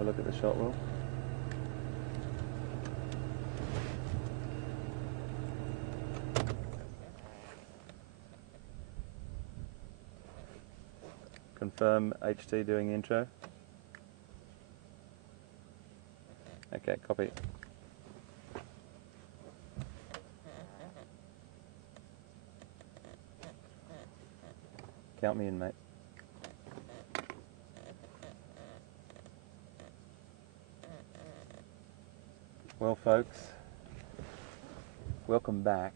have a look at the shot wheel. Confirm HT doing the intro. Okay, copy. Count me in, mate. Well, folks, welcome back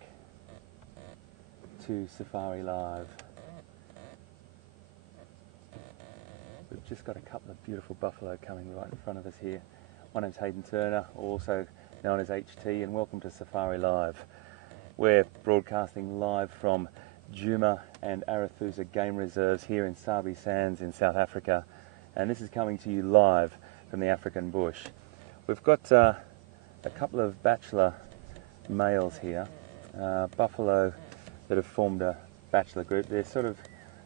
to Safari Live. We've just got a couple of beautiful buffalo coming right in front of us here. My name's Hayden Turner, also known as HT, and welcome to Safari Live. We're broadcasting live from Djuma and Arathusa Game Reserves here in Sabi Sands in South Africa, and this is coming to you live from the African bush. We've got a couple of bachelor males here, buffalo that have formed a bachelor group. They're sort of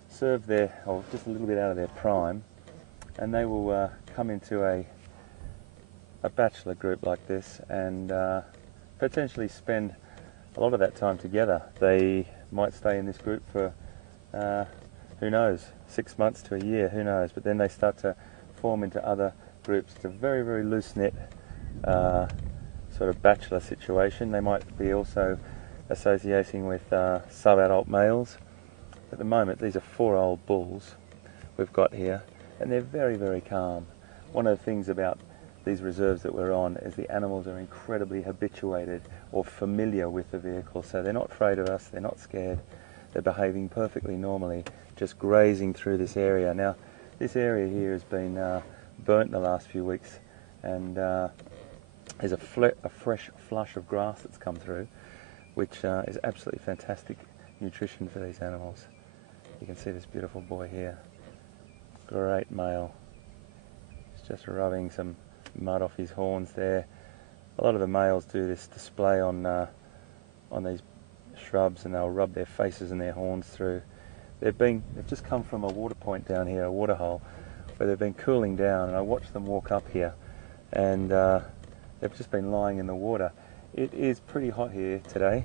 served their, or just a little bit out of their prime, and they will come into a bachelor group like this and potentially spend a lot of that time together. They might stay in this group for who knows, 6 months to a year, who knows, but then they start to form into other groups. It's a very, very loose knit sort of bachelor situation. They might be also associating with sub-adult males. At the moment, these are 4 old bulls we've got here, and they're very, very calm. One of the things about these reserves that we're on is the animals are incredibly habituated or familiar with the vehicle, so they're not afraid of us, they're not scared, they're behaving perfectly normally, just grazing through this area. Now, this area here has been burnt in the last few weeks, and there's a fresh flush of grass that's come through, which is absolutely fantastic nutrition for these animals. You can see this beautiful boy here, great male. He's just rubbing some mud off his horns there. A lot of the males do this display on these shrubs, and they'll rub their faces and their horns through. They've just come from a water point down here, a water hole, where they've been cooling down, and I watched them walk up here, and they've just been lying in the water. It is pretty hot here today,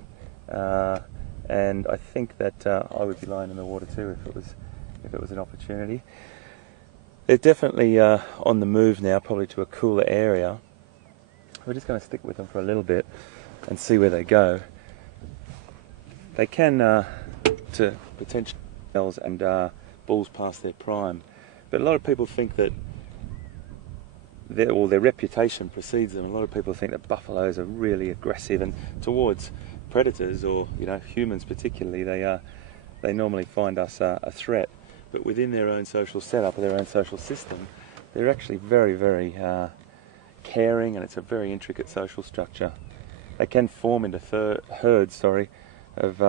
and I think that I would be lying in the water too if it was an opportunity. They're definitely on the move now, probably to a cooler area. We're just going to stick with them for a little bit and see where they go. They can to potential males and bulls past their prime, but a lot of people think that their reputation precedes them. A lot of people think that buffaloes are really aggressive, and towards predators, or humans particularly, they normally find us a threat. But within their own social setup or their own social system, they're actually very, very caring, and it's a very intricate social structure. They can form into herds, of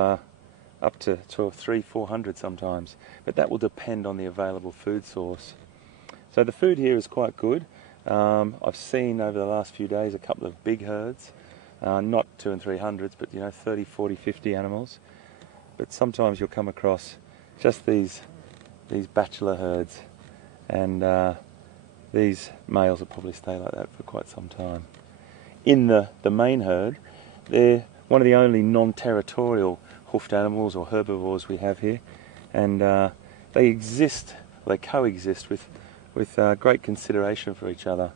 up to 300-400 sometimes, but that will depend on the available food source. So the food here is quite good. I've seen over the last few days a couple of big herds, not 200 and 300s, but 30, 40, 50 animals. But sometimes you'll come across just these bachelor herds, and these males will probably stay like that for quite some time. In the main herd, they're one of the only non-territorial hoofed animals or herbivores we have here, and they coexist with great consideration for each other.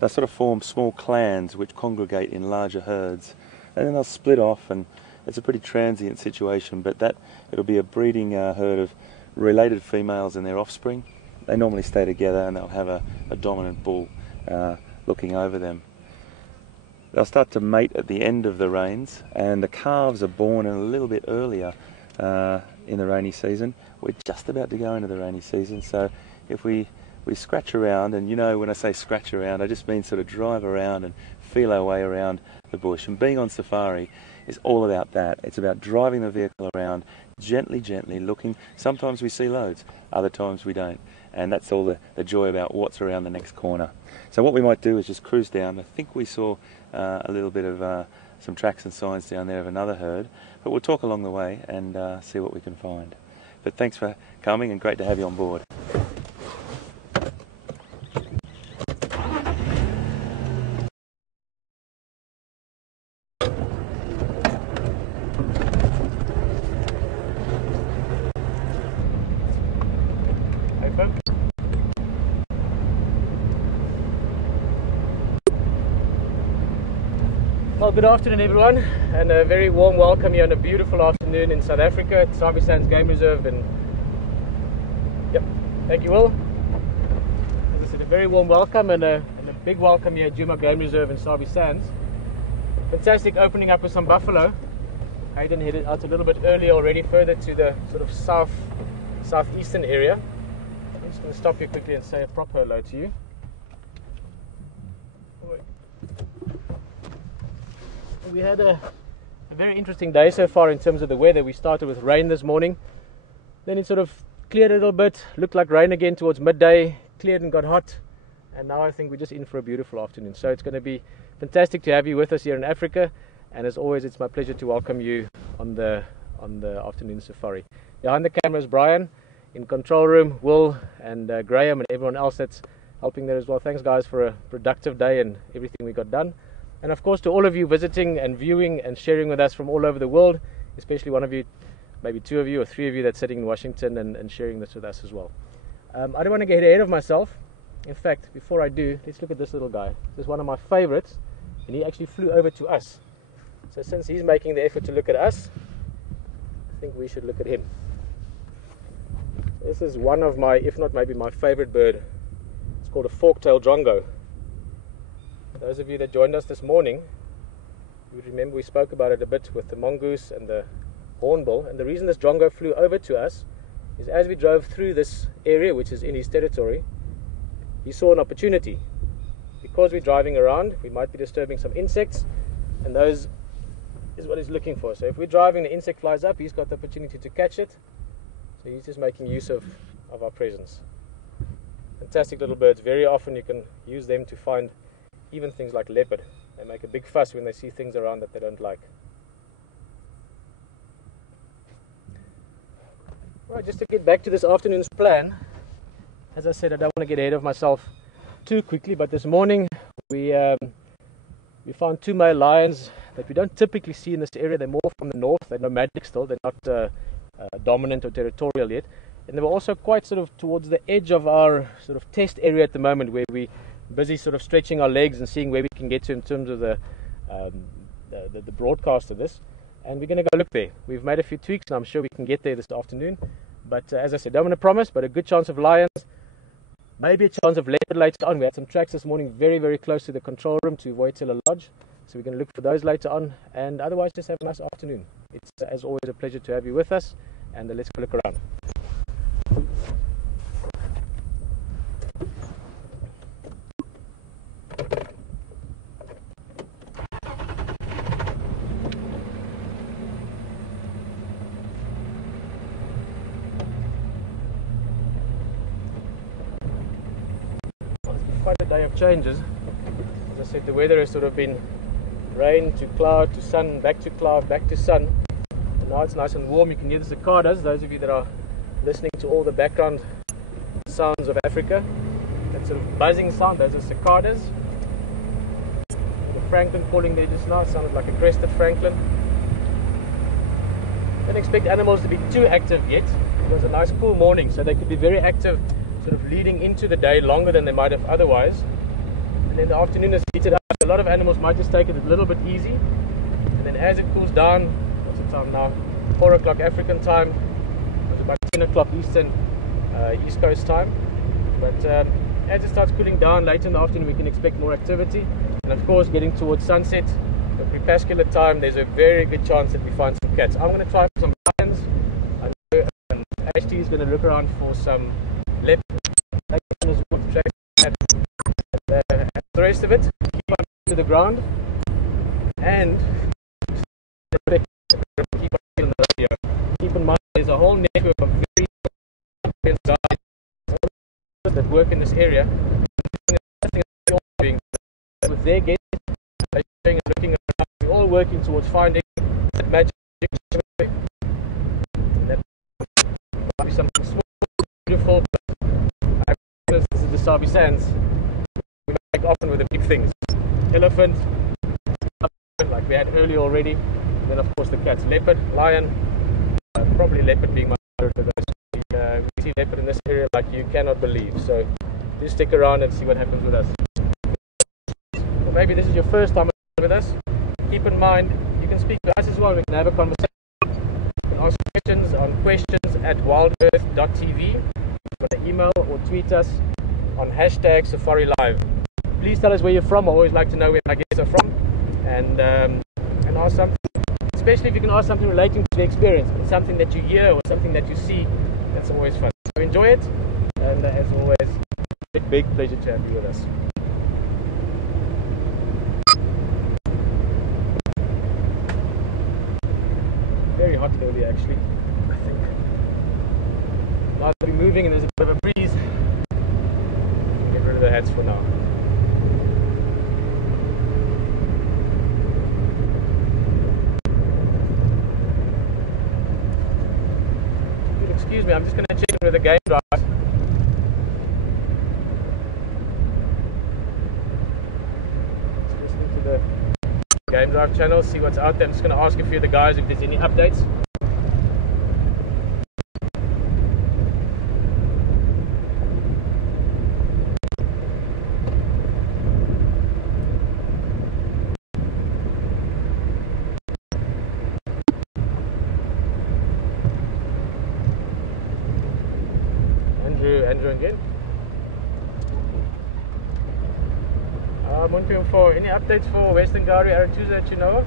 They sort of form small clans which congregate in larger herds, and then they'll split off, and it's a pretty transient situation, but it'll be a breeding herd of related females and their offspring. They normally stay together, and they'll have a dominant bull looking over them. They'll start to mate at the end of the rains, and the calves are born a little bit earlier in the rainy season. We're just about to go into the rainy season, so if we scratch around, and when I say scratch around, I just mean sort of drive around and feel our way around the bush. And being on safari is all about that. It's about driving the vehicle around, gently looking. Sometimes we see loads, other times we don't. And that's all the joy about what's around the next corner. So what we might do is just cruise down. I think we saw a little bit of some tracks and signs down there of another herd, but we'll talk along the way and see what we can find. But thanks for coming, and great to have you on board. microphone. Well, good afternoon everyone, and a very warm welcome here on a beautiful afternoon in South Africa at Sabi Sands Game Reserve. And yep, thank you, Will. As I said, a very warm welcome and a big welcome here at Djuma Game Reserve in Sabi Sands. Fantastic opening up with some buffalo. Hayden headed out a little bit earlier already, further to the sort of southeastern area. I'm just going to stop here quickly and say a proper hello to you. We had a very interesting day so far in terms of the weather. We started with rain this morning, then it sort of cleared a little bit, looked like rain again towards midday, cleared and got hot, and now I think we're just in for a beautiful afternoon. So it's going to be fantastic to have you with us here in Africa, and as always it's my pleasure to welcome you on the afternoon safari. Behind the camera is Brian, in control room Will and Graham and everyone else that's helping there as well. Thanks guys for a productive day and everything we got done. And of course to all of you visiting and viewing and sharing with us from all over the world, especially one of you, maybe two of you or three of you that's sitting in Washington and sharing this with us as well. I don't want to get ahead of myself. In fact, before I do, let's look at this little guy. This is one of my favorites, and he actually flew over to us. So since he's making the effort to look at us, I think we should look at him. This is one of my, if not maybe my favorite bird. It's called a fork-tailed drongo. Those of you that joined us this morning, you would remember we spoke about it a bit with the mongoose and the hornbill. And the reason this drongo flew over to us is as we drove through this area, which is in his territory, he saw an opportunity. Because we're driving around, we might be disturbing some insects, and those is what he's looking for. So if we're driving, the insect flies up, he's got the opportunity to catch it. So he's just making use of our presence. Fantastic little birds. Very often you can use them to find even things like leopard. They make a big fuss when they see things around that they don't like. Right, just to get back to this afternoon's plan, as I said, I don't want to get ahead of myself too quickly, but this morning we found two male lions that we don't typically see in this area. They're more from the north. They're nomadic still. They're not dominant or territorial yet. And they were also quite sort of towards the edge of our sort of test area at the moment, where we busy sort of stretching our legs and seeing where we can get to in terms of the broadcast of this, and we're going to go look there. We've made a few tweaks and I'm sure we can get there this afternoon, but as I said, don't want to promise, but a good chance of lions, maybe a chance of leopard later on. We had some tracks this morning very, very close to the control room to Voitela Lodge, so we're going to look for those later on, and otherwise just have a nice afternoon. It's as always a pleasure to have you with us, and let's go look around. Quite a day of changes. As I said, the weather has sort of been rain to cloud to sun, back to cloud, back to sun, and now it's nice and warm. You can hear the cicadas. Those of you that are listening to all the background sounds of Africa, that sort of buzzing sound, those are cicadas. The francolin calling there just now sounded like a crested francolin. Don't expect animals to be too active yet. It was a nice cool morning, so they could be very active sort of leading into the day, longer than they might have otherwise. And then the afternoon has heated up. A lot of animals might just take it a little bit easy, and then as it cools down, what's the time now? 4 o'clock African time. It's about 10 o'clock Eastern, East Coast time. But as it starts cooling down later in the afternoon, we can expect more activity. And of course, getting towards sunset, the crepuscular time, there's a very good chance that we find some cats. I'm going to try for some lions. I know Ashley is going to look around for some leopard. And the rest of it, keep on to the ground, and keep on on the radio. Keep in mind, there's a whole network of very experienced guys that work in this area. With their guests, they're going and looking around. We're all working towards finding that magic. That might be something small, beautiful, but this is the Sabi Sands. We make often with the big things. Elephant, like we had earlier already. And then of course the cats. Leopard, lion, probably leopard being my favorite of those. We see leopard in this area like you cannot believe. So do stick around and see what happens with us. Or maybe this is your first time with us. Keep in mind, you can speak to us as well. We can have a conversation. You can ask questions on questions@wildearth.tv. You can email or tweet us on hashtag Safari Live. Please tell us where you're from. I always like to know where my guests are from, and ask something, especially if you can ask something relating to the experience, but something that you hear or something that you see. That's always fun. So enjoy it, and as always, a big pleasure to have you with us. Very hot earlier, actually. I think now that we're moving and there's a bit of a breeze, get rid of the hats for now. Excuse me, I'm just going to check with the game drive. Just listening to the game drive channel, see what's out there. I'm just going to ask a few of the guys if there's any updates. Andrew again. I'm wondering for any updates for Western Gowrie Aratuza that you know of?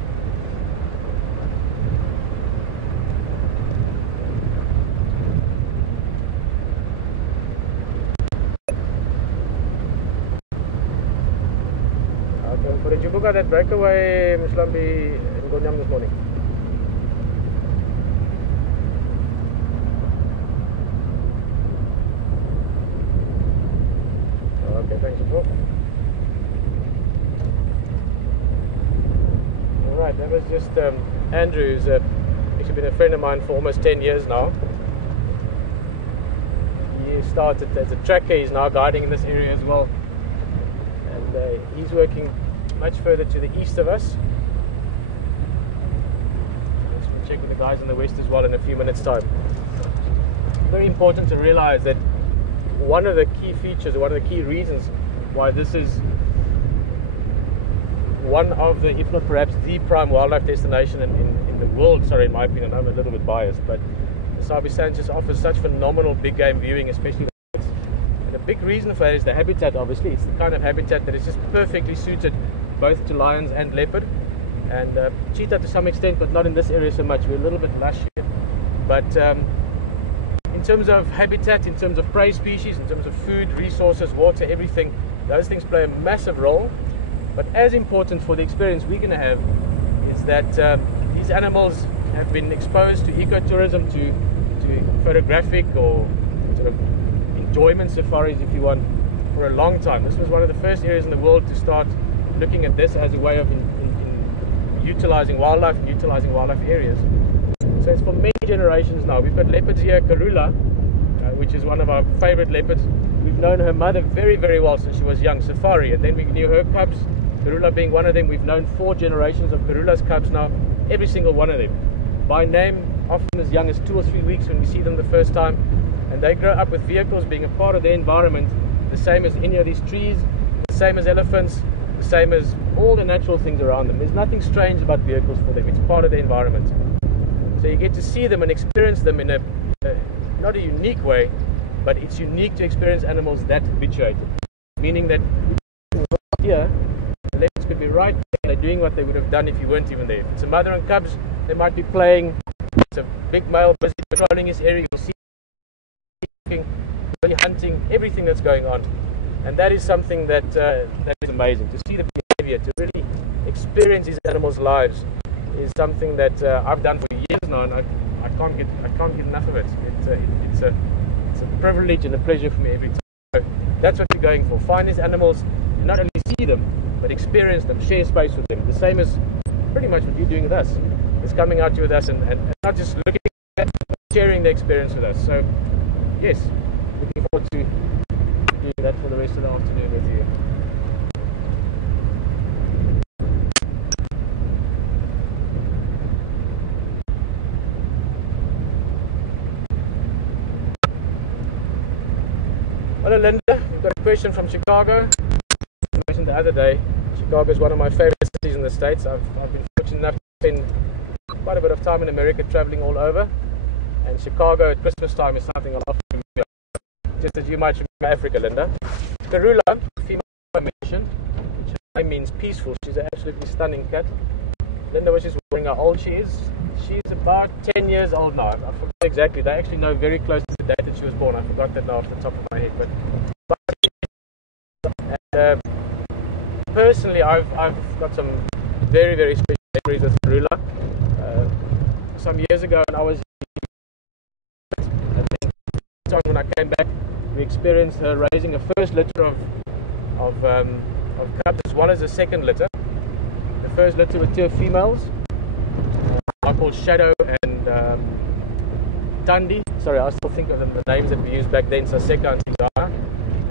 Okay, for the Jubuga that breakaway Muslambi in Gonyam this morning. Okay, thanks, bro. Alright, that was just Andrew, who's actually been a friend of mine for almost 10 years now. He started as a tracker, he's now guiding in this area as well. And he's working much further to the east of us. We'll check with the guys on the west as well in a few minutes' time. Very important to realize that one of the key features, one of the key reasons why this is one of the, if not perhaps the prime wildlife destination in the world, sorry, in my opinion, I'm a little bit biased, but the Sabi Sanchez offers such phenomenal big game viewing, especially the birds. And the big reason for that is the habitat, obviously. It's the kind of habitat that is just perfectly suited both to lions and leopard, and cheetah to some extent, but not in this area so much. We're a little bit lush here. But in terms of habitat, in terms of prey species, in terms of food, resources, water, everything, those things play a massive role. But as important for the experience we're going to have is that these animals have been exposed to ecotourism, to photographic or sort of enjoyment safaris, if you want, for a long time. This was one of the first areas in the world to start looking at this as a way of utilizing wildlife and utilizing wildlife areas. So it's for many generations now. We've got leopards here, Karula, which is one of our favorite leopards. We've known her mother very, very well since she was young, Safari, and then we knew her cubs, Karula being one of them. We've known 4 generations of Karula's cubs now, every single one of them. By name, often as young as 2 or 3 weeks when we see them the first time. And they grow up with vehicles being a part of their environment, the same as any of these trees, the same as elephants, the same as all the natural things around them. There's nothing strange about vehicles for them. It's part of their environment. So you get to see them and experience them in a not a unique way, but it's unique to experience animals that habituated. Meaning that here, the leopards could be right there, they're doing what they would have done if you weren't even there. If it's a mother and cubs, they might be playing. It's a big male busy patrolling his area. You'll see hunting, everything that's going on. And that is something that that is amazing. To see the behavior, to really experience these animals' lives is something that I've done for years now, and I can't get enough of it. It's a privilege and a pleasure for me every time. So that's what we're going for. Find these animals, and not only see them, but experience them, share space with them. The same as pretty much what you're doing with us. It's coming out here with us and not just looking at it, but sharing the experience with us. So yes, looking forward to doing that for the rest of the afternoon with you. Hello Linda, we've got a question from Chicago. I mentioned the other day, Chicago is one of my favorite cities in the States. I've been fortunate enough to spend quite a bit of time in America traveling all over. And Chicago at Christmas time is something I'll often remember, just as you might remember Africa, Linda. Karula, female I mentioned, which name means peaceful. She's an absolutely stunning cat. Linda was just wondering how old she is. She's about 10 years old now. I forgot exactly. They actually know very close to the date that she was born. I forgot that now off the top of my head. But personally, I've got some very, very special memories with Karula. Some years ago, when I was when I came back, we experienced her raising a first litter of cubs as well as a second litter. The first litter were two females, I called Shadow and Tandi. Sorry, I still think of them, the names that we used back then, Saseka and Tizana.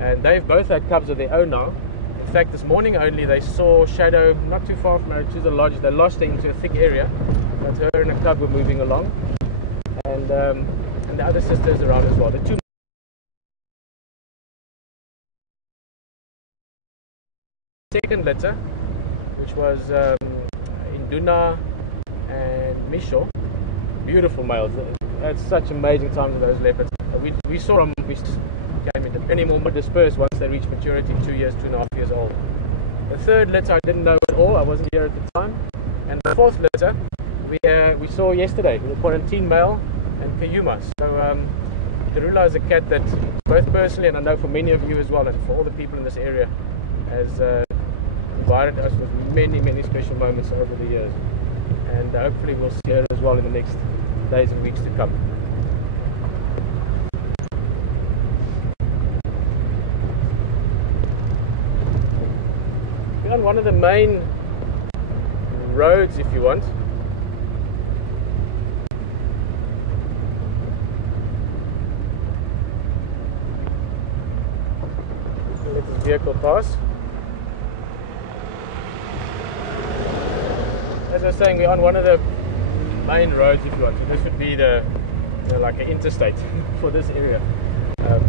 And they've both had cubs of their own now. In fact, this morning only they saw Shadow not too far from her to the lodge. They lost her into a thick area, but her and a cub were moving along. And the other sisters around as well. The two second litter, which was Induna and Misho, beautiful males. Had such amazing times with those leopards. We saw them, we came into many more dispersed once they reached maturity, 2 years, 2.5 years old. The third litter I didn't know at all, I wasn't here at the time. And the fourth litter we saw yesterday, the quarantine male and Kayuma. So Karula is a cat that both personally, and I know for many of you as well, and for all the people in this area, has provided us with many, many special moments over the years. And hopefully we'll see her as well in the next days and weeks to come. We're on one of the main roads, if you want. Let this vehicle pass. As I was saying, we're on one of the main roads, if you want. So this would be the like an interstate for this area.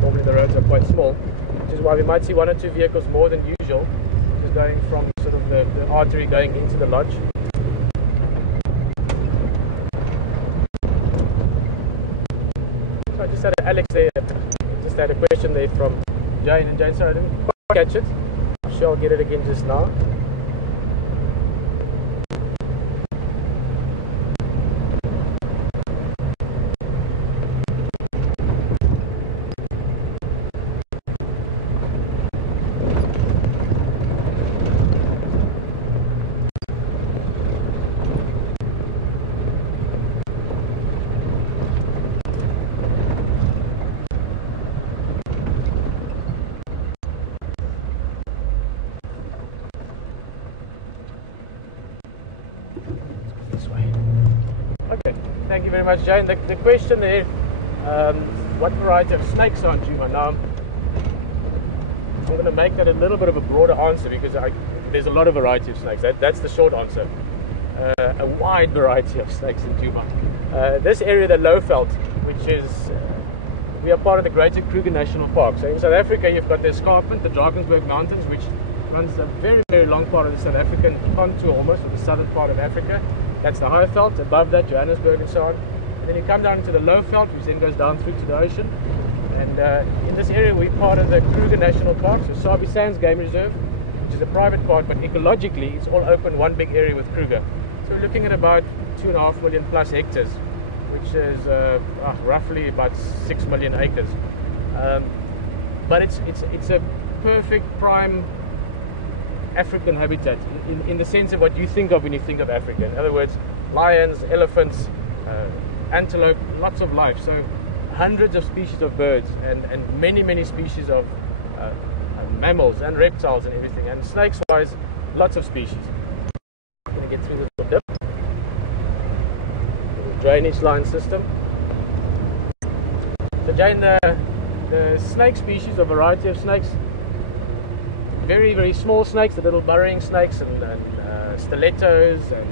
Normally the roads are quite small, which is why we might see one or two vehicles more than usual, just going from sort of the artery going into the lodge. So I just had Alex there, just had a question there from Jane, and Jane, sorry I didn't quite catch it. I'm sure I'll get it again just now. Okay, thank you very much, Jane. The question there, what variety of snakes are on Juma? Now, I'm going to make that a little bit of a broader answer because there's a lot of variety of snakes. That's the short answer. A wide variety of snakes in Juma. This area, the Lowveld, which is, we are part of the Greater Kruger National Park. So in South Africa, you've got the escarpment, the Drakensberg Mountains, which runs a very, very long part of the South African contour almost, or the southern part of Africa. That's the Highveld, above that Johannesburg and so on. And then you come down into the Lowveld, which then goes down through to the ocean. And in this area we're part of the Kruger National Park, so Sabi Sands Game Reserve, which is a private park, but ecologically it's all open, one big area with Kruger. So we're looking at about 2.5 million plus hectares, which is roughly about 6 million acres. But it's a perfect prime African habitat in the sense of what you think of when you think of Africa. In other words, lions, elephants, antelope, lots of life. So hundreds of species of birds and many species of mammals and reptiles and everything. And snakes wise, lots of species. I'm going to get through this little dip. Little drainage line system. So Jane, the snake species, a variety of snakes, very, very small snakes, the little burrowing snakes and stilettos and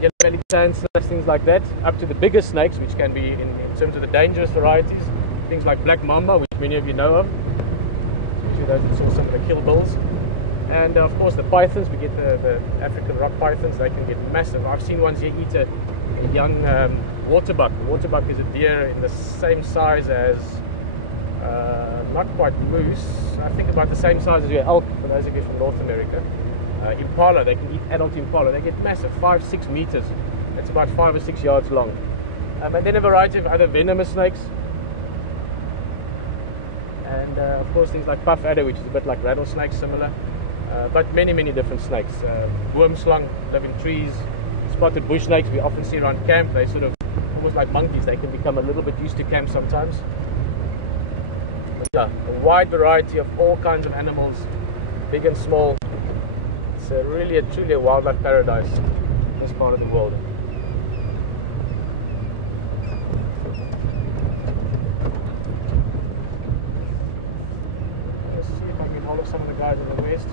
yellow-bellied sand snakes, things like that, up to the bigger snakes, which can be in terms of the dangerous varieties, things like black mamba, which many of you know of, especially those that saw some of the kill bills. And of course the pythons, we get the African rock pythons. They can get massive. I've seen ones here eat a young waterbuck. The waterbuck is a deer in the same size as, not quite moose, I think about the same size as your elk, for those of you from North America. Impala, they can eat adult impala. They get massive, 5-6 meters. It's about 5 or 6 yards long. And then a variety of other venomous snakes. And of course things like puff adder, which is a bit like rattlesnakes, similar. But many different snakes. Worm slung, live in trees. Spotted bush snakes we often see around camp. They sort of, almost like monkeys, they can become a little bit used to camp sometimes. But yeah, a wide variety of all kinds of animals, big and small. It's really truly a wildlife paradise in this part of the world. Let's see if I can follow some of the guys in the west.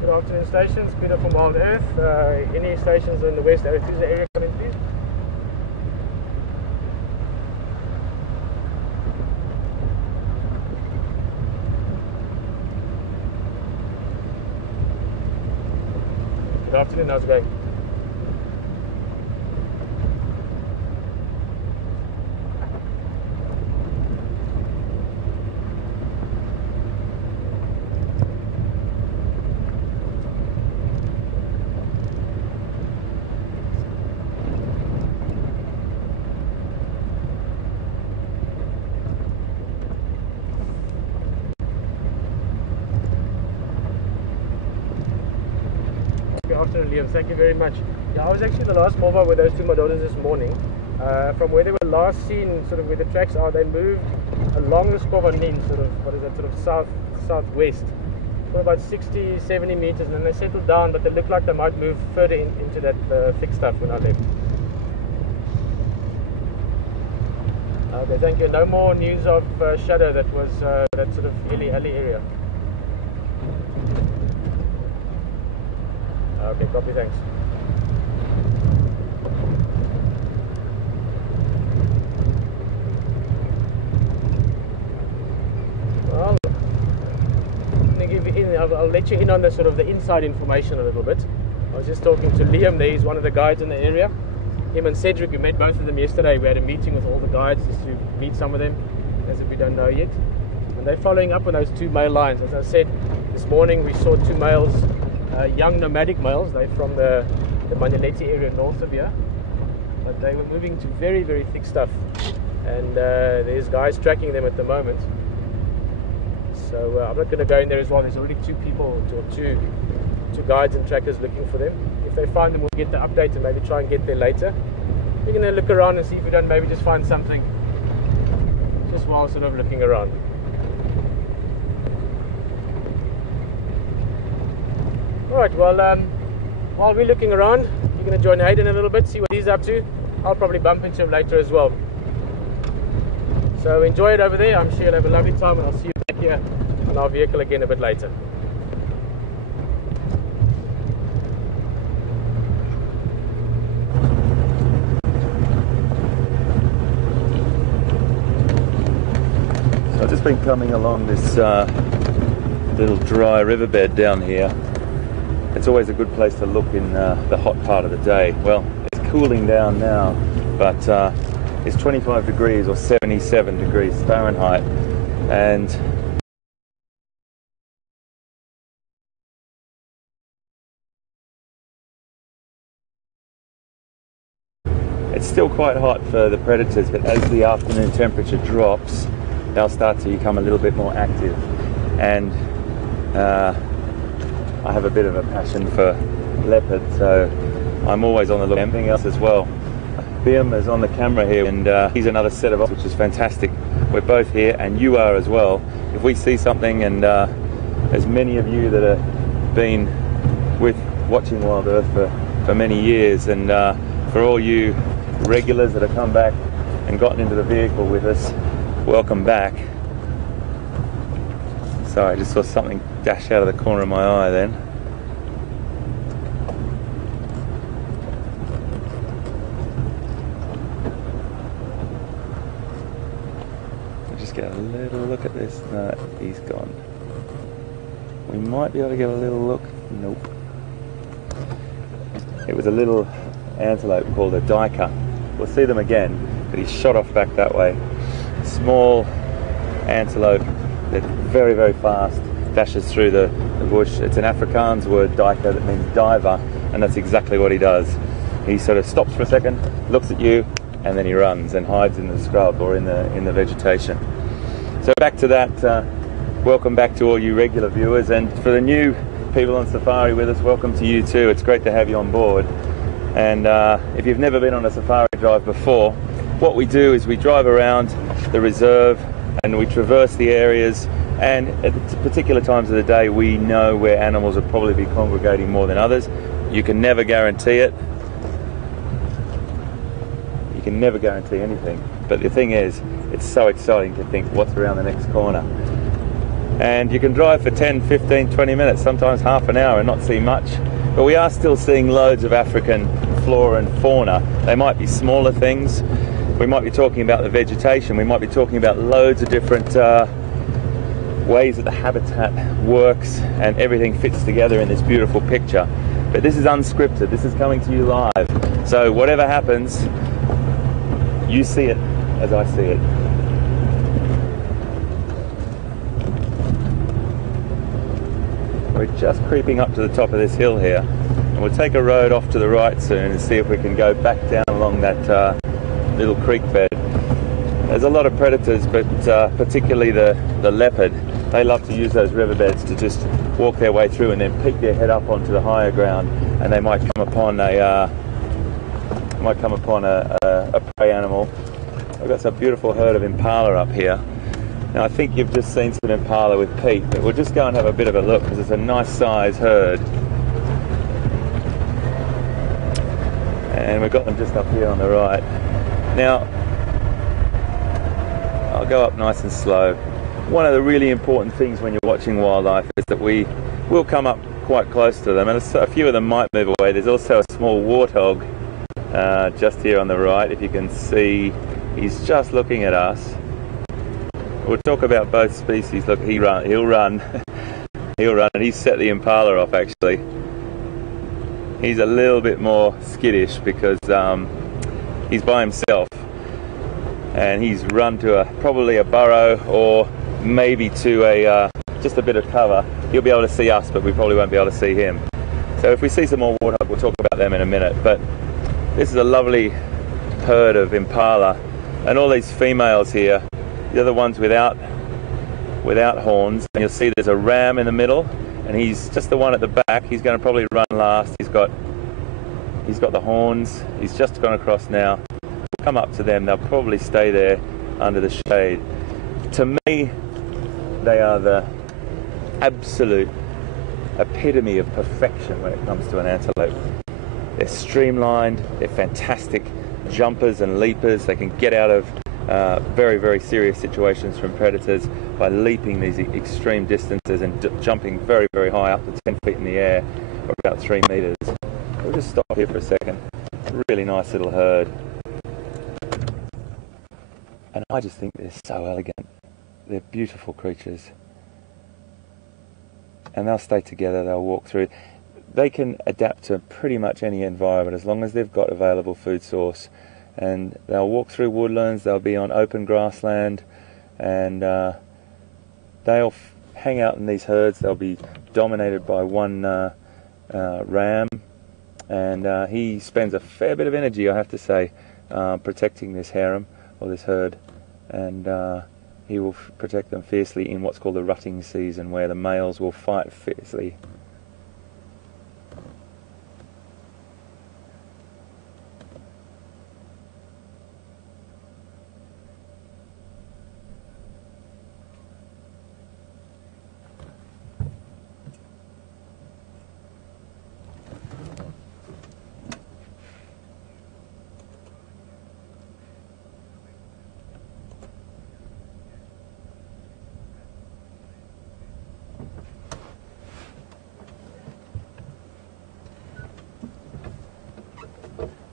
Good afternoon, stations. Peter from Wild Earth. Any stations in the west Arethusa area coming, please? Good afternoon, how's it going? Afternoon, Liam. Thank you very much. Yeah, I was actually the last mobile with those two Madodas this morning. From where they were last seen, sort of where the tracks are, they moved along the Skovanin, sort of, what is that, sort of southwest, for about 60-70 meters, and then they settled down, but they looked like they might move further into that thick stuff when I left. Okay, thank you. No more news of Shadow. That was that sort of Eli area. Okay, copy, thanks. Well, I'll let you in on the sort of the inside information a little bit. I was just talking to Liam there, he's one of the guides in the area. Him and Cedric, we met both of them yesterday. We had a meeting with all the guides just to meet some of them, as if we don't know yet. And they're following up on those two male lions. As I said, this morning we saw two males, young nomadic males. They're from the Manaleti area north of here, but they were moving to very thick stuff, and there's guys tracking them at the moment. So I'm not going to go in there as well. There's already two people, two guides and trackers looking for them. If they find them, we'll get the update and maybe try and get there later. We're going to look around and see if we don't maybe just find something just while sort of looking around. Alright, well, while we're looking around, you're going to join Hayden a little bit, see what he's up to. I'll probably bump into him later as well. So enjoy it over there. I'm sure you'll have a lovely time, and I'll see you back here on our vehicle again a bit later. So I've just been coming along this little dry riverbed down here. It's always a good place to look in the hot part of the day. Well, it's cooling down now, but it's 25 degrees or 77 degrees Fahrenheit, and it's still quite hot for the predators, but as the afternoon temperature drops, they'll start to become a little bit more active. And I have a bit of a passion for leopard, so I'm always on the look for anything else as well. Liam is on the camera here, and he's another set of us, which is fantastic. We're both here, and you are as well. If we see something, and as many of you that have been watching Wild Earth for many years, and for all you regulars that have come back and gotten into the vehicle with us, welcome back. Sorry, I just saw something dash out of the corner of my eye then. just get a little look at this. No, he's gone. We might be able to get a little look. Nope. It was a little antelope called a duiker. We'll see them again, but he's shot off back that way. Small antelope that's very, very fast, dashes through the bush. It's an Afrikaans word, duiker, that means diver, and that's exactly what he does. He sort of stops for a second, looks at you, and then he runs and hides in the scrub or in the vegetation. So back to that. Welcome back to all you regular viewers, and for the new people on safari with us, welcome to you too. It's great to have you on board. And if you've never been on a safari drive before, what we do is we drive around the reserve and we traverse the areas, and at particular times of the day we know where animals will probably be congregating more than others. You can never guarantee it. You can never guarantee anything, but the thing is, it's so exciting to think what's around the next corner. And you can drive for 10, 15, 20 minutes, sometimes half an hour, and not see much. But we are still seeing loads of African flora and fauna. They might be smaller things. We might be talking about the vegetation. We might be talking about loads of different ways that the habitat works and everything fits together in this beautiful picture. But this is unscripted. This is coming to you live. So whatever happens, you see it as I see it. We're just creeping up to the top of this hill here, and we'll take a road off to the right soon and see if we can go back down along that little creek bed. There's a lot of predators, but particularly the leopard. They love to use those riverbeds to just walk their way through and then peek their head up onto the higher ground, and they might come upon a prey animal. I've got some beautiful herd of impala up here. Now I think you've just seen some impala with Pete, but we'll just go and have a bit of a look because it's a nice size herd. And we've got them just up here on the right. Now, I'll go up nice and slow. One of the really important things when you're watching wildlife is that we will come up quite close to them, and a few of them might move away. There's also a small warthog just here on the right. If you can see, he's just looking at us. We'll talk about both species. Look, he'll run. He'll run, and he's set the impala off actually. He's a little bit more skittish because he's by himself, and he's run to probably a burrow or maybe to just a bit of cover. He'll be able to see us, but we probably won't be able to see him. So if we see some more warthog, we'll talk about them in a minute. But this is a lovely herd of impala, and all these females here. The other ones without horns, and you'll see there's a ram in the middle, and he's just the one at the back. He's going to probably run last. He's got the horns. He's just gone across now. We'll come up to them. They'll probably stay there under the shade. To me, they are the absolute epitome of perfection when it comes to an antelope. They're streamlined. They're fantastic jumpers and leapers. They can get out of very, very serious situations from predators by leaping these extreme distances and jumping very, very high, up to 10 feet in the air, or about 3 meters. We'll just stop here for a second. Really nice little herd. And I just think they're so elegant. They're beautiful creatures. And they'll stay together, they'll walk through. They can adapt to pretty much any environment as long as they've got available food source. And they'll walk through woodlands, they'll be on open grassland, and they'll hang out in these herds. They'll be dominated by one ram, and he spends a fair bit of energy, I have to say, protecting this harem, or this herd, and he will protect them fiercely in what's called the rutting season, where the males will fight fiercely.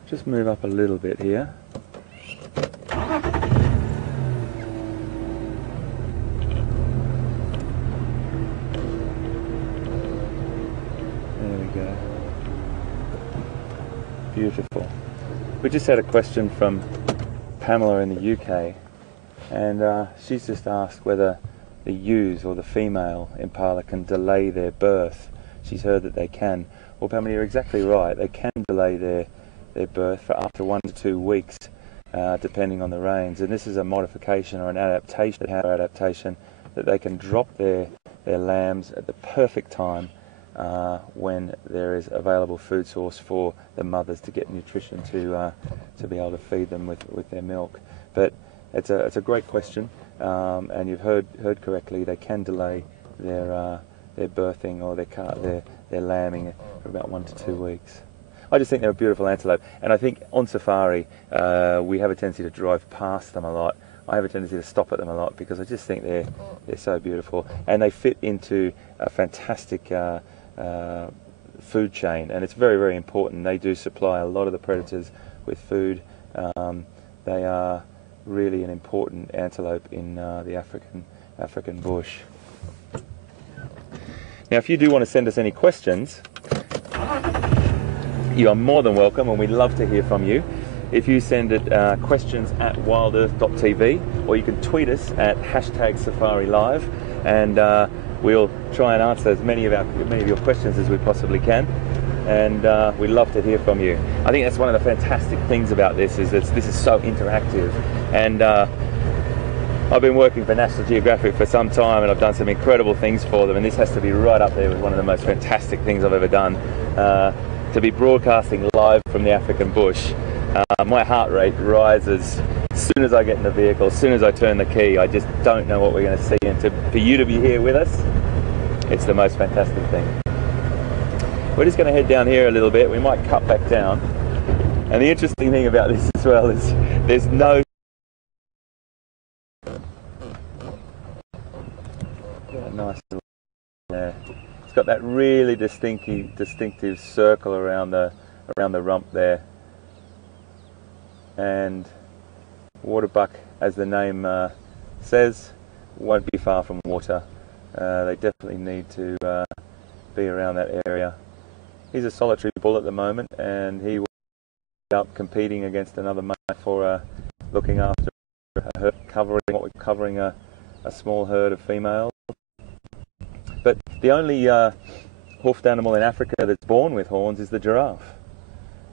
Just move up a little bit here. beautiful. We just had a question from Pamela in the UK, and she's just asked whether the ewes or the female impala can delay their birth. She's heard that they can. Well, Pamela, you're exactly right. They can delay their birth for up to 1 to 2 weeks, depending on the rains. And this is a modification or an adaptation that they can drop their lambs at the perfect time when there is available food source for the mothers to get nutrition to be able to feed them with their milk. But it's a great question, and you've heard correctly. They can delay their birthing or their lambing for about 1 to 2 weeks. I just think they're a beautiful antelope, and I think on safari we have a tendency to drive past them a lot. I have a tendency to stop at them a lot because I just think they're so beautiful, and they fit into a fantastic food chain, and it's very, very important. They do supply a lot of the predators with food. They are really an important antelope in the African bush. Now, if you do want to send us any questions, you are more than welcome, and we'd love to hear from you. If you send it questions at WildEarthTV, or you can tweet us at #SafariLive, and we'll try and answer as many of your questions as we possibly can. And we'd love to hear from you. I think that's one of the fantastic things about this, is that this is so interactive. And I've been working for National Geographic for some time, and I've done some incredible things for them, and this has to be right up there with one of the most fantastic things I've ever done. To be broadcasting live from the African bush. My heart rate rises as soon as I get in the vehicle, as soon as I turn the key. I just don't know what we're going to see, and for you to be here with us, it's the most fantastic thing. We're just going to head down here a little bit. We might cut back down, and the interesting thing about this as well is there's no nice little there. It's got that really distinctive circle around the rump there. And waterbuck, as the name says, won't be far from water. They definitely need to be around that area. He's a solitary bull at the moment, and he will end up competing against another male for looking after a herd, covering a small herd of females. But the only hoofed animal in Africa that's born with horns is the giraffe.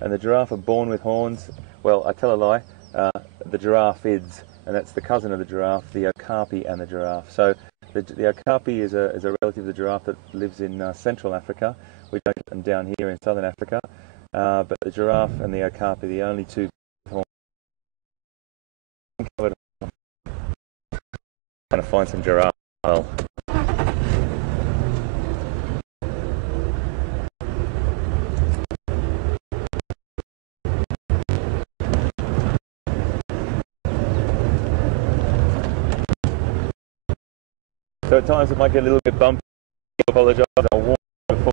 And the giraffe are born with horns. Well, I tell a lie, the giraffids, and that's the cousin of the giraffe, the okapi and the giraffe. So the okapi is a relative of the giraffe that lives in Central Africa. We don't get them down here in Southern Africa, but the giraffe and the okapi are the only two horns. I'm going to find some giraffe. So at times it might get a little bit bumpy. I apologise. I'll warn you before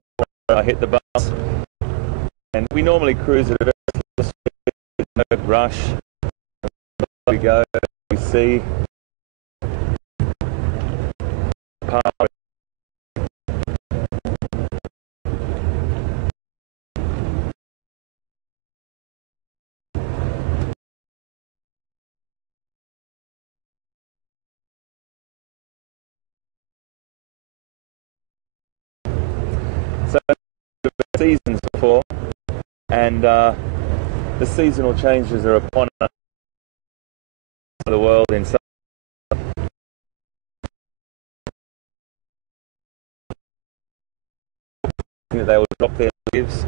I hit the bus. And we normally cruise at a very slow speed, no rush. We go, we see. So seasons before, and the seasonal changes are upon us, the world in some that they will drop their leaves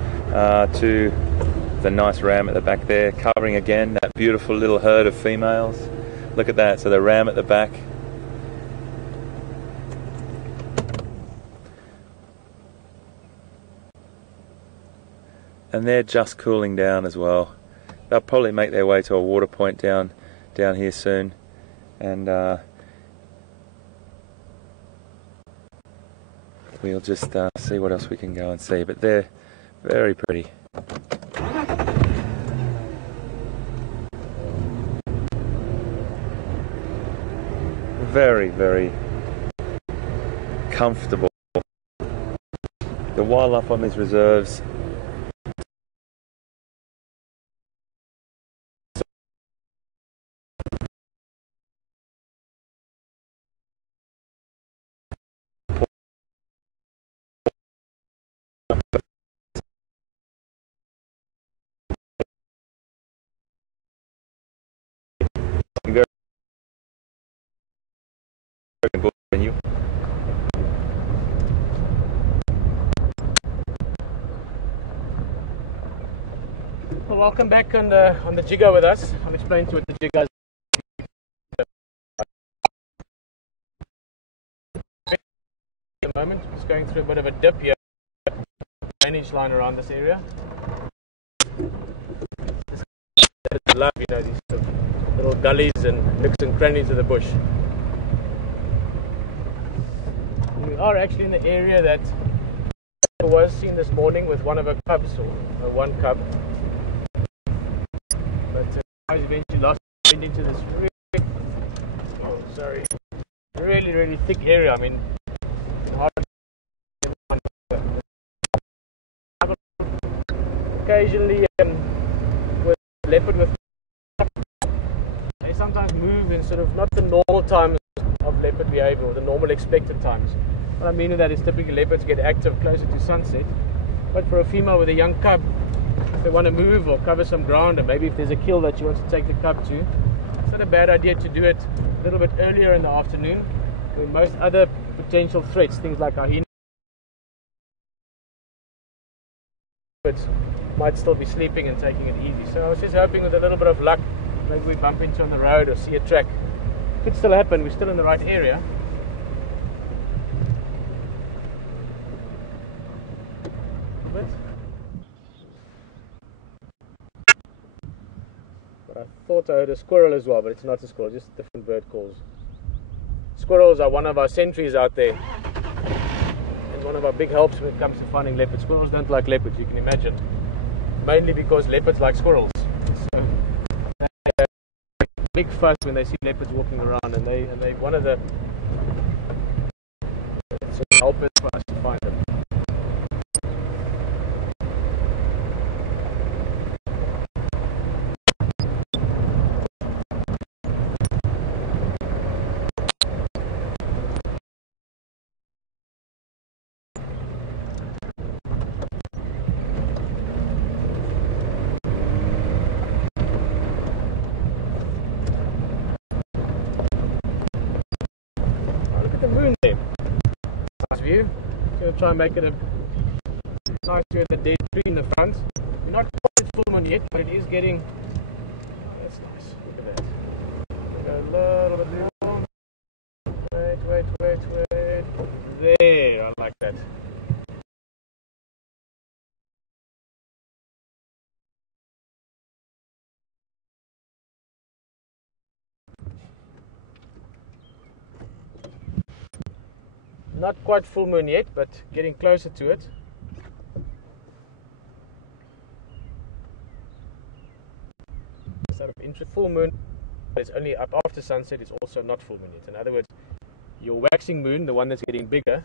to the nice ram at the back there, covering again that beautiful little herd of females. Look at that, so the ram at the back. And they're just cooling down as well. They'll probably make their way to a water point down here soon, and we'll just see what else we can go and see. But they're very pretty. Very, very comfortable. The wildlife on these reserves Well, welcome back on the jigger with us. I'll explain to you what the jigger is. At the moment, it's going through a bit of a dip here. Drainage line around this area. It's love, you know, these sort of little gullies and nooks and crannies of the bush. We are actually in the area that was seen this morning with one of her cubs, or one cub. But I eventually lost into this really thick area. I mean, hard. Occasionally, with leopard, they sometimes move in sort of not the normal times of leopard behavior or the normal expected times. What I mean with that is typically leopards get active closer to sunset, but for a female with a young cub, if they want to move or cover some ground, and maybe if there's a kill that she wants to take the cub to, it's not a bad idea to do it a little bit earlier in the afternoon when most other potential threats, things like hyenas, might still be sleeping and taking it easy. So I was just hoping with a little bit of luck, maybe we bump into on the road or see a track. Could still happen, we're still in the right area. But I thought I heard a squirrel as well, but it's not a squirrel, just different bird calls. Squirrels are one of our sentries out there, and one of our big helps when it comes to finding leopards. Squirrels don't like leopards, you can imagine, mainly because leopards like squirrels. So they big fuss when they see leopards walking around, and they one of the helpers for us to find them. View. Going to try and make it a nice view of the dead tree in the front. We're not quite at full moon yet, but it is getting. Oh, that's nice. Look at that. Go a little bit more. Wait. There, I like that. Not quite full moon yet, but getting closer to it. Sort of interest. Full moon, it's only up after sunset. It's also not full moon yet. In other words, your waxing moon, the one that's getting bigger,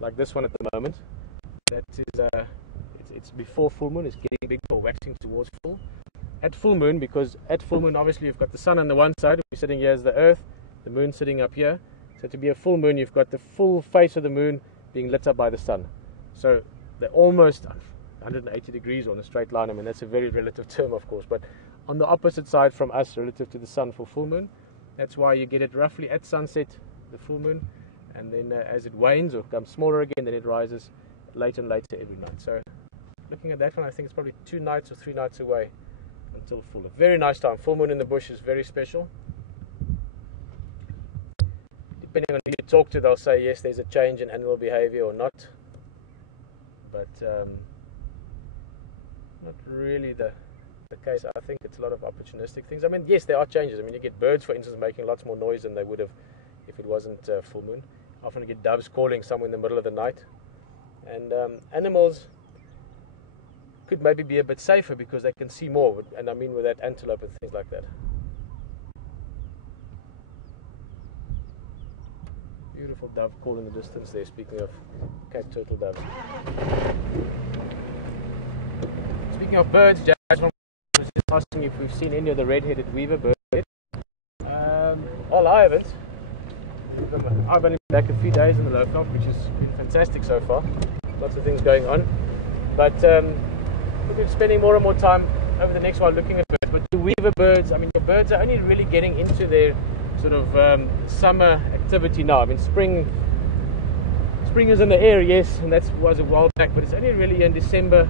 like this one at the moment, that is it's before full moon. It's getting bigger or waxing towards full. At full moon, because at full moon, obviously you've got the sun on the one side. We're sitting here as the Earth, the moon sitting up here. So to be a full moon, you've got the full face of the moon being lit up by the sun. So they're almost 180 degrees on a straight line. I mean, that's a very relative term, of course, but on the opposite side from us relative to the sun for full moon. That's why you get it roughly at sunset, the full moon, and then as it wanes or becomes smaller again, then it rises later and later every night. So looking at that one, I think it's probably 2 nights or 3 nights away until full. A very nice time. Full moon in the bush is very special. Depending on who you talk to, they'll say yes, there's a change in animal behavior or not, but not really the case. I think it's a lot of opportunistic things. I mean, yes, there are changes. I mean, you get birds, for instance, making lots more noise than they would have if it wasn't full moon. Often you get doves calling somewhere in the middle of the night, and animals could maybe be a bit safer because they can see more, and I mean with that antelope and things like that. Beautiful dove call in the distance there, speaking of Cape turtle doves. Speaking of birds, Jack, I was just asking if we've seen any of the red-headed weaver birds yet. Well, I haven't. I've only been back a few days in the low crop, which has been fantastic so far. Lots of things going on. But we've been spending more and more time over the next while looking at birds. But the weaver birds, I mean, the birds are only really getting into their sort of summer activity now. I mean, spring is in the air, yes, and that was a while back, but it's only really in December,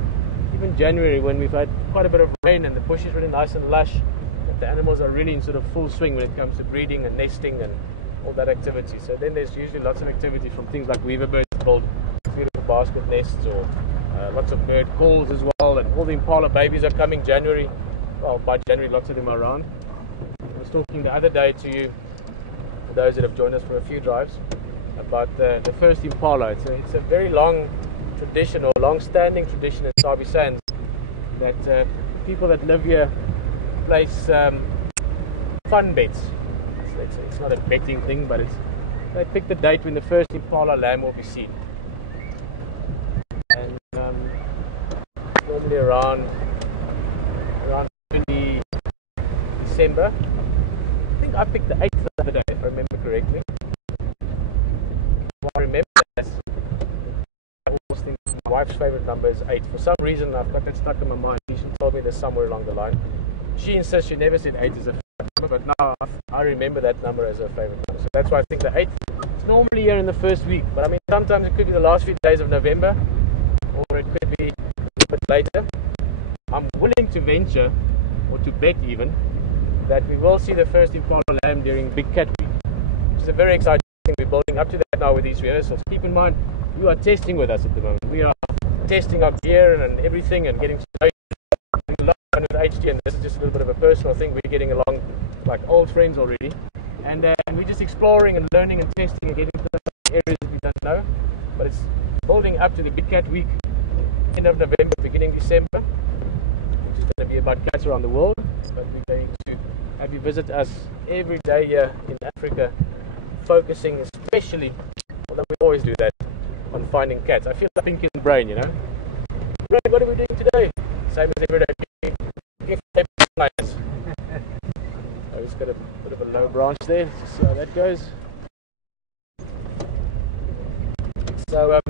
even January, when we've had quite a bit of rain and the bush is really nice and lush, that the animals are really in sort of full swing when it comes to breeding and nesting and all that activity. So then there's usually lots of activity from things like weaver birds build beautiful basket nests, or lots of bird calls as well, and all the impala babies are coming January. Well, by January lots of them are around. I was talking the other day to you, for those that have joined us for a few drives, about the first impala. It's a very long tradition, or long-standing tradition in Sabi Sands, that people that live here place fun bets. It's not a betting thing, but they pick the date when the first impala lamb will be seen, and normally around early December. I think I picked the 8th the other day, if I remember correctly. I remember that. I always think my wife's favourite number is 8. For some reason, I've got that stuck in my mind. She told me this somewhere along the line. She insists she never said 8 is a favourite number, but now I remember that number as a favourite number. So that's why I think the 8th is normally here in the first week. But I mean, sometimes it could be the last few days of November, or it could be a little bit later. I'm willing to venture, or to bet even, that we will see the first impala lamb during Big Cat Week, which is a very exciting thing. We're building up to that now with these rehearsals. Keep in mind, you are testing with us at the moment. We are testing our gear and everything, and getting to know you. With HT, and this is just a little bit of a personal thing. We're getting along like old friends already, and we're just exploring and learning and testing and getting to the areas that we don't know. But it's building up to the Big Cat Week, end of November, beginning December, which is going to be about cats around the world. But we're going to have you visit us every day here in Africa, focusing especially, although we always do that, on finding cats. I feel like Pinky and Brain, you know. Brain, what are we doing today? Same as every day. I just got a bit of a low branch there. Just see how that goes. So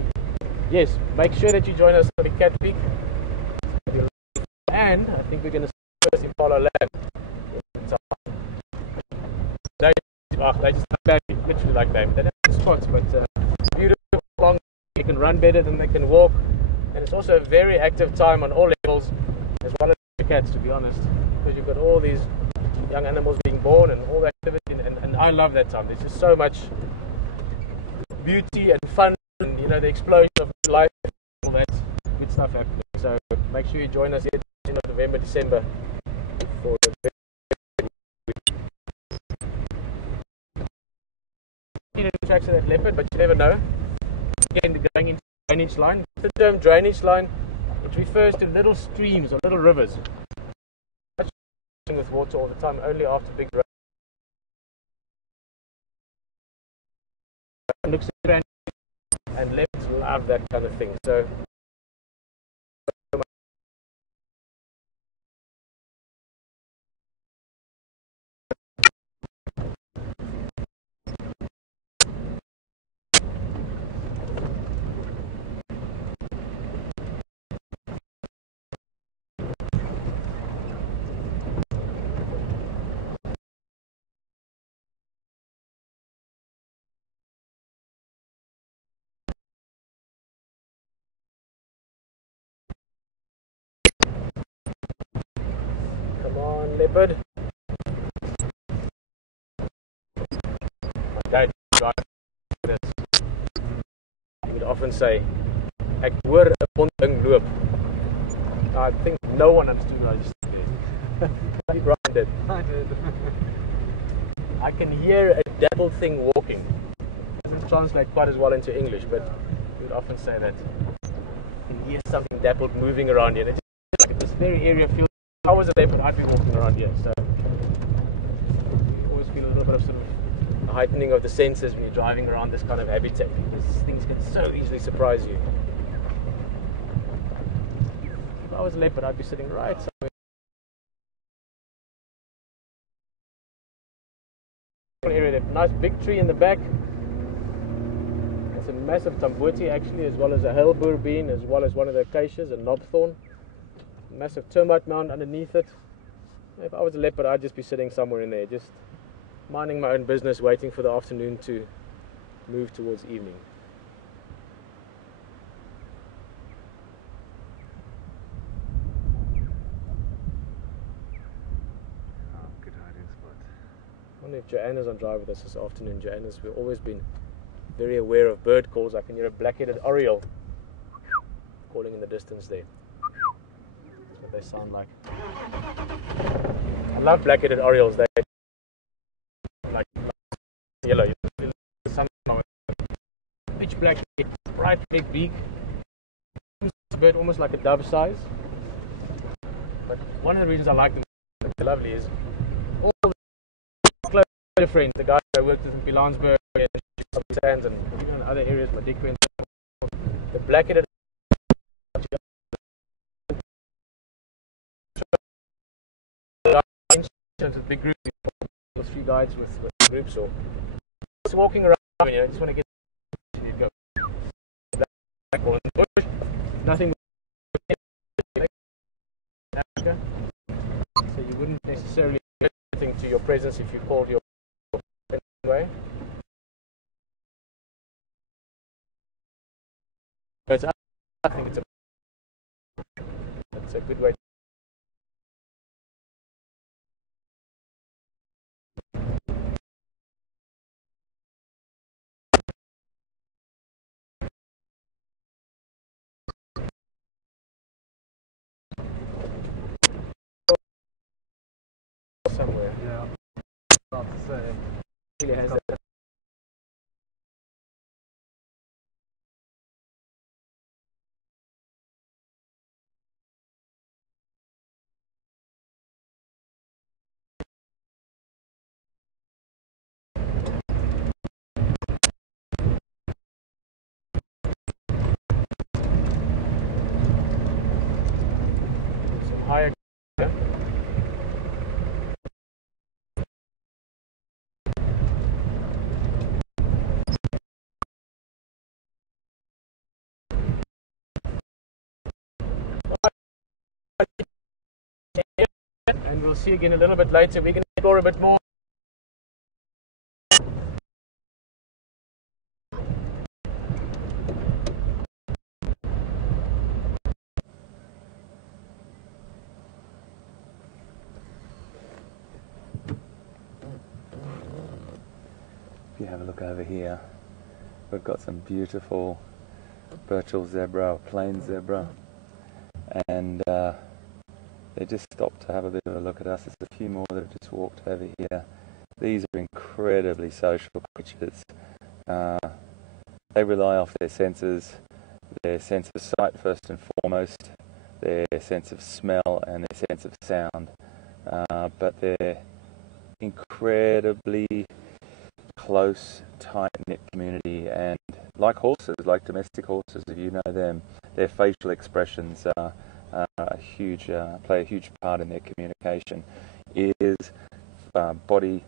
yes, make sure that you join us for the Cat Week. And I think we're going to see first impala lamb. They just like baby, literally like baby. They don't have spots, but beautiful, long. They can run better than they can walk, and it's also a very active time on all levels, as well as the cats, to be honest, because you've got all these young animals being born and all that activity, and I love that time. There's just so much beauty and fun, and you know, the explosion of life, all that good stuff happening. So make sure you join us here in November, December for the tracks of that leopard, but you never know. Again, going into drainage line. The term drainage line, it refers to little streams or little rivers. With water all the time, only after big rain. Looks at and leopards love that kind of thing. So leopard. My dad this. He would often say, "Ek hoor 'n ponding loop." I think no one understood what I just did. Brian did. I did. I can hear a dappled thing walking. It doesn't translate quite as well into English, but he would often say that. You can hear something dappled moving around here. It's just like this very area feels. If I was a leopard, I'd be walking around here, so you always feel a little bit of sort of a heightening of the senses when you're driving around this kind of habitat, because things can so easily surprise you. If I was a leopard, I'd be sitting right somewhere. Area there. Nice big tree in the back. It's a massive tambuti actually, as well as a halebur bean, as well as one of the acacias, a knobthorn. Massive termite mound underneath it. If I was a leopard, I'd just be sitting somewhere in there, just minding my own business, waiting for the afternoon to move towards evening. Oh, good hiding spot. I wonder if Joanna's on drive with us this afternoon. Joanna's, we've always been very aware of bird calls. I can hear a black-headed oriole calling in the distance there. That's what they sound like. I love black-headed orioles. They like yellow. Pitch black, bright big beak. It's a bird almost like a dove size. But one of the reasons I like them, they're lovely, is all the close friends, the guys I worked with in Pilansburg and Sands and even in other areas, Madikwe, the black-headed with big groups, a few guides with groups, or just walking around, just want to get go. Nothing. So you wouldn't necessarily get anything to your presence if you called your way. But I think it's a good way. Somewhere. Yeah. Hard to say. Really has that. Some higher. And we'll see again a little bit later. We're going to explore a bit more. If you have a look over here, we've got some beautiful Burchell zebra, or plain zebra, and they just stopped to have a bit of a look at us. There's a few more that have just walked over here. These are incredibly social creatures. They rely off their senses, their sense of sight first and foremost, their sense of smell and their sense of sound. But they're incredibly close, tight-knit community, and like horses, like domestic horses, if you know them, their facial expressions are play a huge part in their communication. Ears, body,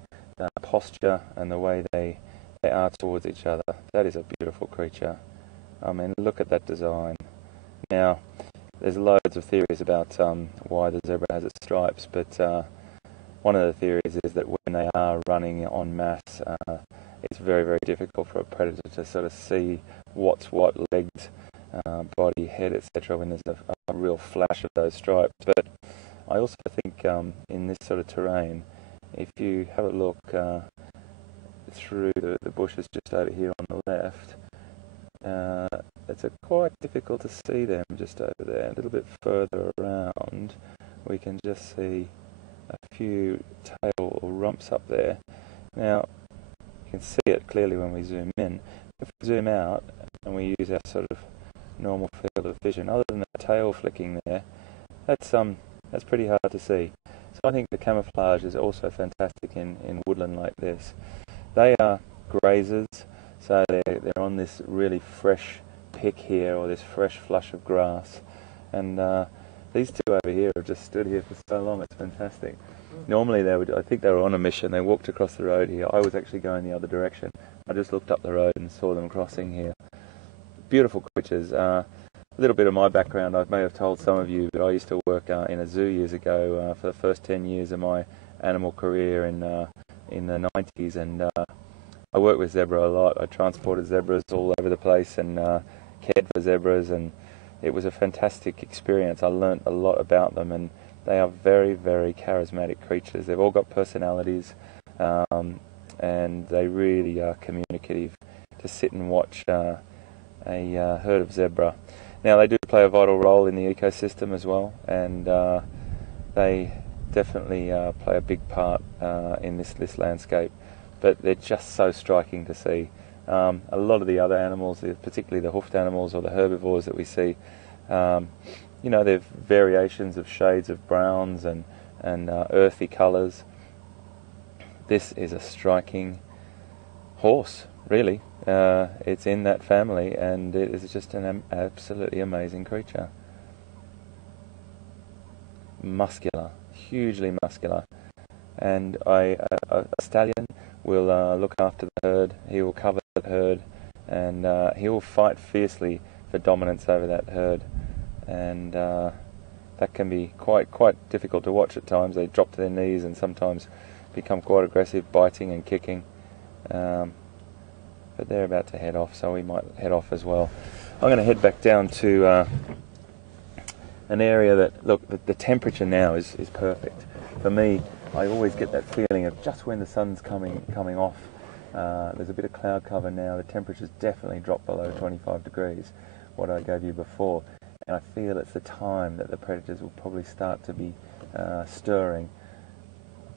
posture, and the way they are towards each other. That is a beautiful creature. I mean, look at that design. Now, there's loads of theories about why the zebra has its stripes, but one of the theories is that when they are running en masse, it's very, very difficult for a predator to sort of see what's what, legs, body, head, etc., when there's a real flash of those stripes. But I also think in this sort of terrain, if you have a look through the bushes just over here on the left, it's quite difficult to see them just over there. A little bit further around, we can just see a few tail or rumps up there. Now, you can see it clearly when we zoom in. If we zoom out and we use our sort of normal field of vision, other than the tail flicking there, that's pretty hard to see. So I think the camouflage is also fantastic in woodland like this. They are grazers, so they're on this really fresh pick here, or this fresh flush of grass, and these two over here have just stood here for so long. It's fantastic. Normally I think they were on a mission. They walked across the road here. I was actually going the other direction. I just looked up the road and saw them crossing here. Beautiful creatures. A little bit of my background, I may have told some of you, but I used to work in a zoo years ago for the first 10 years of my animal career in the 90s, and I worked with zebra a lot. I transported zebras all over the place and cared for zebras, and it was a fantastic experience. I learnt a lot about them, and they are very, very charismatic creatures. They've all got personalities, and they really are communicative. To sit and watch a herd of zebra. Now, they do play a vital role in the ecosystem as well, and they definitely play a big part in this landscape, but they're just so striking to see. A lot of the other animals, particularly the hoofed animals or the herbivores that we see, you know, they're variations of shades of browns and earthy colours. This is a striking horse, really. It's in that family, and it is just an absolutely amazing creature. Muscular, hugely muscular, and a stallion will look after the herd. He will cover the herd, and he will fight fiercely for dominance over that herd, and that can be quite difficult to watch at times. They drop to their knees and sometimes become quite aggressive, biting and kicking. But they're about to head off, so we might head off as well. I'm going to head back down to an area that, look, the temperature now is perfect. For me, I always get that feeling of just when the sun's coming off. There's a bit of cloud cover now. The temperature's definitely dropped below 25 degrees, what I gave you before. And I feel it's the time that the predators will probably start to be stirring.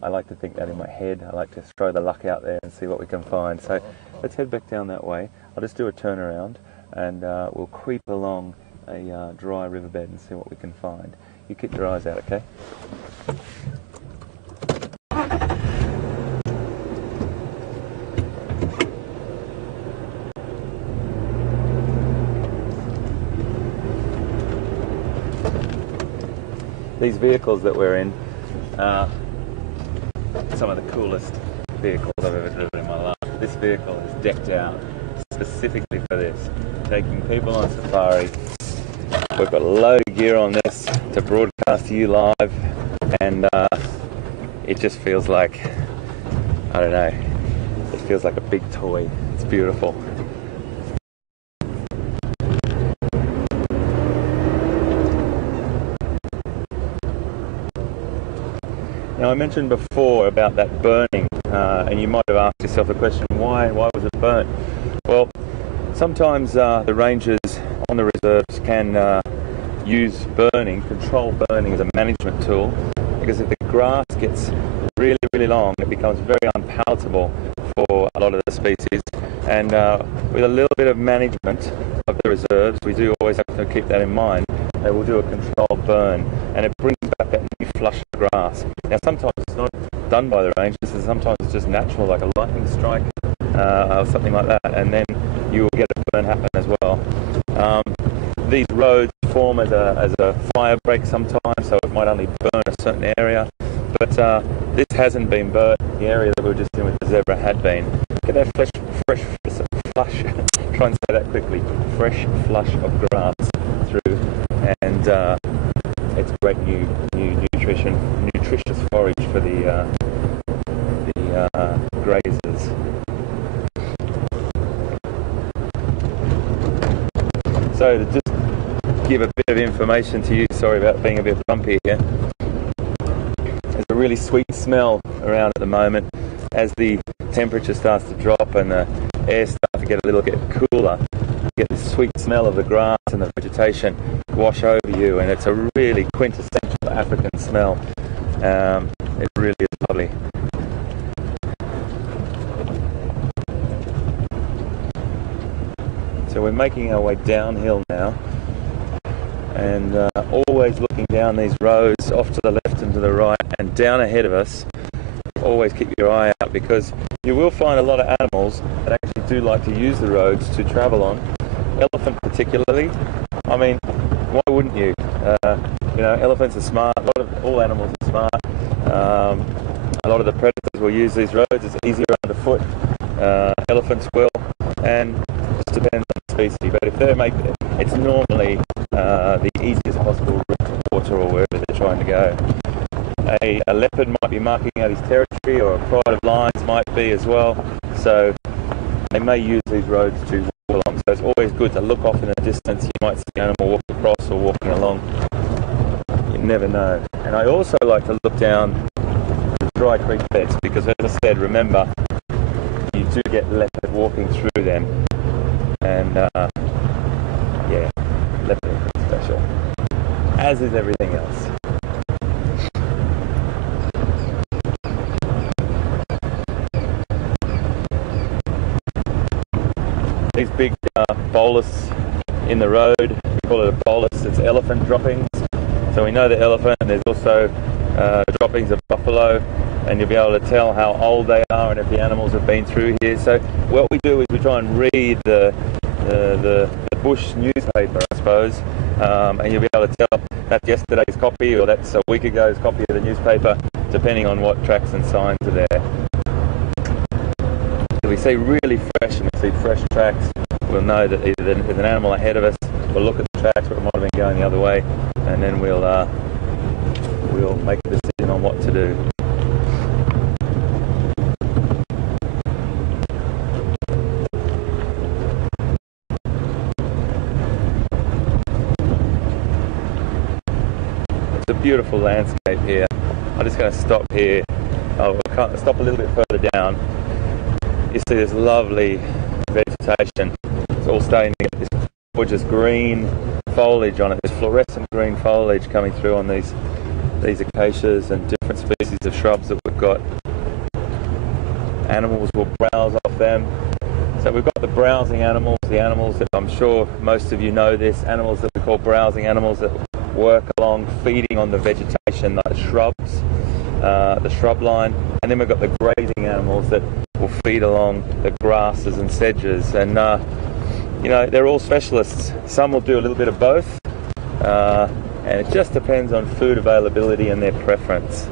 I like to think that in my head. I like to throw the luck out there and see what we can find. So let's head back down that way. I'll just do a turnaround, and we'll creep along a dry riverbed and see what we can find. You keep your eyes out, okay? These vehicles that we're in are some of the coolest vehicles I've ever driven in my life. This vehicle is decked out specifically for this, taking people on safari. We've got a load of gear on this to broadcast to you live, and it just feels like, I don't know, it feels like a big toy. It's beautiful. Now, I mentioned before about that burning, and you might have asked yourself the question, why was it burnt? Well, sometimes the rangers on the reserves can use burning, control burning as a management tool, because if the grass gets really, really long, it becomes very unpalatable for a lot of the species, and with a little bit of management of the reserves, we do always have to keep that in mind. They will do a controlled burn, and it brings back that new flush of grass. Now, sometimes it's not done by the rangers, and sometimes it's just natural, like a lightning strike or something like that, and then you will get a burn happen as well. These roads form as a fire break sometimes, so it might only burn a certain area, but this hasn't been burnt. The area that we were just in with the zebra had been. Look at that fresh flush, try and say that quickly, fresh flush of grass through, and it's great new nutritious forage for the grazers. So to just give a bit of information to you, sorry about being a bit bumpy here, there's a really sweet smell around at the moment. As the temperature starts to drop and the air starts to get a little bit cooler, you get this sweet smell of the grass and the vegetation wash over you, and it's a really quintessential African smell. It really is lovely. So we're making our way downhill now, and always looking down these roads off to the left and to the right and down ahead of us. Always keep your eye out, because you will find a lot of animals that actually do like to use the roads to travel on. Elephant particularly. I mean, why wouldn't you? You know, elephants are smart. All animals are smart. A lot of the predators will use these roads. It's easier underfoot, elephants will, and it just depends on the species. But if it's normally the easiest possible route to water or wherever they're trying to go. A leopard might be marking out his territory, or a pride of lions might be as well. So they may use these roads to walk along. So it's always good to look off in the distance. You might see an animal walk across or walking along. You never know. And I also like to look down the dry creek beds because, as I said, remember, you do get leopard walking through them. And yeah, leopard are pretty special, as is everything else. These big bolus in the road, we call it a bolus, it's elephant droppings. So we know the elephant, and there's also droppings of buffalo, and you'll be able to tell how old they are and if the animals have been through here. So what we do is we try and read the bush newspaper, I suppose, and you'll be able to tell that's yesterday's copy or that's a week ago's copy of the newspaper, depending on what tracks and signs are there. If we see really fresh and we see fresh tracks, we'll know that either there's an animal ahead of us. We'll look at the tracks, or it might have been going the other way, and then we'll make a decision on what to do. It's a beautiful landscape here. I'm just going to stop here. I'll stop a little bit further down. You see this lovely vegetation. It's all starting to get this gorgeous green foliage on it. There's fluorescent green foliage coming through on these acacias and different species of shrubs that we've got. Animals will browse off them. So we've got the browsing animals, the animals that I'm sure most of you know this, animals that we call browsing animals that work along feeding on the vegetation like shrubs, the shrub line, and then we've got the grazing animals that will feed along the grasses and sedges, and you know, they're all specialists. Some will do a little bit of both, and it just depends on food availability and their preference.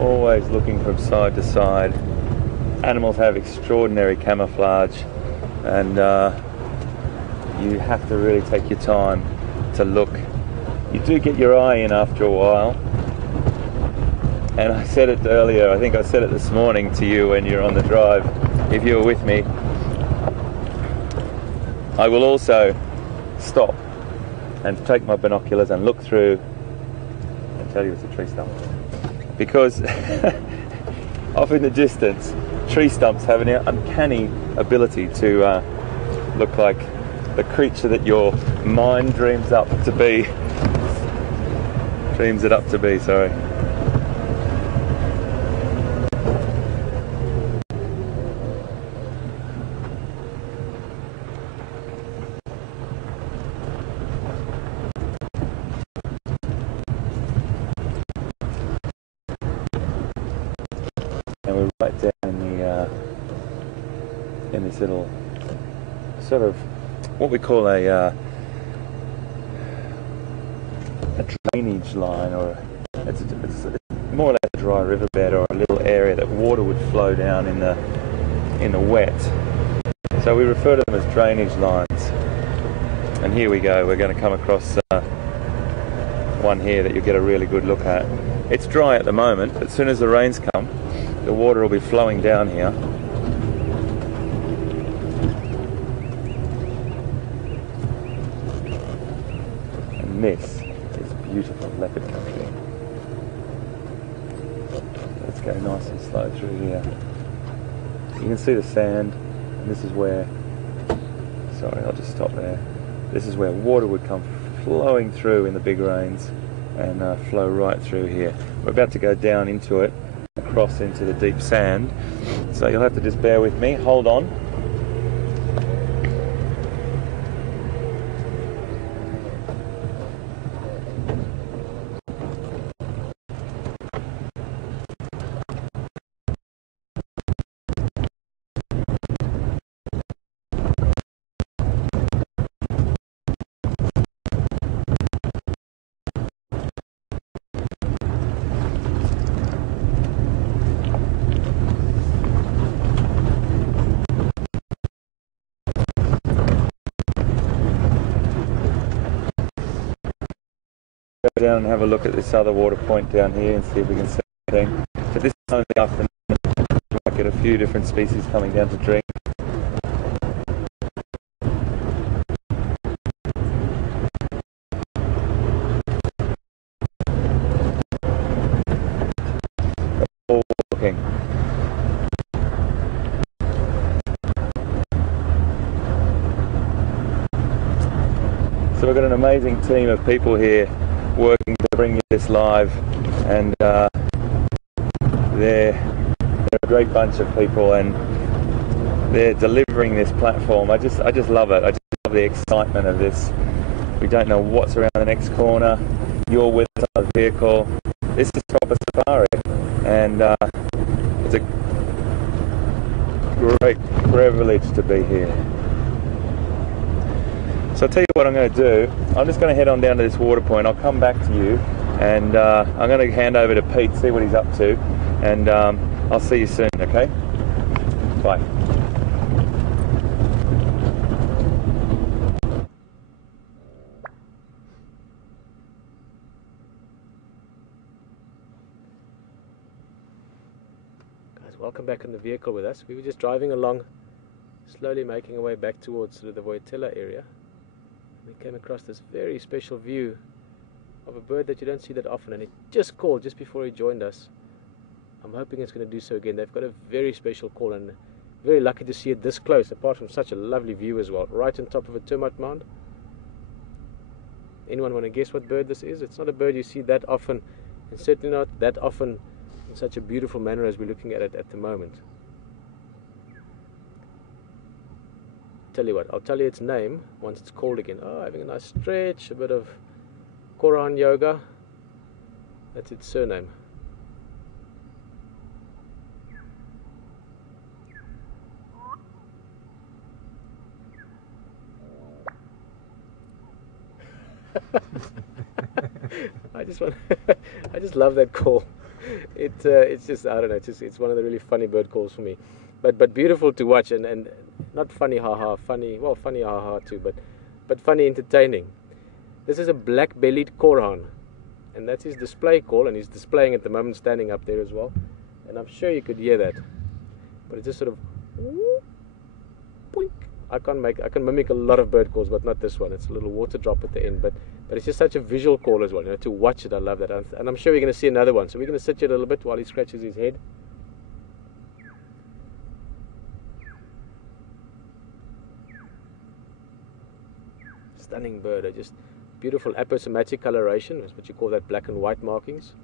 Always looking from side to side. Animals have extraordinary camouflage, and you have to really take your time to look. You do get your eye in after a while, and I said it earlier, I think I said it this morning to you when you're on the drive, if you were with me. I will also stop and take my binoculars and look through and tell you it's a tree stump. Because off in the distance, tree stumps have an uncanny ability to look like the creature that your mind dreams it up to be, sorry. And we're right down in this little sort of what we call a drainage line, or it's more or less a dry riverbed or a little area that water would flow down in the wet. So we refer to them as drainage lines. And here we go. We're going to come across one here that you'll get a really good look at. It's dry at the moment, but as soon as the rains come, the water will be flowing down here. And this is beautiful leopard country. Let's go nice and slow through here. You can see the sand, and this is where, sorry, I'll just stop there. This is where water would come flowing through in the big rains and flow right through here. We're about to go down into it, across into the deep sand, so you'll have to just bear with me. Hold on. down and have a look at this other water point down here and see if we can see anything. But this time of the afternoon, we might get a few different species coming down to drink. All looking. So we've got an amazing team of people here working to bring you this live, and they're a great bunch of people, and they're delivering this platform. I just love it. I just love the excitement of this. We don't know what's around the next corner. You're with us on the vehicle. This is proper safari, and it's a great privilege to be here. So I'll tell you what I'm going to do. I'm just going to head on down to this water point. I'll come back to you, and I'm going to hand over to Pete, see what he's up to, and I'll see you soon, okay? Bye. Guys, welcome back in the vehicle with us. We were just driving along, slowly making our way back towards sort of the Voitella area. We came across this very special view of a bird that you don't see that often, and it just called just before he joined us. I'm hoping it's going to do so again. They've got a very special call, and very lucky to see it this close, apart from such a lovely view as well, right on top of a termite mound. Anyone want to guess what bird this is? It's not a bird you see that often, and certainly not that often in such a beautiful manner as we're looking at it at the moment. Tell you what, I'll tell you its name once it's called again. Oh, having a nice stretch, a bit of Koran yoga. That's its surname. I just love that call. It's just, I don't know, it's one of the really funny bird calls for me. But beautiful to watch, and not funny haha, funny, well, funny haha too, but funny, entertaining. This is a black-bellied koran, and that's his display call, and he's displaying at the moment, standing up there as well. And I'm sure you could hear that, but it's just sort of boink. I can mimic a lot of bird calls, but not this one. It's a little water drop at the end, but it's just such a visual call as well. You know, to watch it, I love that, and I'm sure we're going to see another one. So we're going to sit here a little bit while he scratches his head. Stunning bird, just beautiful aposematic coloration. That's what you call that, black and white markings.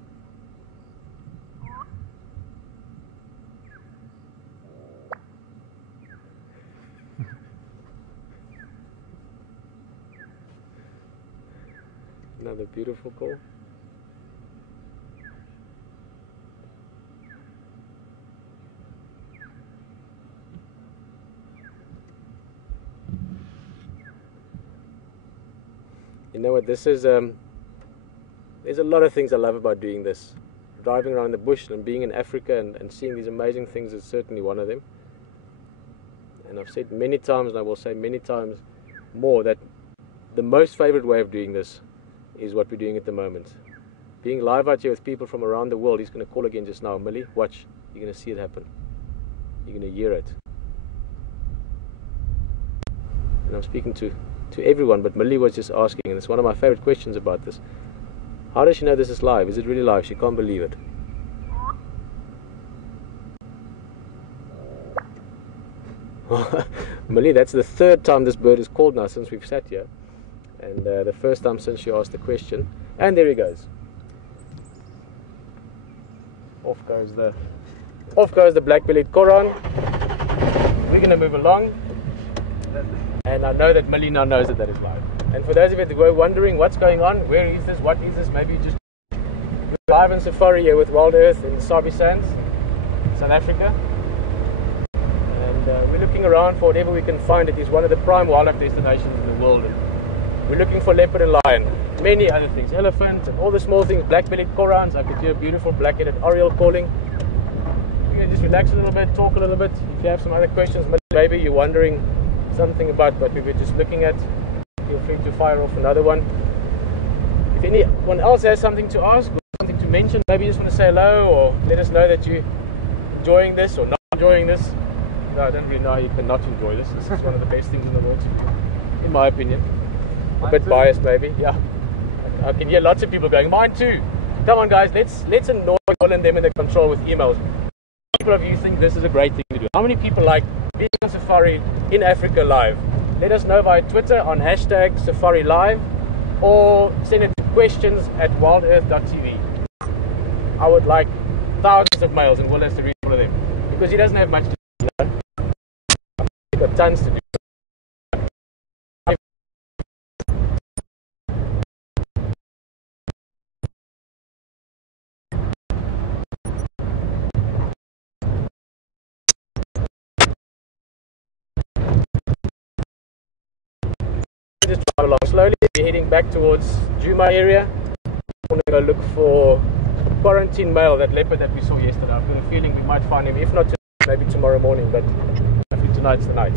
Another beautiful call. You know what this is? There's a lot of things I love about doing this. Driving around the bush and being in Africa and seeing these amazing things is certainly one of them. And I've said many times, and I will say many times more, that the most favorite way of doing this is what we're doing at the moment. Being live out here with people from around the world. He's going to call again just now. Millie, watch. You're going to see it happen. You're going to hear it. And I'm speaking to everyone, but Millie was just asking, and it's one of my favorite questions about this. How does she know this is live? Is it really live? She can't believe it. Millie, that's the third time this bird is called now since we've sat here, and the first time since she asked the question. And there he goes. Off goes the black-bellied koran. We're going to move along. And I know that Millie now knows that is live. And for those of you that were wondering what's going on, where is this, what is this, maybe just live on safari here with Wild Earth in the Sabi Sands, South Africa. And we're looking around for whatever we can find. It is one of the prime wildlife destinations in the world. And we're looking for leopard and lion, many other things, elephant and all the small things, black-bellied korans. I could hear a beautiful black-headed oriole calling. We're going to just relax a little bit, talk a little bit. If you have some other questions, maybe you're wondering something about what we were just looking at, feel free to fire off another one. if anyone else has something to ask or something to mention, maybe you just want to say hello or let us know that you're enjoying this or not enjoying this. No, I don't really know how you can not enjoy this. This is one of the best things in the world to do, in my opinion. A bit biased maybe, yeah. I can hear lots of people going, mine too. Come on guys, let's annoy all of them in the control with emails. How many people of you think this is a great thing to do? How many people like being on safari in Africa live? Let us know via Twitter on hashtag Safari Live or send it to questions@wildearth.tv. I would like thousands of mails and Will has to read all of them because he doesn't have much to do. You know? He's got tons to do. Just drive along slowly. We're heading back towards Juma area. I'm going to go look for quarantine male, that leopard that we saw yesterday. I've got a feeling we might find him, if not tonight, maybe tomorrow morning, but I think tonight's the night.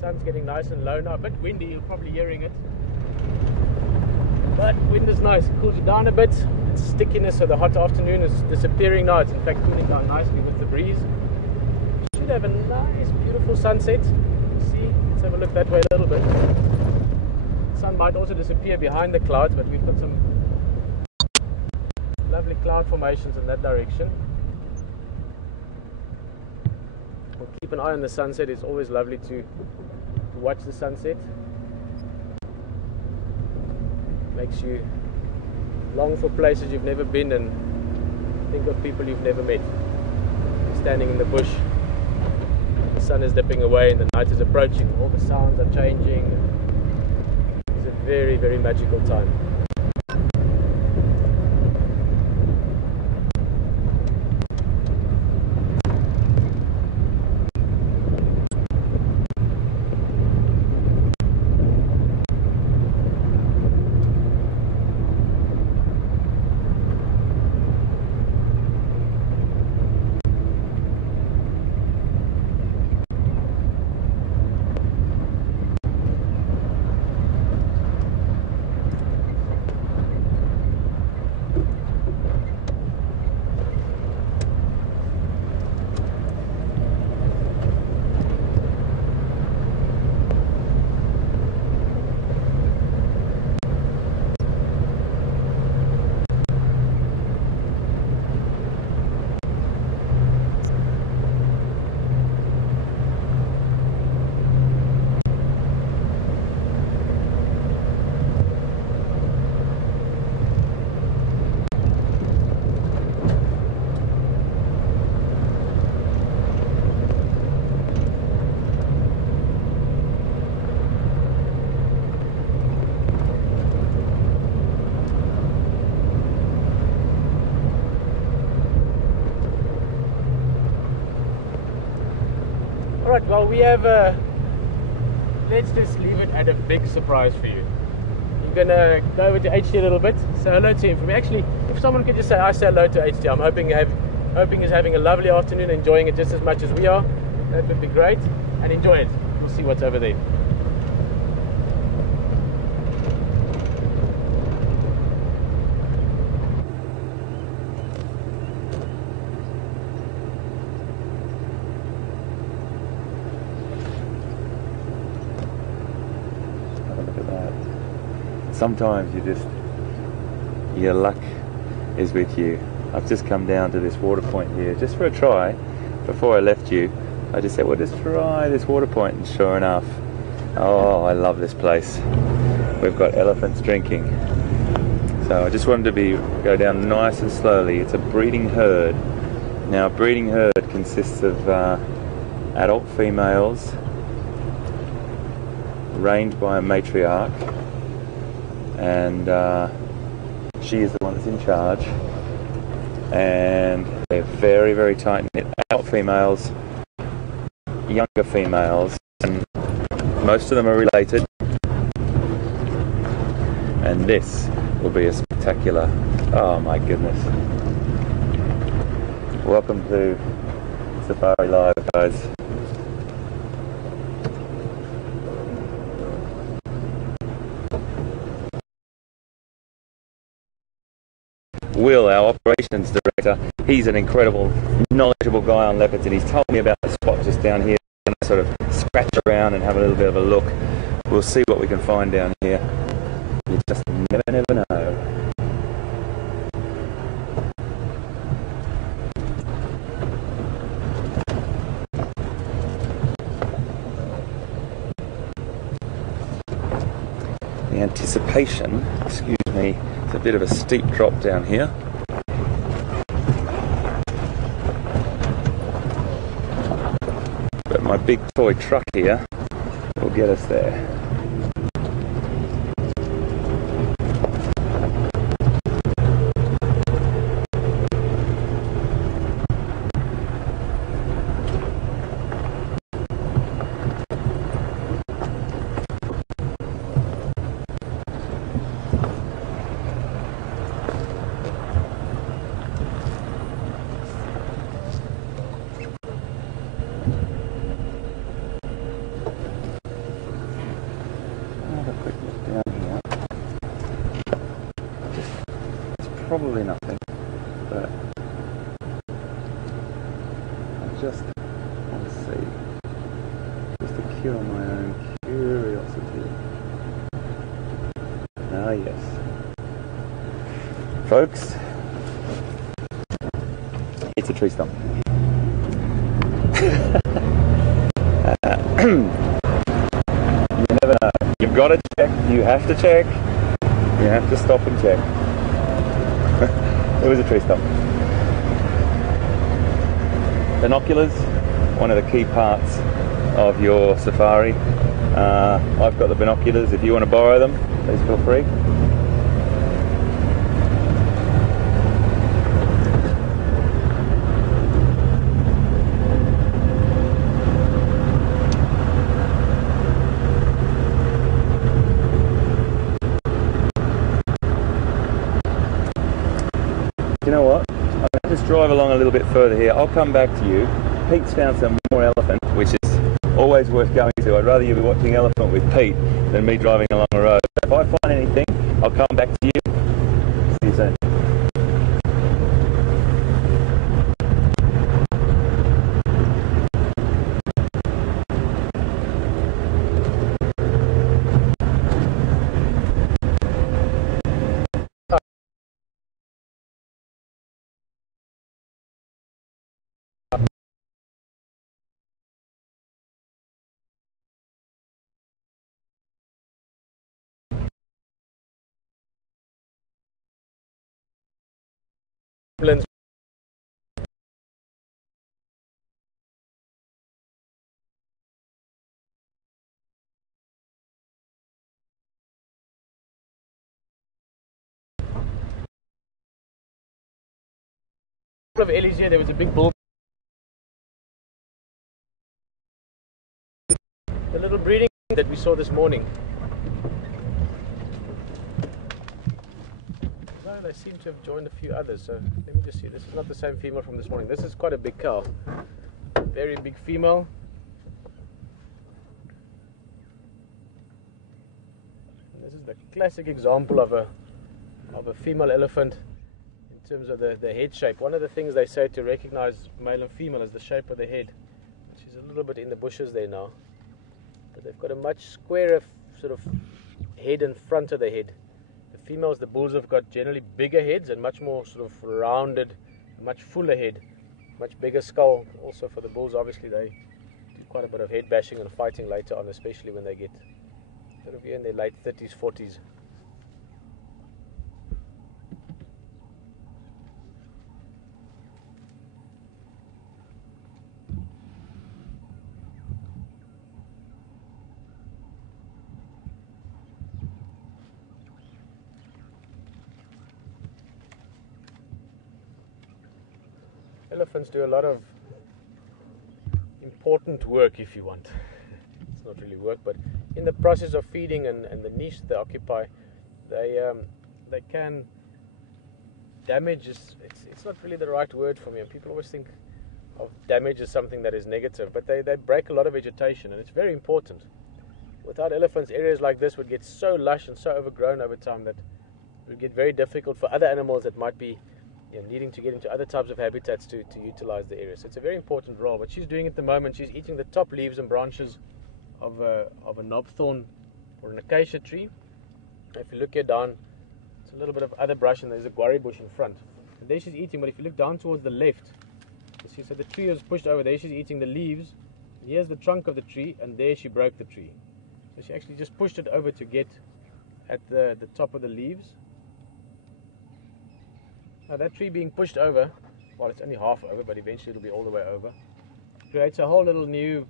Sun's getting nice and low now, a bit windy, you're probably hearing it. But wind is nice, it cools you down a bit. Its stickiness of the hot afternoon is disappearing now. It's in fact cooling down nicely with the breeze. Should have a nice, beautiful sunset. See, let's have a look that way a little bit. The sun might also disappear behind the clouds, but we've got some lovely cloud formations in that direction. We'll keep an eye on the sunset. It's always lovely to watch the sunset. Makes you long for places you've never been and think of people you've never met. You're standing in the bush, the sun is dipping away and the night is approaching. All the sounds are changing. It's a very, very magical time. Alright, well we have let's just leave it at a big surprise for you. I'm gonna go over to HT a little bit, say hello to him for me. Actually, if someone could just say I say hello to HT, I'm hoping he's having a lovely afternoon, enjoying it just as much as we are. That would be great, and enjoy it. We'll see what's over there. Sometimes your luck is with you. I've just come down to this water point here just for a try. Before I left you, I just said, well, just try this water point, and sure enough, oh, I love this place. We've got elephants drinking. So I just wanted to go down nice and slowly. It's a breeding herd. Now, a breeding herd consists of adult females reigned by a matriarch, and she is the one that's in charge, and they're very, very tight-knit. Adult females, younger females, and most of them are related, and this will be a spectacular, oh my goodness. Welcome to Safari Live, guys. Will, our operations director, he's an incredible, knowledgeable guy on leopards, and he's told me about the spot just down here, and I sort of scratch around and have a little bit of a look. We'll see what we can find down here. You just never know. The anticipation, excuse me, it's a bit of a steep drop down here. But my big toy truck here will get us there. Probably nothing, but I just want to see, just to cure my own curiosity. Ah yes. Folks, it's a tree stump. You never know. You've got to check, you have to check, you have to stop and check. It was a tree stump. Binoculars, one of the key parts of your safari. I've got the binoculars. If you want to borrow them, please feel free. You know what? I'll just drive along a little bit further here. I'll come back to you. Pete's found some more elephant, which is always worth going to. I'd rather you be watching elephant with Pete than me driving along the road. If I find anything, I'll come back to you. See you soon. Of Ellie's here, there was a big bull. The little breeding that we saw this morning. No, they seem to have joined a few others, so let me just see. This is not the same female from this morning. This is quite a big cow. Very big female. And this is the classic example of a female elephant in terms of the head shape. One of the things they say to recognize male and female is the shape of the head. She's a little bit in the bushes there now. But they've got a much squarer sort of head in front of the head. The females, the bulls, have got generally bigger heads and much more sort of rounded, much fuller head, much bigger skull. Also for the bulls, obviously, they do quite a bit of head bashing and fighting later on, especially when they get sort of in their late 30s, 40s. elephants do a lot of important work, if you want. It's not really work, but in the process of feeding and the niche they occupy, they can damage. It's not really the right word for me, and people always think of damage as something that is negative, but they break a lot of vegetation, and it's very important. Without elephants, areas like this would get so lush and so overgrown over time that it would get very difficult for other animals that might be needing to get into other types of habitats to utilize the area. So it's a very important role. What she's doing at the moment, she's eating the top leaves and branches of a knobthorn or an acacia tree. If you look here down, it's a little bit of other brush, and there's a guarri bush in front. And there she's eating, but if you look down towards the left, you see, so the tree was pushed over. There she's eating the leaves. Here's the trunk of the tree, and there she broke the tree. So she actually just pushed it over to get at the top of the leaves. Now that tree being pushed over, well, it's only half over, but eventually it'll be all the way over, creates a whole little new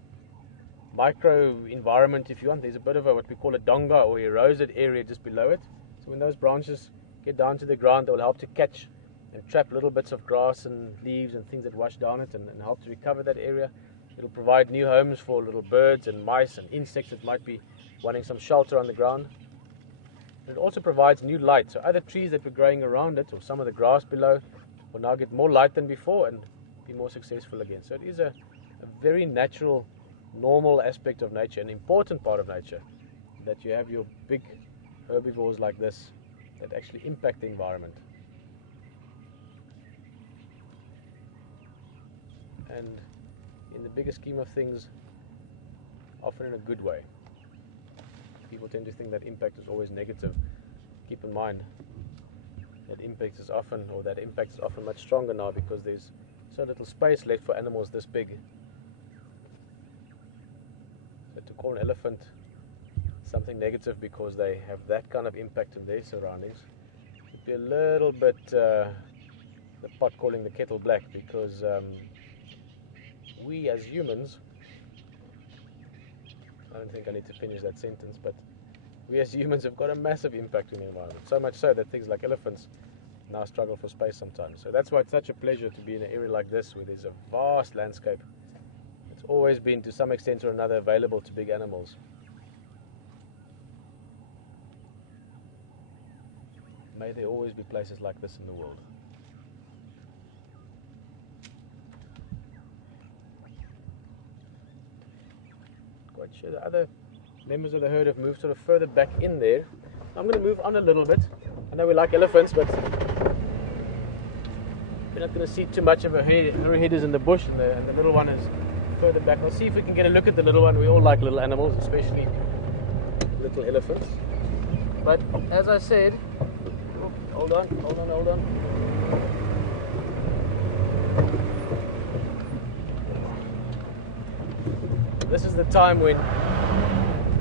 micro environment, if you want. There's a bit of what we call a donga, or eroded area just below it. So when those branches get down to the ground, they will help to catch and trap little bits of grass and leaves and things that wash down it, and help to recover that area. It'll provide new homes for little birds and mice and insects that might be wanting some shelter on the ground. It also provides new light, so other trees that were growing around it, or some of the grass below, will now get more light than before and be more successful again. So it is a very natural, normal aspect of nature, an important part of nature, that you have your big herbivores like this that actually impact the environment. And in the bigger scheme of things, often in a good way. People tend to think that impact is always negative. Keep in mind that impact is often much stronger now, because there's so little space left for animals this big. So to call an elephant something negative because they have that kind of impact in their surroundings would be a little bit the pot calling the kettle black, because we as humans, I don't think I need to finish that sentence, but we as humans have got a massive impact on the environment. So much so that things like elephants now struggle for space sometimes. So that's why it's such a pleasure to be in an area like this, where there's a vast landscape. It's always been, to some extent or another, available to big animals. May there always be places like this in the world. Quite sure the other members of the herd have moved sort of further back in there. I'm going to move on a little bit. I know we like elephants, but we're not going to see too much of her head. Her head is in the bush, and the little one is further back. I'll see if we can get a look at the little one. We all like little animals, especially little elephants. But as I said, hold on. This is the time when,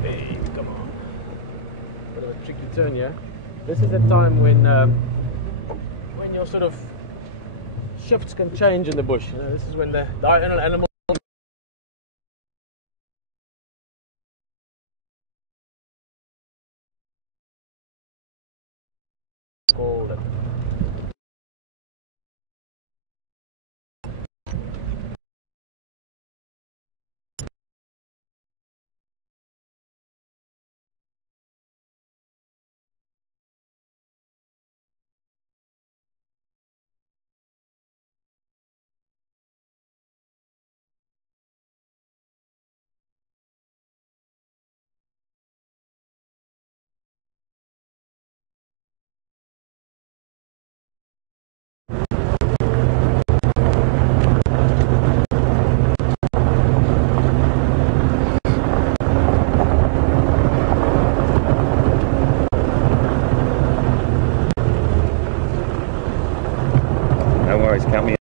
hey, come on, bit of a tricky turn here. This is the time when your sort of shifts can change in the bush. You know, this is when the diurnal animal called it. Count me in.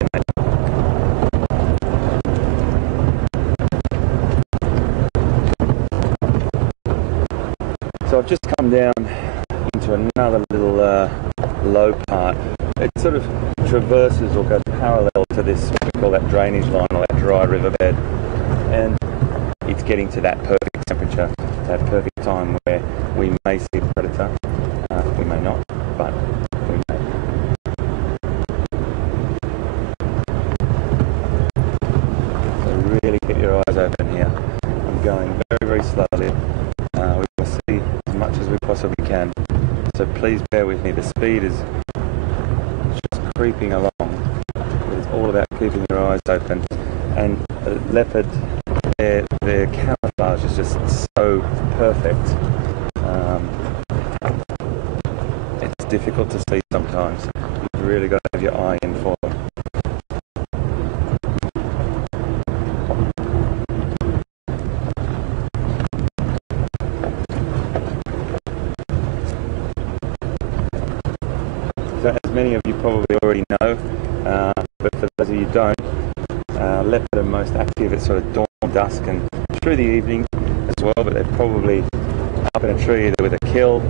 So I've just come down into another little low part. It sort of traverses or goes parallel to this, what we call that drainage line, or that dry riverbed, and it's getting to that perfect temperature, that perfect time where we may see a predator. We may not, but we may. closer we can. So please bear with me. The speed is just creeping along. It's all about keeping your eyes open. And the leopard, their camouflage is just so perfect. It's difficult to see sometimes. You've really got to have your eye in for them. So as many of you probably already know, but for those of you who don't, leopard are most active at sort of dawn, dusk and through the evening as well, but they're probably up in a tree either with a kill.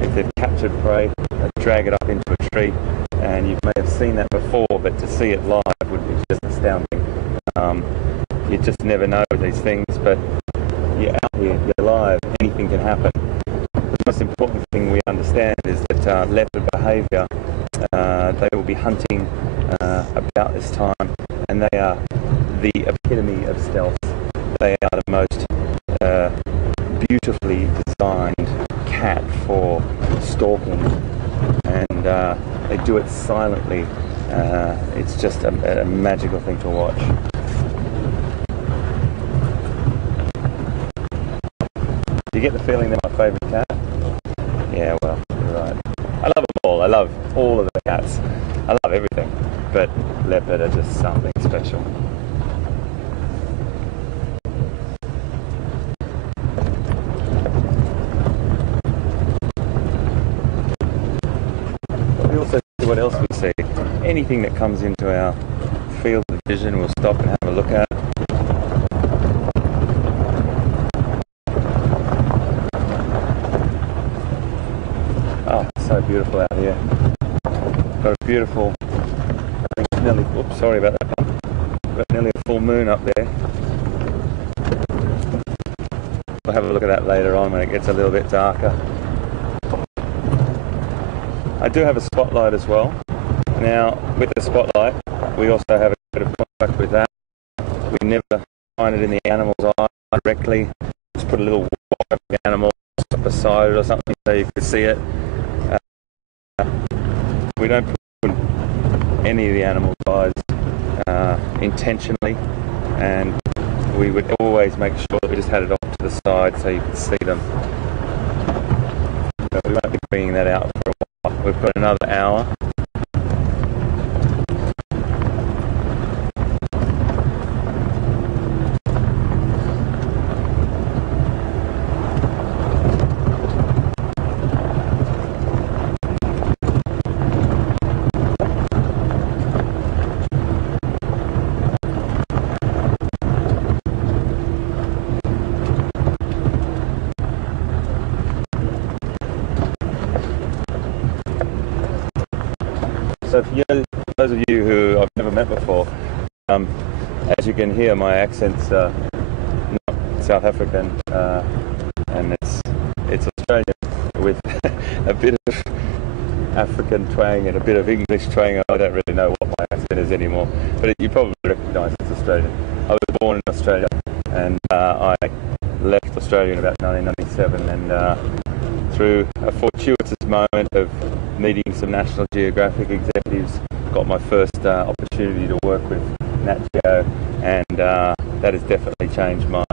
If they've captured prey, they drag it up into a tree, and you may have seen that before, but to see it live would be just astounding. You just never know with these things, but you're out here, you're live, anything can happen. The most important thing we understand is that leopard behaviour, they will be hunting about this time, and they are the epitome of stealth. They are the most beautifully designed cat for stalking, and they do it silently. It's just a magical thing to watch. Do you get the feeling they're my favourite cat? Yeah, well, you're right. I love them all. I love all of the cats. I love everything, but leopard are just something special. We also see what else we see. Anything that comes into our field of vision, we'll stop and have a look at. Oh, so beautiful out here. Got a beautiful, I think it's nearly, oops, sorry about that one. Got nearly a full moon up there. We'll have a look at that later on when it gets a little bit darker. I do have a spotlight as well. Now, with the spotlight, we also have a bit of contact with that. We never find it in the animal's eye directly. Just put a little wire of the animal beside it or something so you can see it. We don't put any of the animal's eyes intentionally, and we would always make sure that we just had it off to the side so you could see them. But we won't be bringing that out for a while. We've got another hour. So for those of you who I've never met before, as you can hear, my accent's not South African, and it's Australian with a bit of African twang and a bit of English twang. I don't really know what my accent is anymore, but you probably recognise it's Australian. I was born in Australia, and I left Australia in about 1997, and through a fortuitous moment of meeting some National Geographic executives, got my first opportunity to work with Nat Geo, and that has definitely changed my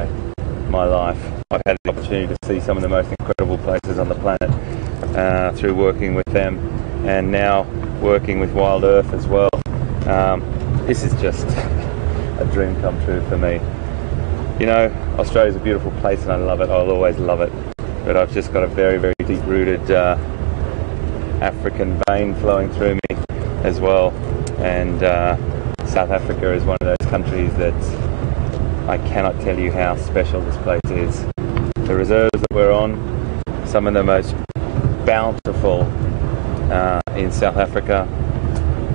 life. I've had the opportunity to see some of the most incredible places on the planet through working with them, and now working with Wild Earth as well. This is just a dream come true for me. You know, Australia's a beautiful place and I love it. I'll always love it. But I've just got a very, very deep-rooted African vein flowing through me as well. And South Africa is one of those countries that I cannot tell you how special this place is. The reserves that we're on, some of the most bountiful in South Africa,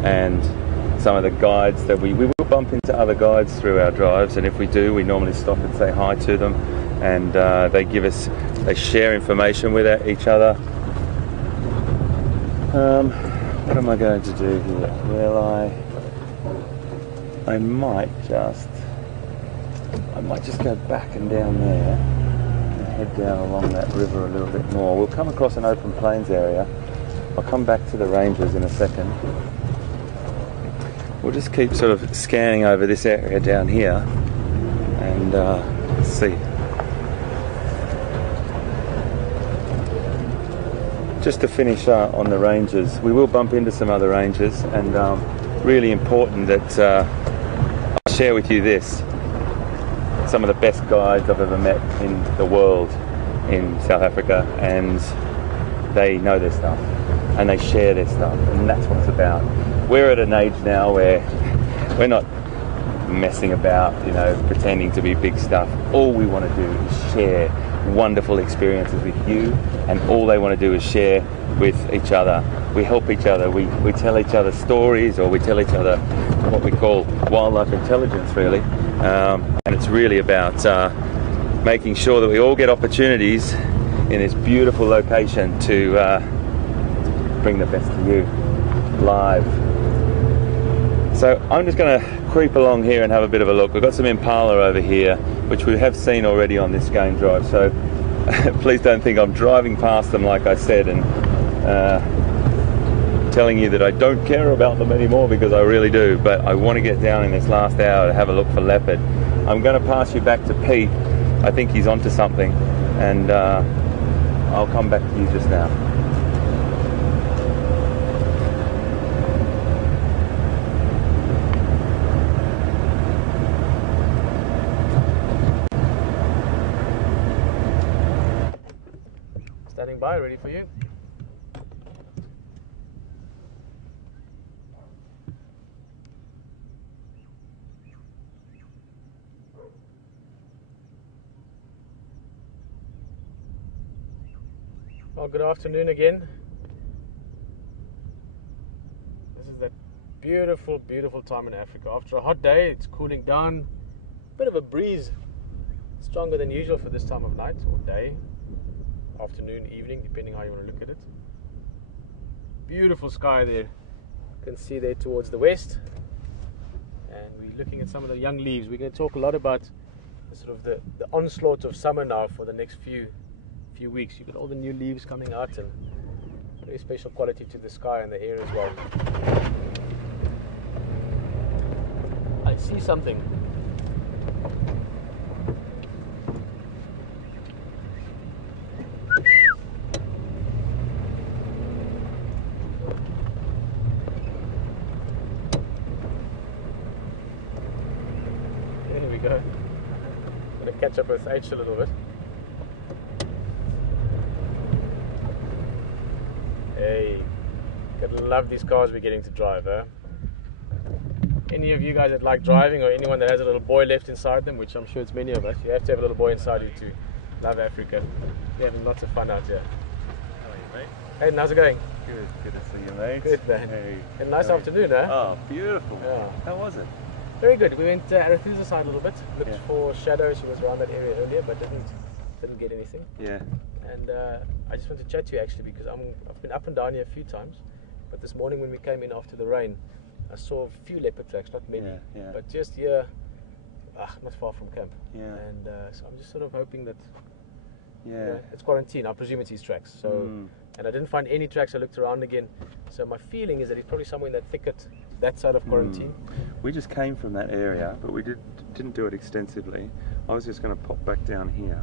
and some of the guides that we will bump into other guides through our drives, and if we do, we normally stop and say hi to them, and they share information with each other. What am I going to do here? Well, I might just go back and down there and head down along that river a little bit more. We'll come across an open plains area. I'll come back to the ranges in a second. We'll just keep sort of scanning over this area down here and see. Just to finish on the ranges, we will bump into some other ranges, and really important that I share with you this. Some of the best guides I've ever met in the world in South Africa, and they know their stuff and they share their stuff, and that's what it's about. We're at an age now where we're not messing about, you know, pretending to be big stuff. All we want to do is share wonderful experiences with you, and all they want to do is share with each other. We help each other, we tell each other stories, or we tell each other what we call wildlife intelligence, really. And it's really about making sure that we all get opportunities in this beautiful location to bring the best to you live. So I'm just going to creep along here and have a bit of a look. We've got some impala over here, which we have seen already on this game drive, so please don't think I'm driving past them like I said and telling you that I don't care about them anymore, because I really do. But I want to get down in this last hour to have a look for leopard. I'm going to pass you back to Pete. I think he's onto something, and I'll come back to you just now. Standing by, ready for you. Well, good afternoon again. This is that beautiful, beautiful time in Africa. After a hot day, it's cooling down. Bit of a breeze, stronger than usual for this time of night or day. Afternoon, evening, depending how you want to look at it. Beautiful sky there. You can see there towards the west. And we're looking at some of the young leaves. We're going to talk a lot about sort of the onslaught of summer now for the next few weeks. You've got all the new leaves coming out, and very special quality to the sky and the air as well. I see something. There we go. I'm going to catch up with H a little bit. Hey, gotta love these cars we're getting to drive, huh? Any of you guys that like driving, or anyone that has a little boy left inside them, which I'm sure it's many of us, you have to have a little boy inside you to love Africa. We're having lots of fun out here. How are you, mate? Hey, how's it going? Good to see you, mate. Good, man. Hey. And nice afternoon, huh? Oh, beautiful. Yeah. How was it? Very good. We went to Arethusa's side a little bit, looked Yeah. for Shadow. She was around that area earlier, but didn't get anything. Yeah. And I just want to chat to you actually, because I've been up and down here a few times, but this morning when we came in after the rain, I saw a few leopard tracks, not many, Yeah. but just here, not far from camp. Yeah. And so I'm just sort of hoping that, Yeah. you know, it's quarantine. I presume it's his tracks. So, and I didn't find any tracks. I looked around again. So my feeling is that he's probably somewhere in that thicket, that side of quarantine. We just came from that area, but we didn't do it extensively. I was just going to pop back down here.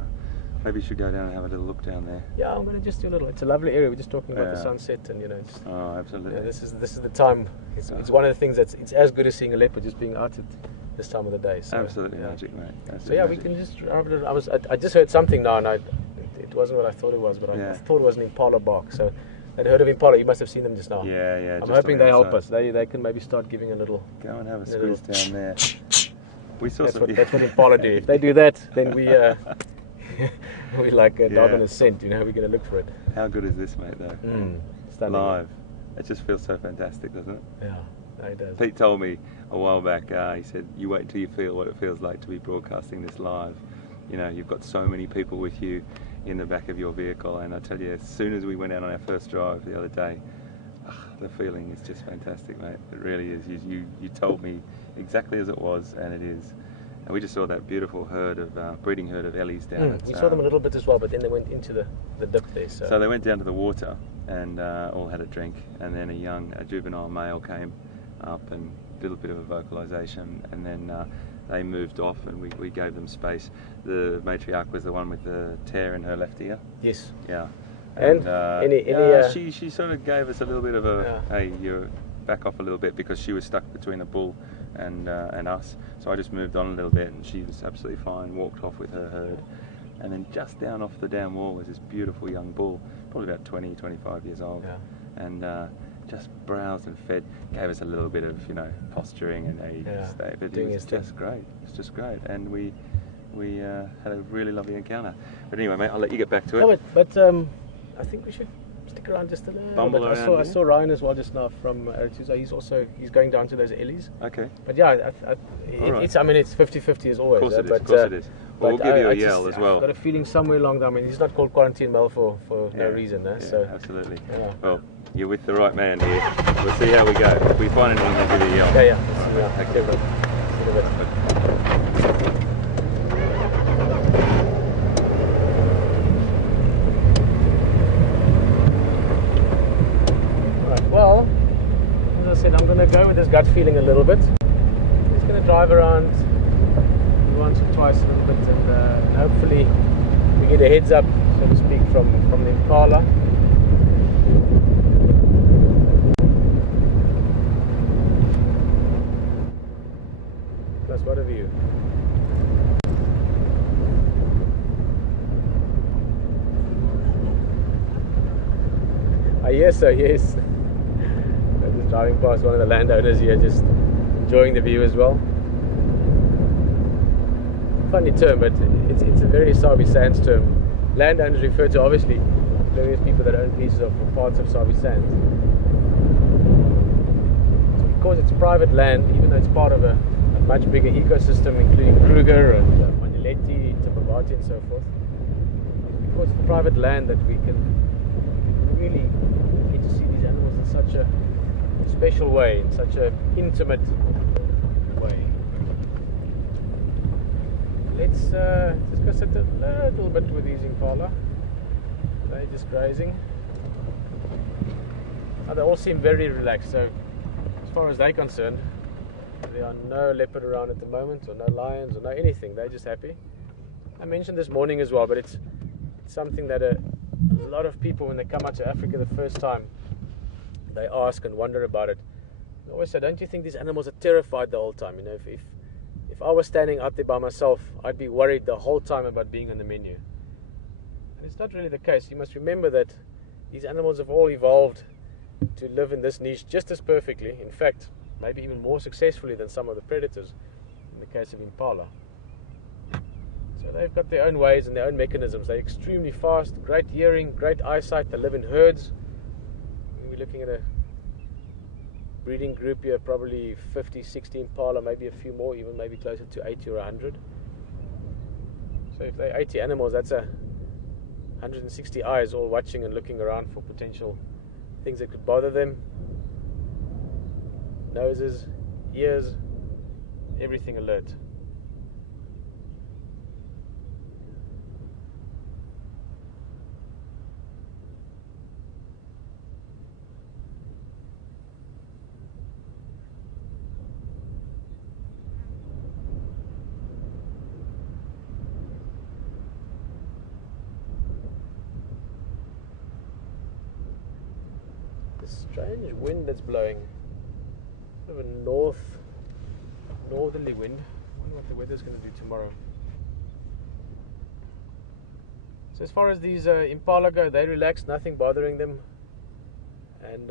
Maybe you should go down and have a little look down there. Yeah, I'm going to just do a little. It's a lovely area. We're just talking about the Yeah. sunset, and you know, it's, Oh, absolutely. you know, this is the time. It's one of the things it's as good as seeing a leopard, just being out at this time of the day. So, Absolutely yeah. magic, mate. Absolutely So yeah, we magic. can just. I just heard something now, and it wasn't what I thought it was, but I Yeah. thought it was an impala bark. So I'd heard of impala. You must have seen them just now. Yeah. I'm just hoping on they the help side. us. They can maybe start giving a little. Go and have a a little- squeeze down there. We saw That's some. what impala do. If they do that, then we we like a dog Yeah. on a scent. You know, we're going to look for it. How good is this, mate? Though. Stunning. Live. It just feels so fantastic, doesn't it? Yeah, no, it does. Pete told me a while back, he said, you wait until you feel what it feels like to be broadcasting this live. You know, you've got so many people with you in the back of your vehicle, and I tell you, as soon as we went out on our first drive the other day, the feeling is just fantastic, mate. It really is. You told me exactly as it was, and it is. And we just saw that beautiful herd of breeding herd of ellies down. We saw them a little bit as well, but then they went into the dip there. So they went down to the water and all had a drink, and then a juvenile male came up and did a bit of a vocalization, and then they moved off, and we gave them space. The matriarch was the one with the tear in her left ear. Yes. Yeah. And she sort of gave us a little bit of a, hey, you back off a little bit, because she was stuck between the bull and us. So I just moved on a little bit, and she was absolutely fine, walked off with her herd. And then just down off the dam wall was this beautiful young bull, probably about 20, 25 years old. Yeah. And just browsed and fed, gave us a little bit of, posturing, and he stayed. But it was just great. It's just great. And we had a really lovely encounter. But anyway, mate, I'll let you get back to it. But I think we should stick around just a little bit. I saw Ryan as well just now from Arituza. He's going down to those ellies. Okay. But yeah, it's 50-50 as always. Of course it is. Well, we'll give you a yell as well. I've got a feeling somewhere along there. I mean, he's not called quarantine male for no reason. Yeah, so absolutely. Yeah. Well, you're with the right man here. We'll see how we go. If we find anything, we'll give you a yell. Yeah. Okay, bud. See you in a bit. Well, as I said, I'm going to go with this gut feeling a little bit. I'm just going to drive around once or twice a little bit, and hopefully we get a heads up, so to speak, from the Impala. Plus, what a view. Yes, sir, yes. Driving past one of the landowners here, just enjoying the view as well. Funny term, but it's a very Sabi Sands term. Landowners refer to, obviously, various people that own pieces of parts of Sabi Sands. So because it's private land, even though it's part of a much bigger ecosystem, including Kruger and Manuletti, Tipavati and so forth, because it's private land that we can really get to see these animals in such a special way, in such an intimate way. Let's just go sit a little bit with these Impala. They're just grazing. They all seem very relaxed, so as far as they're concerned, there are no leopard around at the moment, or no lions, or no anything. They're just happy. I mentioned this morning as well, but it's something that a lot of people, when they come out to Africa the first time, they ask and wonder about it. I always say, don't you think these animals are terrified the whole time? If I was standing out there by myself, I'd be worried the whole time about being on the menu. And it's not really the case. You must remember that these animals have all evolved to live in this niche just as perfectly. In fact, maybe even more successfully than some of the predators, in the case of Impala. So they've got their own ways and their own mechanisms. They're extremely fast, great hearing, great eyesight. They live in herds. We're looking at a breeding group here, probably 50, 60 Impala, maybe a few more, even maybe closer to 80 or 100. So if they're 80 animals, that's 160 eyes all watching and looking around for potential things that could bother them. Noses, ears, everything alert. Strange wind that's blowing. Sort of a northerly wind. I wonder what the weather's going to do tomorrow. So as far as these Impala go, they relax, nothing bothering them. And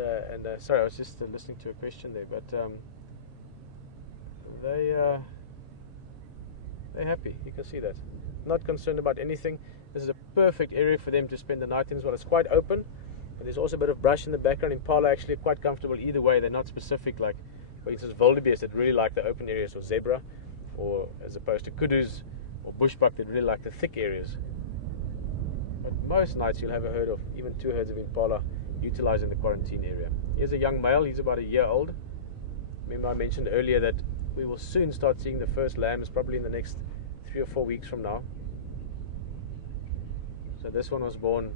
sorry, I was just listening to a question there, but they're happy. You can see that. Not concerned about anything. This is a perfect area for them to spend the night in as well. It's quite open. But there's also a bit of brush in the background. Impala actually quite comfortable either way. They're not specific, like for instance wildebeest that really like the open areas, or zebra, or as opposed to kudus or bushbuck that really like the thick areas. But most nights you'll have a herd of, even 2 herds of Impala utilizing the quarantine area. Here's a young male. He's about a year old. Remember I mentioned earlier that we will soon start seeing the first lambs, probably in the next 3 or 4 weeks from now. So this one was born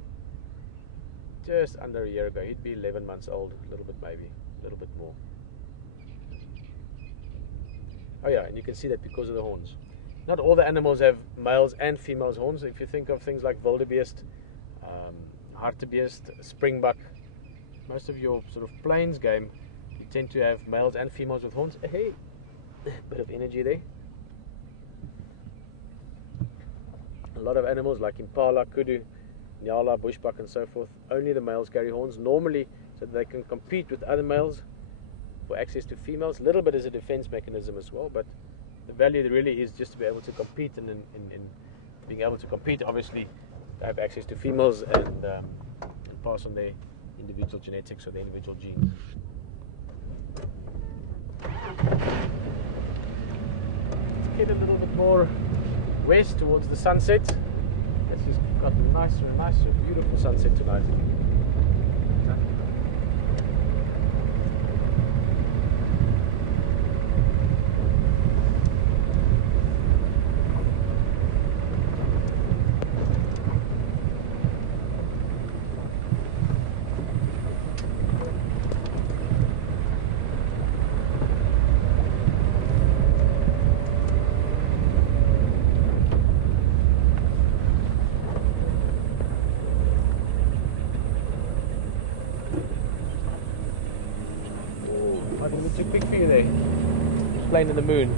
just under a year ago. He'd be 11 months old, a little bit, maybe a little bit more. Oh yeah, and you can see that because of the horns. Not all the animals have males and females horns. If you think of things like wildebeest, hartebeest, springbuck, most of your sort of plains game, you tend to have males and females with horns. Hey, bit of energy there. A lot of animals like impala, kudu, nyala, bushbuck and so forth, only the males carry horns, normally so that they can compete with other males for access to females. A little bit as a defense mechanism as well, but the value really is just to be able to compete, and in being able to compete, obviously have access to females and pass on their individual genetics or their individual genes. Let's get a little bit more west towards the sunset. This has got nicer and nicer, beautiful sunset tonight. Too quick for you there. Just playing in the moon.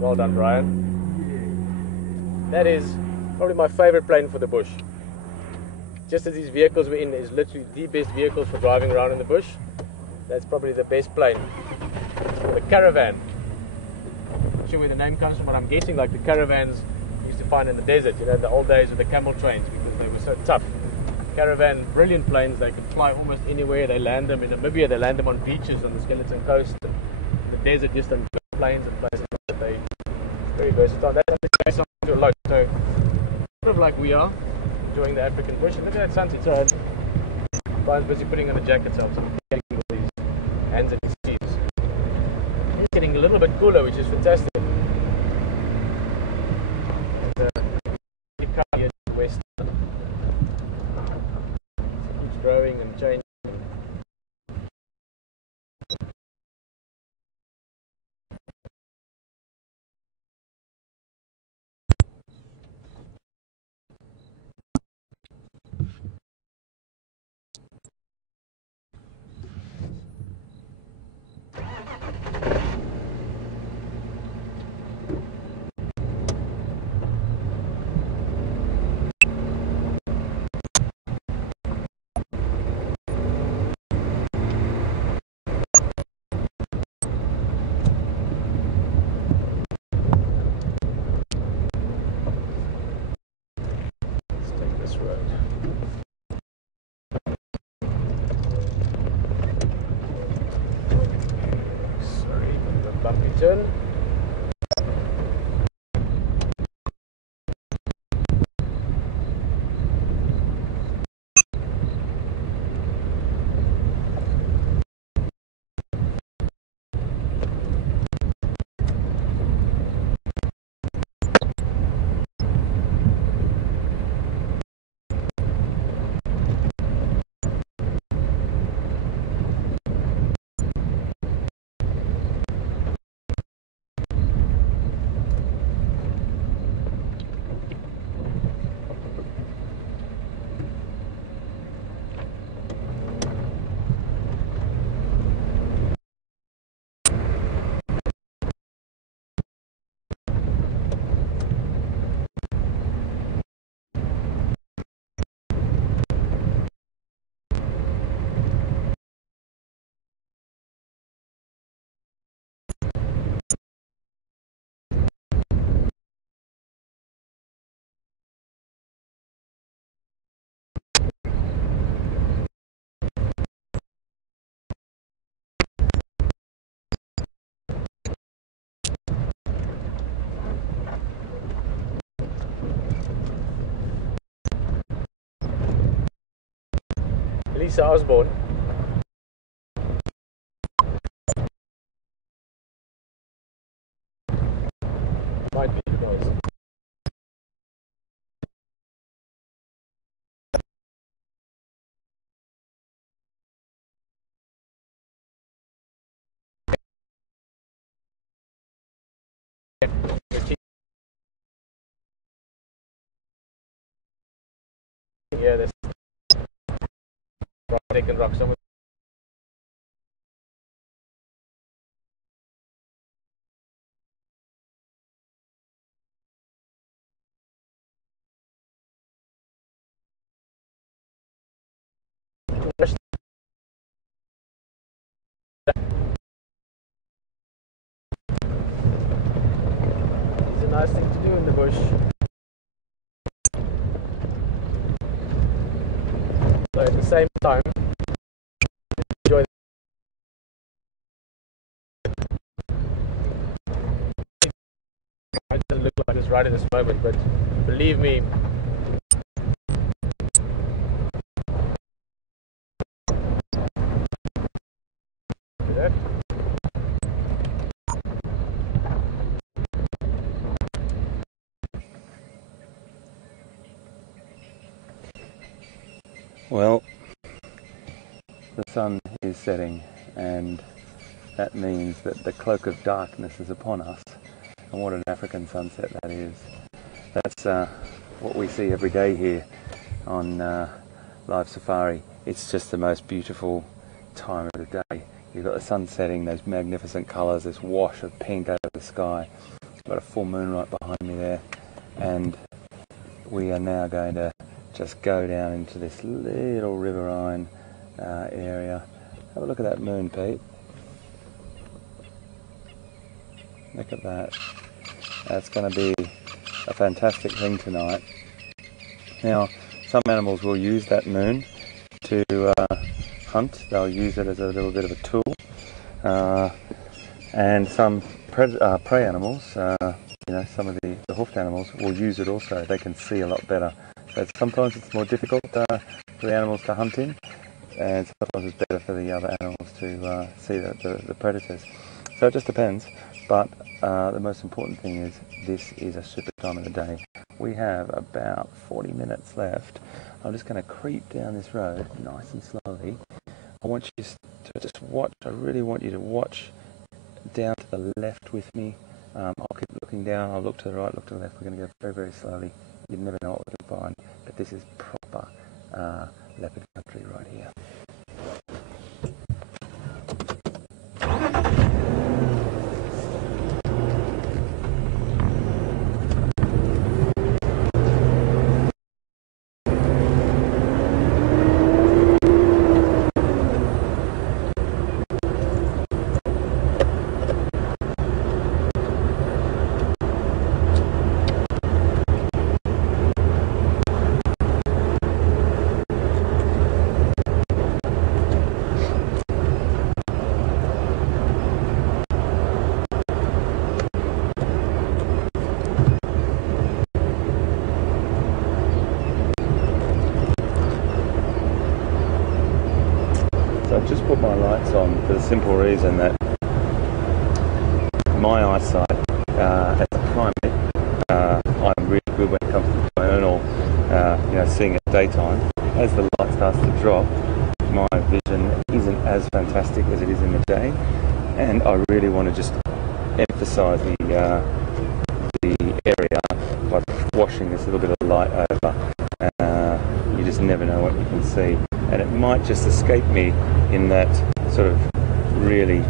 Well done, Brian. That is probably my favorite plane for the bush. Just as these vehicles we're in is literally the best vehicles for driving around in the bush. That's probably the best plane. It's called a caravan. I'm not sure where the name comes from, but I'm guessing like the caravans to find in the desert, you know, the old days of the camel trains, because they were so tough. Caravan, brilliant planes. They can fly almost anywhere. They land them in Namibia, they land them on beaches on the Skeleton Coast, in the desert, just on planes and places. They very versatile. That's something to a lot. So sort of like we are enjoying the African bush. And look at that sunset. So Brian's busy putting on a jacket, so I'm getting all these hands and his sleeves. It's getting a little bit cooler, which is fantastic. West. It keeps growing and changing. Lisa Osborne. Might be the noise. Yeah, there's taken rock somewhere. It's a nice thing to do in the bush. So at the same time, enjoy. It doesn't look like it's right at this moment, but believe me, Well, the sun is setting, and that means that the cloak of darkness is upon us. And what an African sunset that is. That's what we see every day here on live safari. It's just the most beautiful time of the day. You've got the sun setting, those magnificent colours, this wash of pink over the sky. Got a full moon right behind me there, and we are now going to just go down into this little riverine area. Have a look at that moon, Pete. Look at that. That's going to be a fantastic thing tonight. Now, some animals will use that moon to hunt. They'll use it as a little bit of a tool. And some prey animals, you know, some of the hoofed animals will use it also. They can see a lot better. So sometimes it's more difficult for the animals to hunt in, and sometimes it's better for the other animals to see the predators. So it just depends. But the most important thing is this is a super time of the day. We have about 40 minutes left. I'm just going to creep down this road nice and slowly. I want you to just watch. I really want you to watch down to the left with me. I'll keep looking down. I'll look to the right, look to the left. We're going to go very, very slowly. You never know what we can find, but this is proper leopard country right here. I've just put my lights on for the simple reason that my eyesight as a primate, I'm really good when it comes to diurnal, you know, seeing at daytime. As the light starts to drop, my vision isn't as fantastic as it is in the day, and I really want to just emphasise the area by washing this little bit of light over. You just never know what you can see, and it might just escape me in that sort of really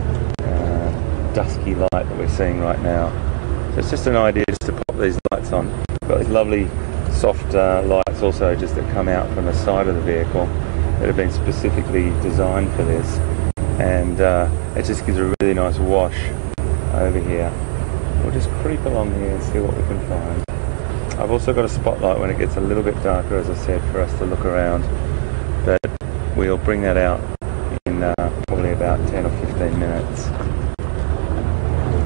dusky light that we're seeing right now. So it's just an idea just to pop these lights on. We've got these lovely soft lights also just that come out from the side of the vehicle that have been specifically designed for this, and it just gives a really nice wash over here. We'll just creep along here and see what we can find. I've also got a spotlight when it gets a little bit darker, as I said, for us to look around, but we'll bring that out in probably about 10 or 15 minutes.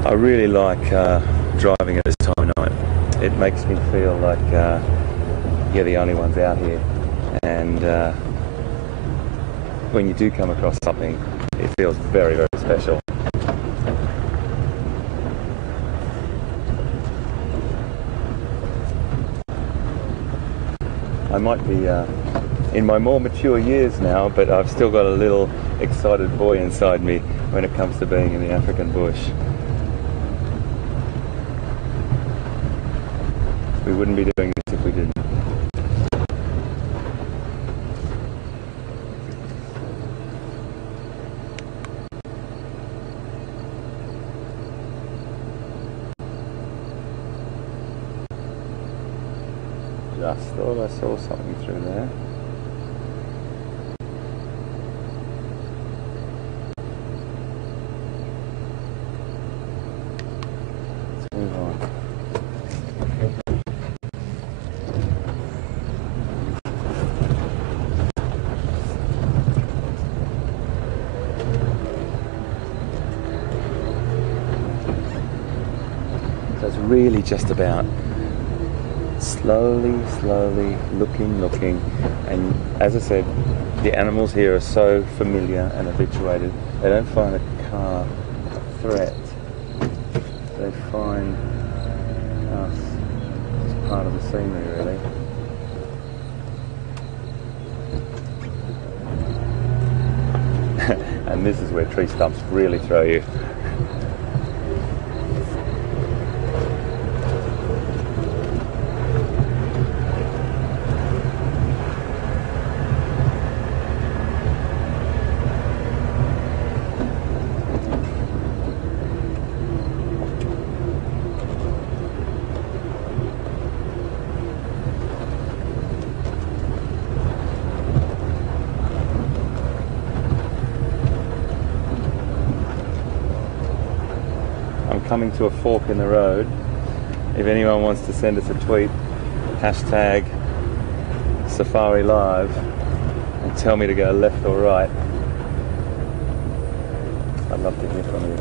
I really like driving at this time of night. It makes me feel like you're the only ones out here, and when you do come across something, it feels very, very special. I might be in my more mature years now, but I've still got a little excited boy inside me when it comes to being in the African bush. We wouldn't be doing this if we didn't. Just thought I saw something through there. Let's move on. So it's really just about slowly looking, and as I said, the animals here are so familiar and habituated, they don't find a car a threat, they find us as part of the scenery, really. And this is where tree stumps really throw you. Coming to a fork in the road. If anyone wants to send us a tweet, hashtag Safari Live, and tell me to go left or right, I'd love to hear from you.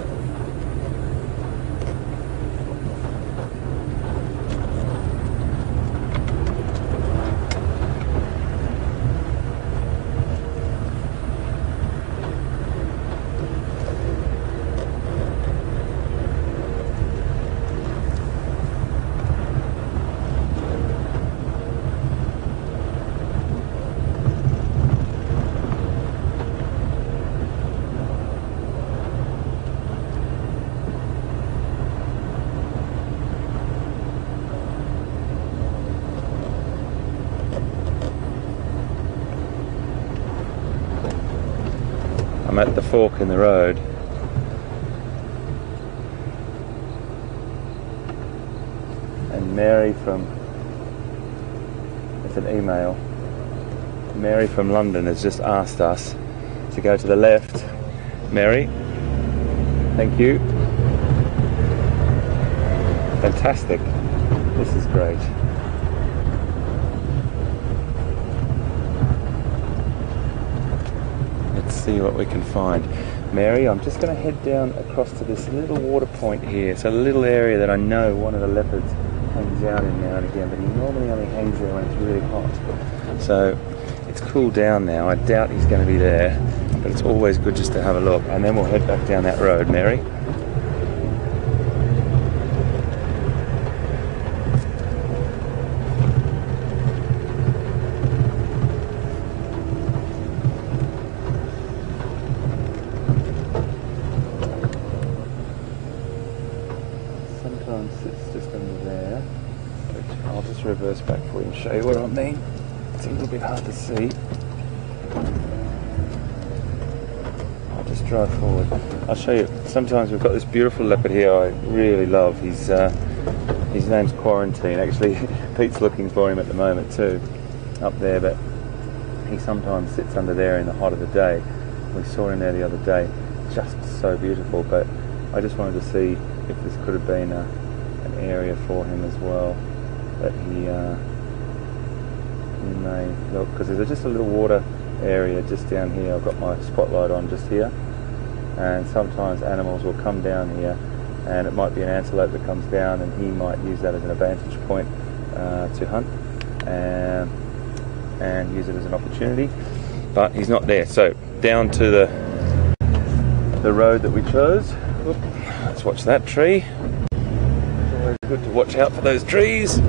I'm at the fork in the road. And Mary from, it's an email, Mary from London has just asked us to go to the left. Mary, thank you. Fantastic. This is great. See what we can find. Mary, I'm just going to head down across to this little water point here. It's a little area that I know one of the leopards hangs out in now and again, but he normally only hangs there when it's really hot. So it's cooled down now. I doubt he's going to be there, but it's always good just to have a look. And then we'll head back down that road, Mary. It's just under there, which I'll just reverse back for you and show you what I mean. It's a little bit hard to see. I'll just drive forward. I'll show you. Sometimes we've got this beautiful leopard here I really love. His name's Quarantine. Actually, Pete's looking for him at the moment too, up there, but he sometimes sits under there in the hot of the day. We saw him there the other day. Just so beautiful, but I just wanted to see if this could have been an area for him as well, that he may look, because there's just a little water area just down here. I've got my spotlight on just here, and sometimes animals will come down here, and it might be an antelope that comes down, and he might use that as an advantage point to hunt and use it as an opportunity, but he's not there. So down to the road that we chose. Oop, let's watch that tree. It's always good to watch out for those trees.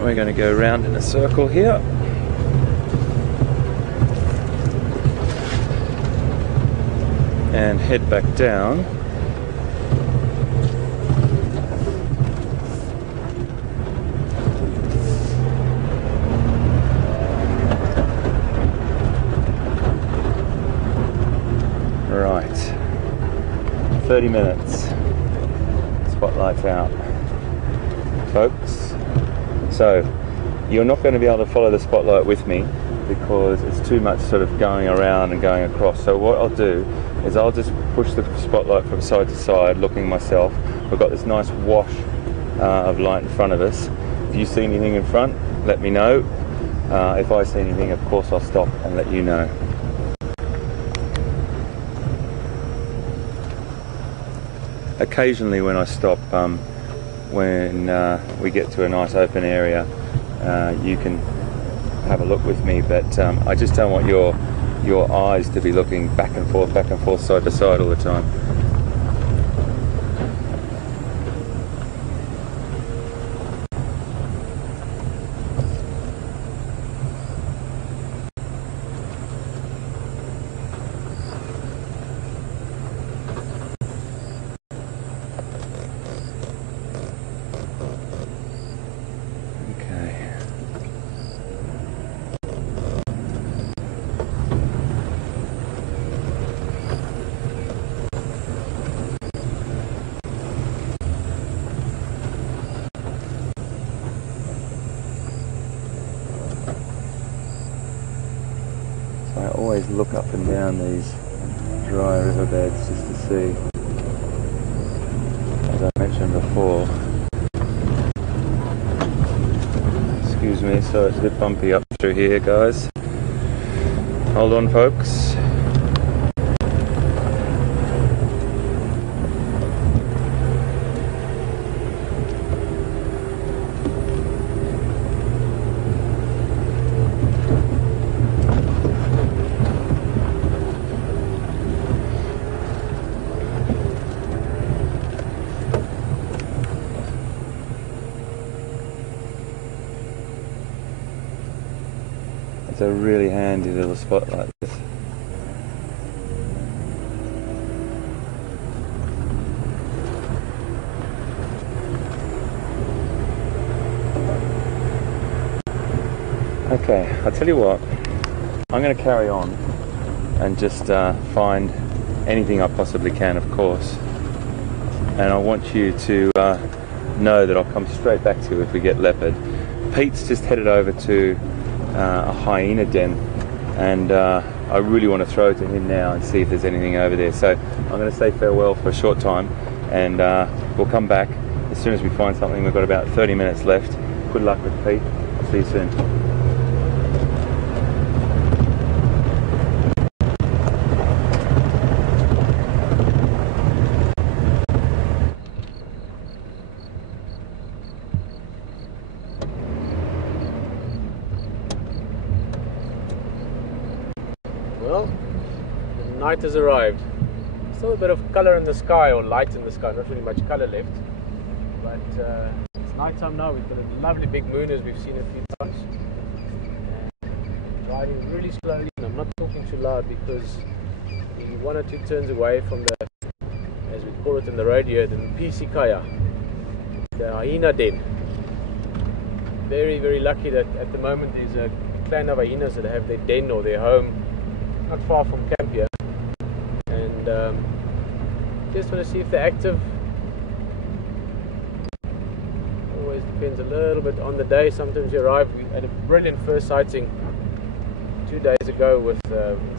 We're going to go round in a circle here. And head back down. Right, 30 minutes, spotlight's out, folks. So you're not going to be able to follow the spotlight with me because it's too much sort of going around and going across. So what I'll do is I'll just push the spotlight from side to side, looking myself. We've got this nice wash of light in front of us. If you see anything in front, let me know. If I see anything, of course I'll stop and let you know. Occasionally when I stop, when we get to a nice open area, you can have a look with me, but I just don't want your eyes to be looking back and forth, side to side all the time. I always look up and down these dry riverbeds just to see, as I mentioned before. Excuse me, so it's a bit bumpy up through here, guys. Hold on, folks. It's a really handy little spot like this. Okay, I'll tell you what, I'm going to carry on and just find anything I possibly can, of course. And I want you to know that I'll come straight back to you if we get leopard. Pete's just headed over to a hyena den, and I really want to throw to him now and see if there's anything over there. So I'm going to say farewell for a short time, and we'll come back as soon as we find something. We've got about 30 minutes left. Good luck with Pete. I'll see you soon. Well, the night has arrived. Still a bit of colour in the sky, or light in the sky, not really much colour left. But it's night time now. We've got a lovely big moon, as we've seen a few times. And driving really slowly, and I'm not talking too loud because the 1 or 2 turns away from the, as we call it in the road here, the PC Kaya, the hyena den. Very, very lucky that at the moment there's a clan of hyenas that have their den or their home not far from camp here, and just want to see if they're active. Always depends a little bit on the day. Sometimes you arrive. We had a brilliant first sighting 2 days ago with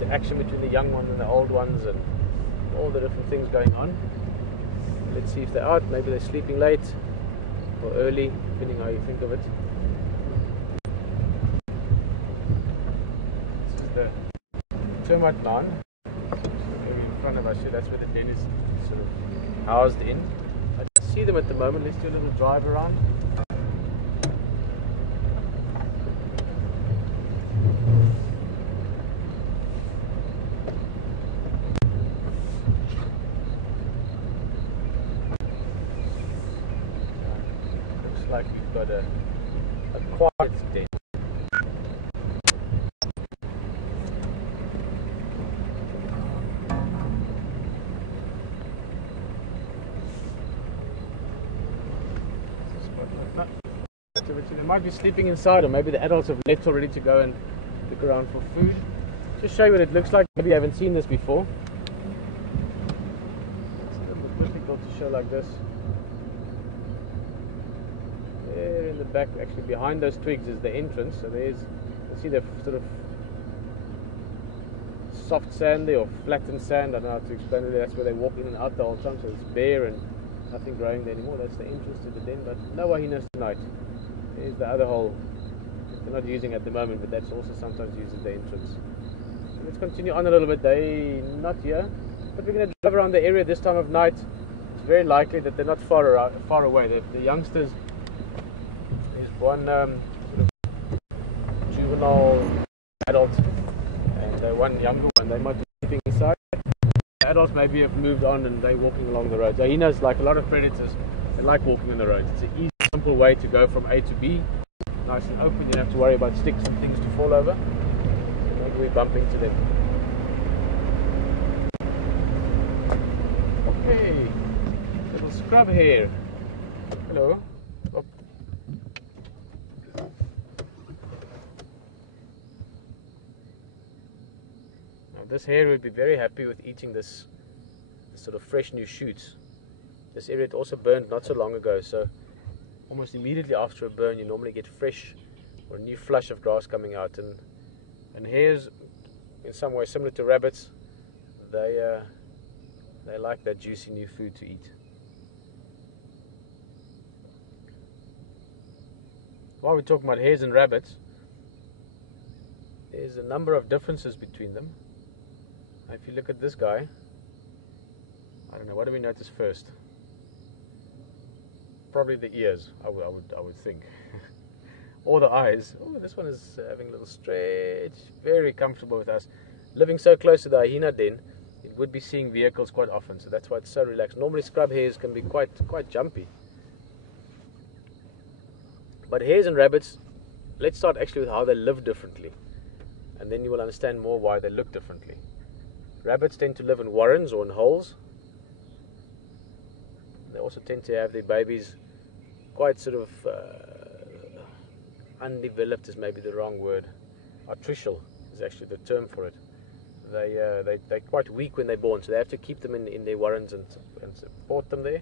interaction between the young ones and the old ones and all the different things going on. Let's see if they're out. Maybe they're sleeping late or early, depending how you think of it. This is the termite line, maybe in front of us here. That's where the den is sort of housed in. I don't see them at the moment. Let's do a little drive around. quite a quiet den. They might be sleeping inside, or maybe the adults have left already to go and look around for food. Just show you what it looks like. Maybe you haven't seen this before. It's a little bit difficult to show like this. There in the back, actually behind those twigs, is the entrance. So there's, you see the sort of soft sandy or flattened sand. I don't know how to explain it. That's where they walk in and out the whole time. So it's bare and nothing growing there anymore. That's the entrance to the den. But no hyenas tonight. There's the other hole. They're not using at the moment, but that's also sometimes used as the entrance. So let's continue on a little bit. They're not here, but we're going to drive around the area this time of night. It's very likely that they're not far away. The youngsters, there's one sort of juvenile adult and one younger one. They might be sleeping inside. The adults maybe have moved on and they're walking along the road. Hyenas, like a lot of predators, they like walking on the road. It's an easy, simple way to go from A to B. Nice and open, you don't have to worry about sticks and things to fall over. Maybe we bump into them. Okay, little scrub here. Hello. Oh. Now this hare would be very happy with eating this sort of fresh new shoots. This area it also burned not so long ago, so almost immediately after a burn you normally get fresh or a new flush of grass coming out, and hares, in some way similar to rabbits, they like that juicy new food to eat. While we're talking about hares and rabbits, there's a number of differences between them. If you look at this guy, I don't know, what do we notice first? Probably the ears, I would think. Or the eyes. Oh, this one is having a little stretch. Very comfortable with us. Living so close to the hyena den, it would be seeing vehicles quite often, so that's why it's so relaxed. Normally scrub hares can be quite jumpy. But hares and rabbits, let's start actually with how they live differently, and then you will understand more why they look differently. Rabbits tend to live in warrens or in holes. They also tend to have their babies quite sort of undeveloped is maybe the wrong word. Artificial is actually the term for it. They're quite weak when they're born, so they have to keep them in their warrens and support them there.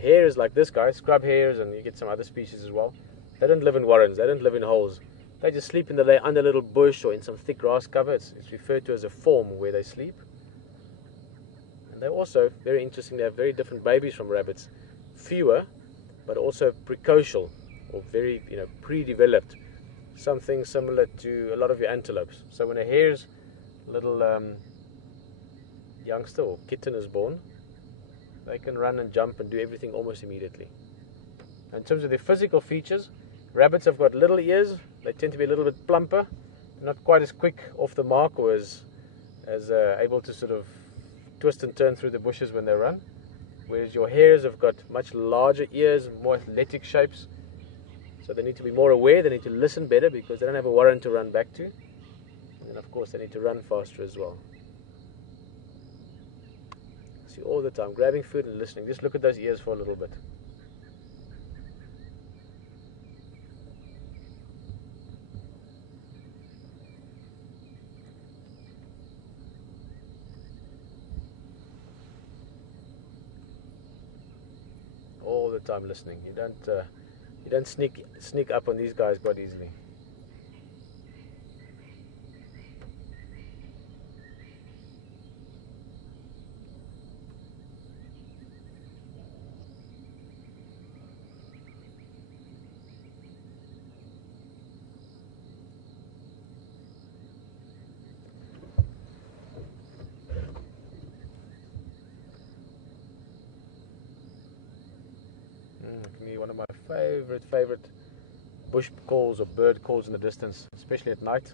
Hares like this guy, scrub hares, and you get some other species as well, they don't live in warrens, they don't live in holes. They just sleep under a little bush or in some thick grass cover. It's referred to as a form where they sleep. And they're also, very interesting, they have very different babies from rabbits. Fewer, but also precocial, or very, pre-developed. Something similar to a lot of your antelopes. So when a hare's little youngster or kitten is born, they can run and jump and do everything almost immediately. In terms of their physical features, rabbits have got little ears. They tend to be a little bit plumper, not quite as quick off the mark or as able to sort of twist and turn through the bushes when they run. Whereas your hares have got much larger ears, more athletic shapes. So they need to be more aware, they need to listen better because they don't have a warren to run back to. And of course they need to run faster as well. See, all the time, grabbing food and listening. Just look at those ears for a little bit. All the time listening. You don't sneak up on these guys quite easily. One of my favorite bush calls or bird calls in the distance, especially at night.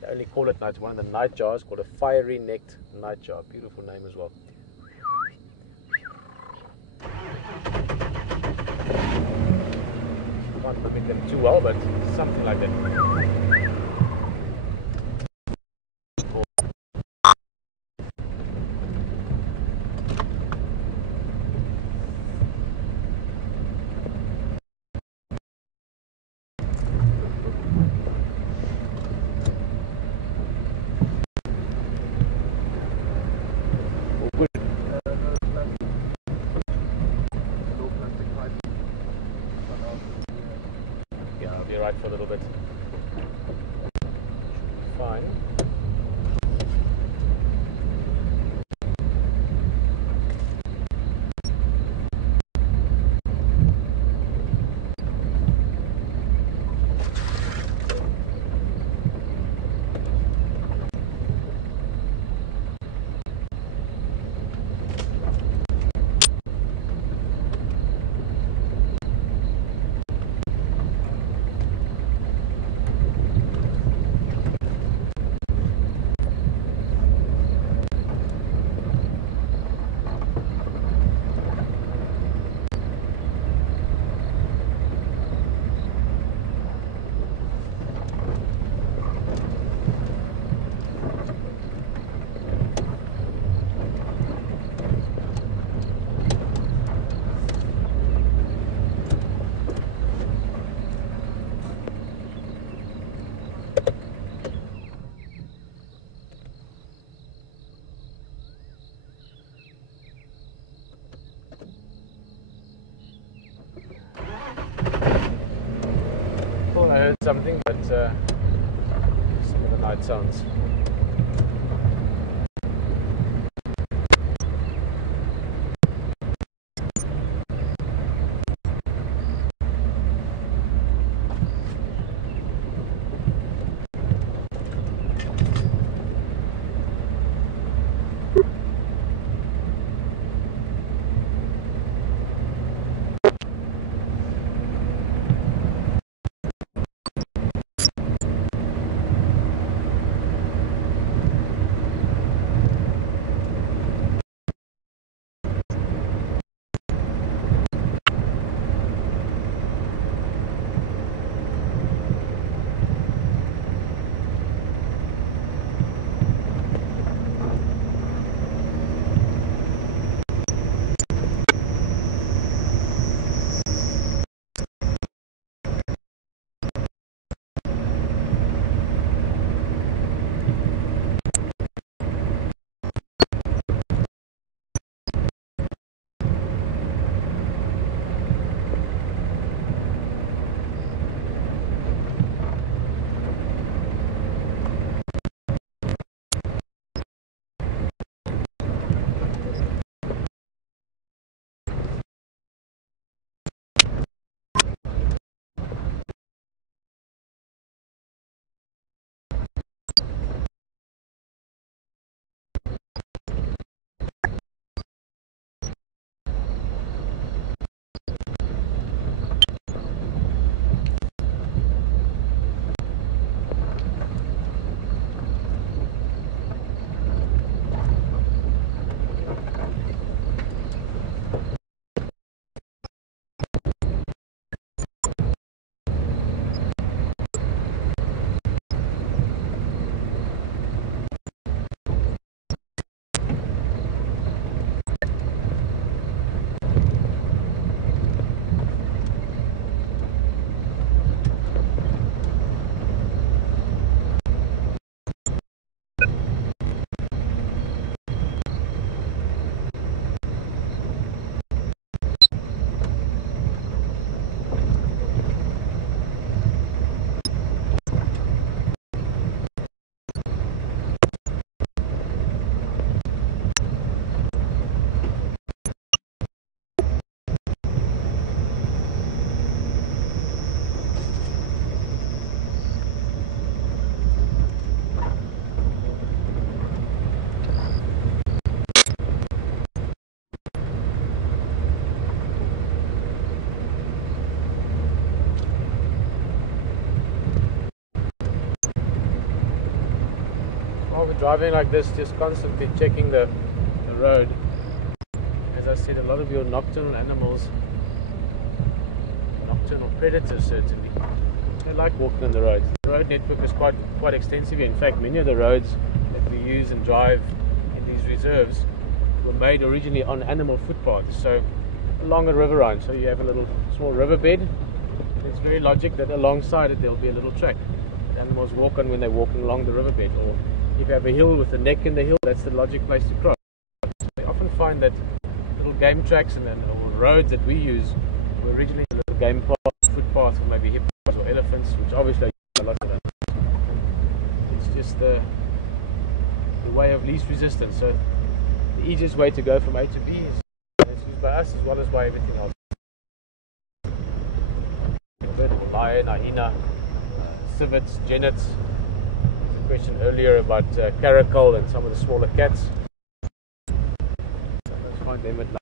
They only call it night. One of the nightjars called a fiery-necked nightjar. Beautiful name as well. Can't mimic them too well, but something like that. Yeah, I'll be right for a little bit. Fine. Thought I heard something, but some of the night sounds. While we're driving like this, just constantly checking the road. As I said, a lot of your nocturnal animals, nocturnal predators certainly. They like walking on the roads. The road network is quite extensive. In fact, many of the roads that we use and drive in these reserves were made originally on animal footpaths, so along a riverine. So you have a little small riverbed. It's very logic that alongside it there'll be a little track the animals walk on when they're walking along the riverbed. Or if you have a hill with a neck in the hill, that's the logic place to cross. I often find that little game tracks or roads that we use were originally a little game path, footpaths for maybe hippos or elephants, which obviously a lot of them. It's just the way of least resistance. So the easiest way to go from A to B is used by us as well as by everything else. Lion, hyena, civets, genets. There was a question earlier about caracal and some of the smaller cats. Let's find them at night.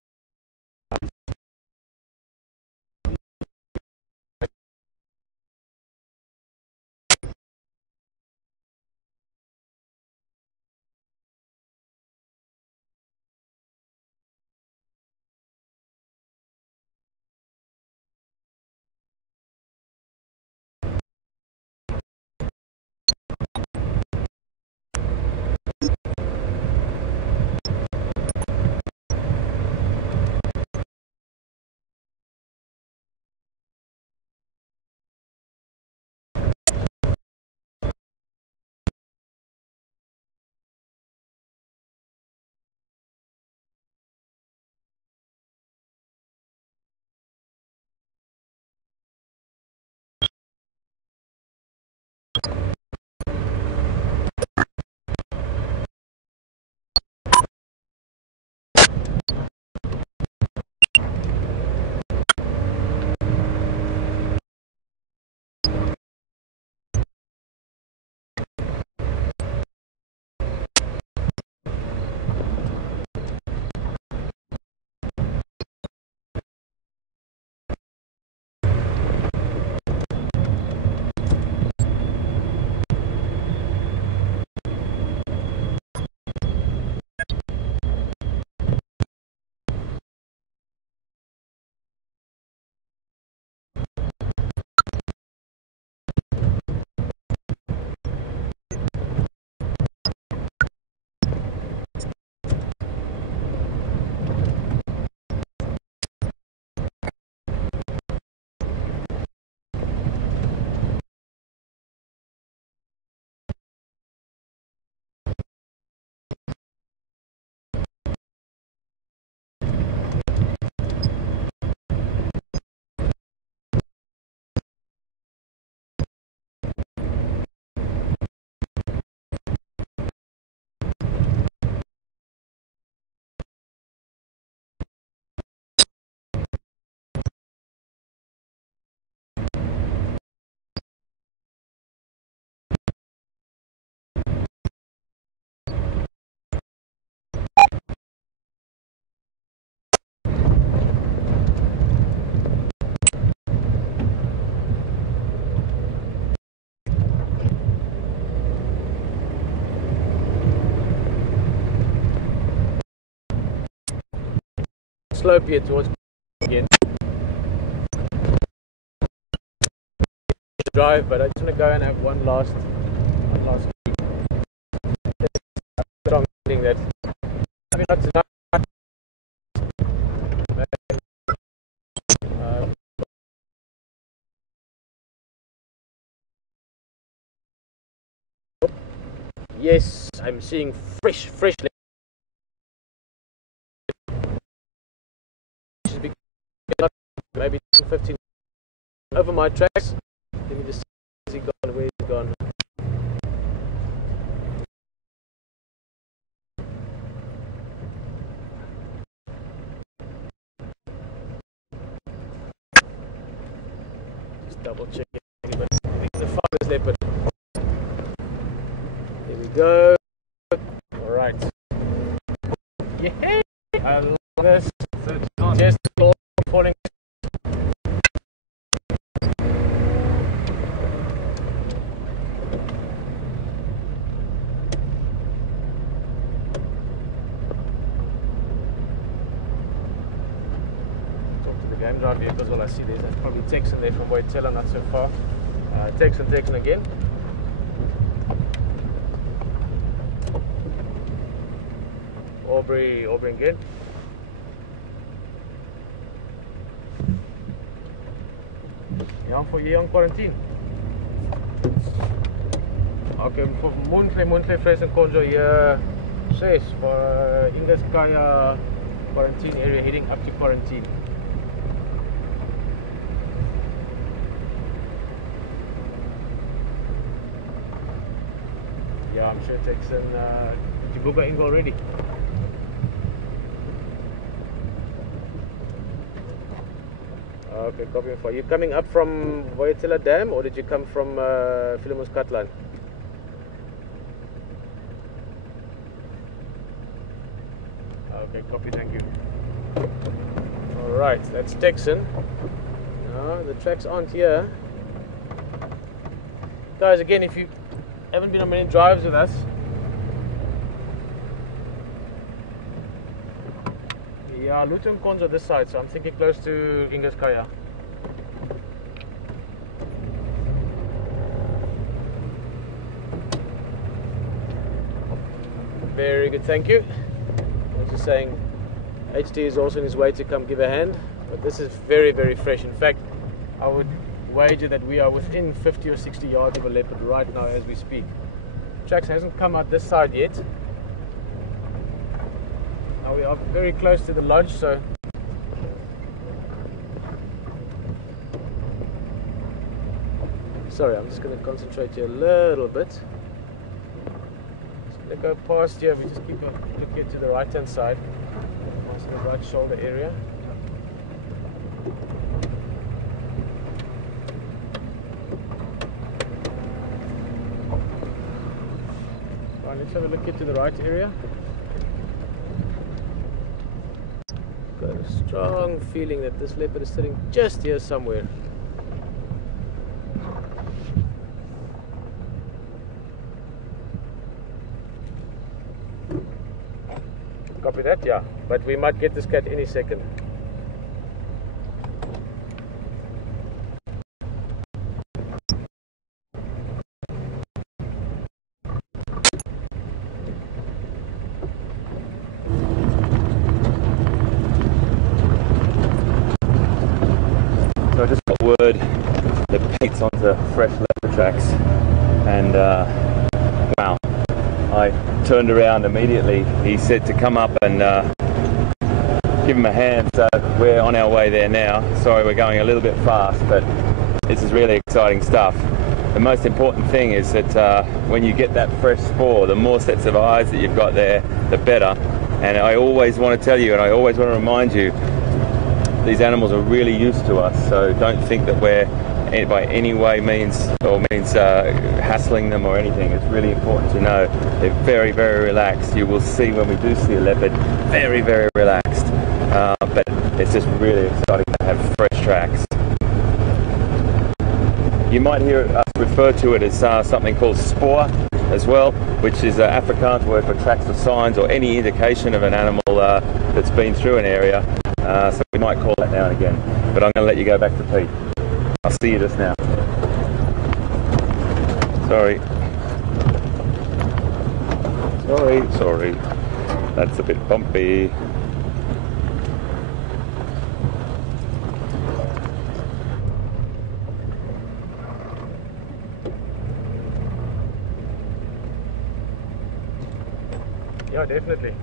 Slope here towards again. Drive, but I just want to go and have one last strong feeling that maybe not tonight. Yes, I'm seeing fresh. Maybe 15 over my tracks. Let me just see, is he gone? Where is he gone? Just double check it. But I think the fire is there, but there we go. Alright. Yeah, I love this. So just falling. Game driver. vehicles. Well, I see there's probably Texan there from Wojtyla, not so far. Texan again. Aubrey again. Ja, voor hier on quarantine. Okay, voor monthly fresh and conjo hier 6 for Ingaskaya quarantine area, heading up to quarantine. Yeah, I'm sure Texan Jibuga Ingo already. Okay, copy. For you coming up from Wojtyla Dam, or did you come from Philemon's Katlan? Okay, copy. Thank you. All right, that's Texan. No, the tracks aren't here, guys. Again, if you haven't been on many drives with us, yeah, Luton Konzo this side, so I'm thinking close to Ingaskaya. Very good, thank you. I was just saying, HT is also on his way to come give a hand, but this is very, very fresh. In fact, I would wager that we are within 50 or 60 yards of a leopard right now as we speak. Tracks hasn't come out this side yet. Now we are very close to the lodge, so sorry, I'm just going to concentrate here a little bit. Just going to go past here. We just keep a look here to the right hand side, past the right shoulder area. Right, let's have a look here to the right area. Got a strong feeling that this leopard is sitting just here somewhere. Copy that, yeah. But we might get this cat any second. So I just got word that Pete's onto fresh leopard tracks, and wow, I turned around immediately. He said to come up and give him a hand, so we're on our way there now. Sorry, we're going a little bit fast, but this is really exciting stuff. The most important thing is that when you get that fresh spoor, the more sets of eyes that you've got there, the better. And I always want to tell you, and I always want to remind you, these animals are really used to us, so don't think that we're by any way means hassling them or anything. It's really important to know they're very, very relaxed. You will see when we do see a leopard, very, very relaxed. But it's just really exciting to have fresh tracks. You might hear us refer to it as something called spoor as well, which is an Afrikaans word for tracks or signs or any indication of an animal that's been through an area. So we might call that now and again, but I'm going to let you go back to Pete. I'll see you just now. Sorry. That's a bit bumpy. Yeah, definitely.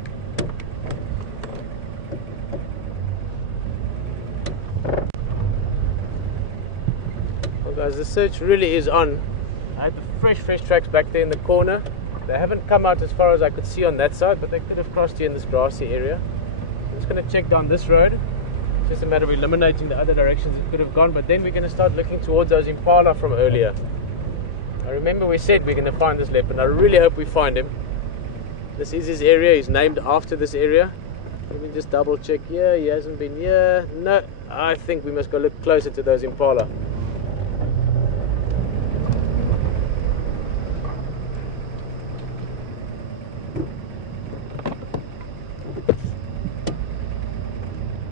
Guys, the search really is on. I had the fresh tracks back there in the corner. They haven't come out as far as I could see on that side, but they could have crossed here in this grassy area. I'm just going to check down this road. It's just a matter of eliminating the other directions it could have gone, but then we're going to start looking towards those impala from earlier. I remember we said we're going to find this leopard. I really hope we find him. This is his area. He's named after this area. Let me just double check here. He hasn't been here. No, I think we must go look closer to those impala.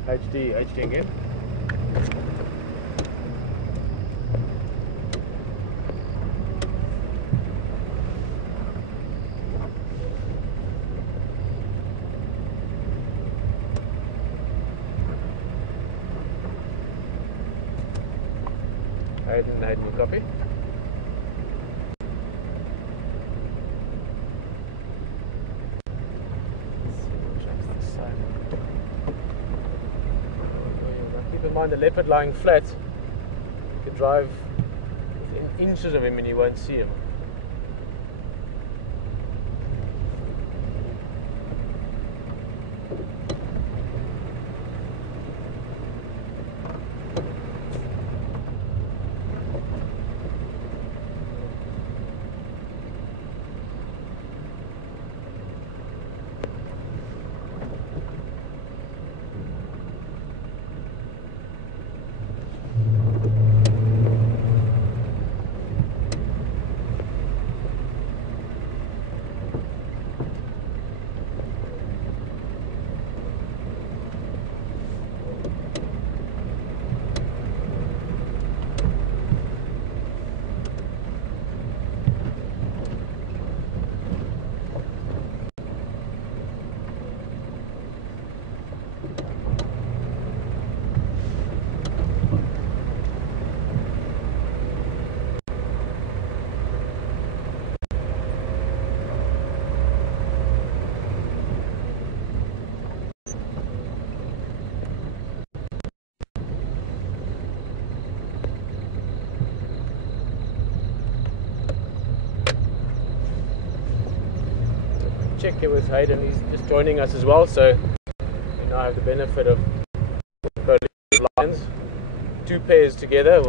HD again. Hayden will copy. Let's see what tracks this side. Keep in mind the leopard lying flat, you can drive within inches of him and you won't see him. Check here with Hayden, he's just joining us as well, so we now have the benefit of lines, 2 pairs together.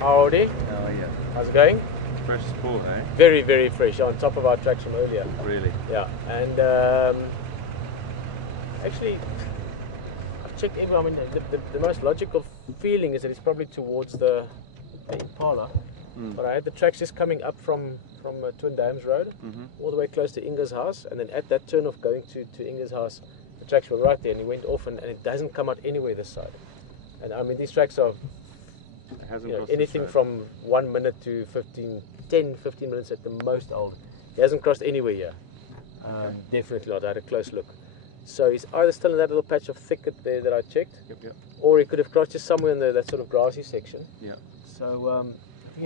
Howdy. Oh yeah. How's it going? Fresh sport, eh? Very, very fresh, on top of our tracks from earlier. Really? Yeah, and actually, I've checked every, I mean, the most logical feeling is that it's probably towards the Impala. But I had the tracks just coming up from Twin Dams Road, all the way close to Inga's house, and then at that turn off going to Inga's house, the tracks were right there, and he went off, and it doesn't come out anywhere this side. And I mean, these tracks are anything from 1 minute to 10, 15 minutes at the most old. He hasn't crossed anywhere here. Definitely not. I had a close look. So he's either still in that little patch of thicket there that I checked, or he could have crossed just somewhere in that sort of grassy section. Yeah. So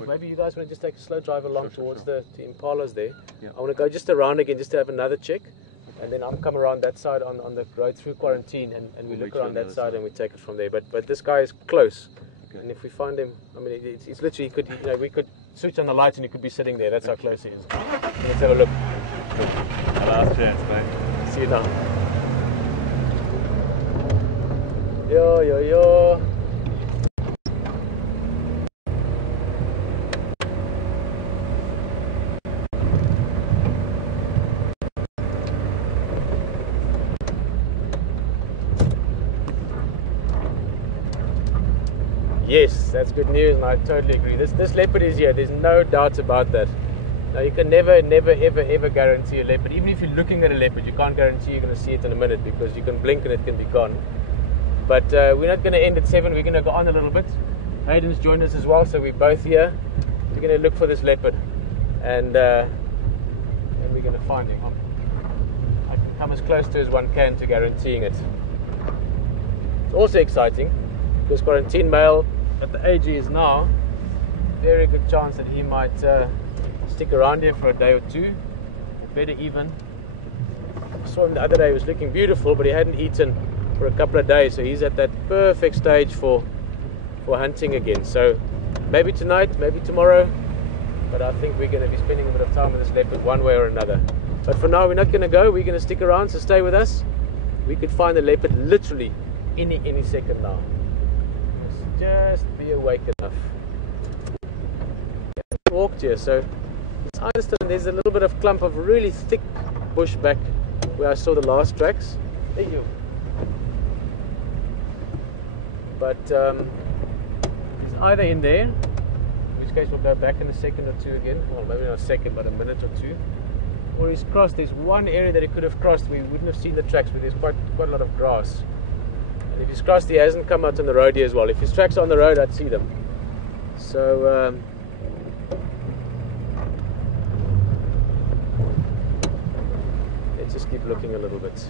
maybe you guys want to just take a slow drive along towards the Impalas there. I want to go just around again just to have another check, and then I'm come around that side on the road through quarantine, and we look around that side and we take it from there. But this guy is close, and if we find him, I mean, it's literally, we could switch on the lights and he could be sitting there. That's how close he is. Let's have a look. Last chance, mate. See you now. Yo. Yes, that's good news, and I totally agree. This leopard is here. There's no doubt about that. Now, you can never, ever guarantee a leopard. Even if you're looking at a leopard, you can't guarantee you're going to see it in a minute, because you can blink and it can be gone. But we're not going to end at 7. We're going to go on a little bit. Hayden's joined us as well, so we're both here. We're going to look for this leopard, and we're going to find him. I can come as close to as one can to guaranteeing it. It's also exciting because quarantine male, at the age he is now, very good chance that he might stick around here for a day or two, or better even. I saw him the other day. He was looking beautiful, but he hadn't eaten for a couple of days, so he's at that perfect stage for hunting again. So maybe tonight, maybe tomorrow, but I think we're going to be spending a bit of time with this leopard one way or another. But for now, we're not going to go. We're going to stick around, so stay with us. We could find the leopard literally any second now. Just be awake enough. I walked here, so I understand there's a little bit of clump of really thick bush back where I saw the last tracks. There you go. But it's either in there, in which case we'll go back in a second or two again. Well, maybe not a second, but a minute or two. Or he's crossed. There's one area that he could have crossed. We wouldn't have seen the tracks, but there's quite a lot of grass. And if he's crossed, he hasn't come out on the road here as well. If his tracks are on the road, I'd see them. So let's just keep looking a little bit.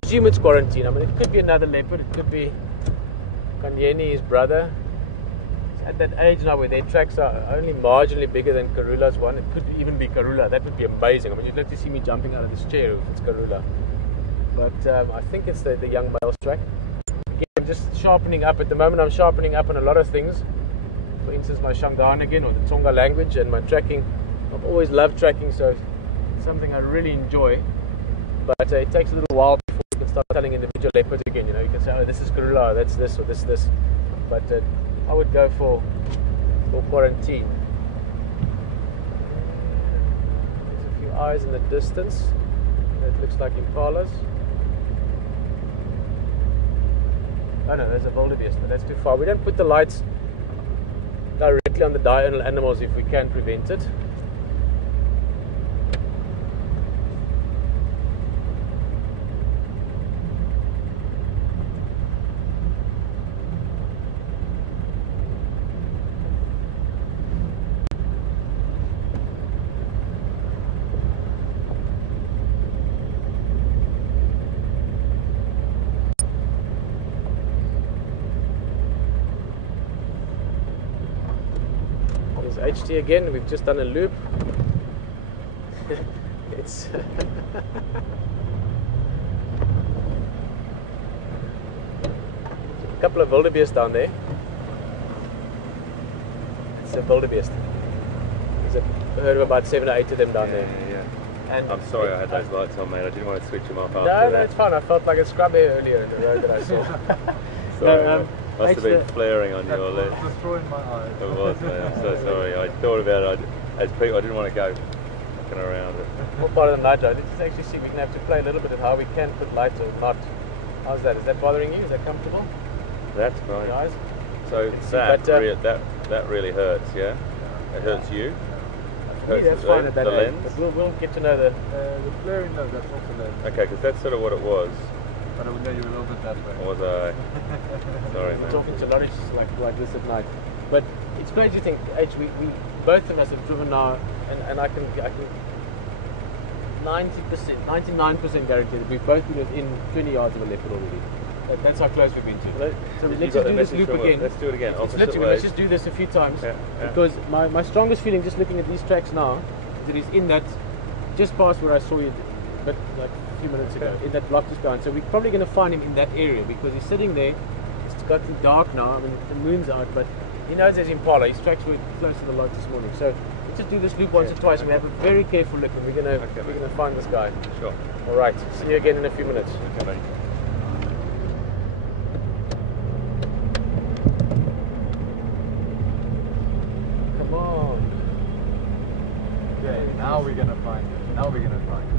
presume it's quarantine. I mean, it could be another leopard. It could be Kanyeni, his brother. It's at that age now where their tracks are only marginally bigger than Karula's one. It could even be Karula. That would be amazing. I mean, you'd like to see me jumping out of this chair if it's Karula. But I think it's the young male's track. Again, I'm just sharpening up. At the moment, I'm sharpening up on a lot of things. For instance, my Shanganigan or the Tonga language and my tracking. I've always loved tracking, so it's something I really enjoy. But it takes a little while before you can start telling individual leopards again. You know, you can say, oh, this is Karula, that's this, or this. But I would go for quarantine. There's a few eyes in the distance. It looks like impalas. Oh no, there's a wildebeest, but that's too far. We don't put the lights directly on the diurnal animals if we can prevent it. HT again, we've just done a loop. It's a couple of wildebeest down there. It's a wildebeest. There's a herd of about 7 or 8 of them down there. Yeah. And I'm sorry I had those lights on, mate. I didn't want to switch them off after that. No, it's fine. I felt like a scrub here earlier in the road that I saw. Sorry, no, must have been flaring on your lid. It was destroying my eyes. It was, mate. I'm so sorry. I thought about it. As people, I didn't want to go looking around it. What part of the night drive? Let's just actually see. We're going to have to play a little bit of how we can put lights or not. How's that? Is that bothering you? Is that comfortable? That's fine. Your eyes? So that really hurts, yeah? It hurts you? Yeah, that's fine at that the age. lens? But we'll get to know the flaring, no, that's not the lens. Okay, because that's sort of what it was. But I would know you a little bit that way. Was I? Sorry, we're man. talking to lorries like this at night. But it's great to think, H, we both of us have driven now, and I can 90%, 99% guarantee that we've both been within 20 yards of a leopard already. That's how close we've been to. So let's just do this loop again. Let's do it again. Let's just do this a few times. Yeah. Because my strongest feeling just looking at these tracks now is that he's in that, just past where I saw you, but like a few minutes ago, in that block just behind. So we're probably going to find him in that area because he's sitting there. It's gotten dark now. I mean, the moon's out, but he knows there's impala. His tracks were close to the light this morning. So let's just do this loop once or twice, and we have a very careful look, and we're gonna find this guy. Sure. All right. See you again in a few minutes. Okay, mate. Come on. Okay, now we're gonna find it. Now we're gonna find it.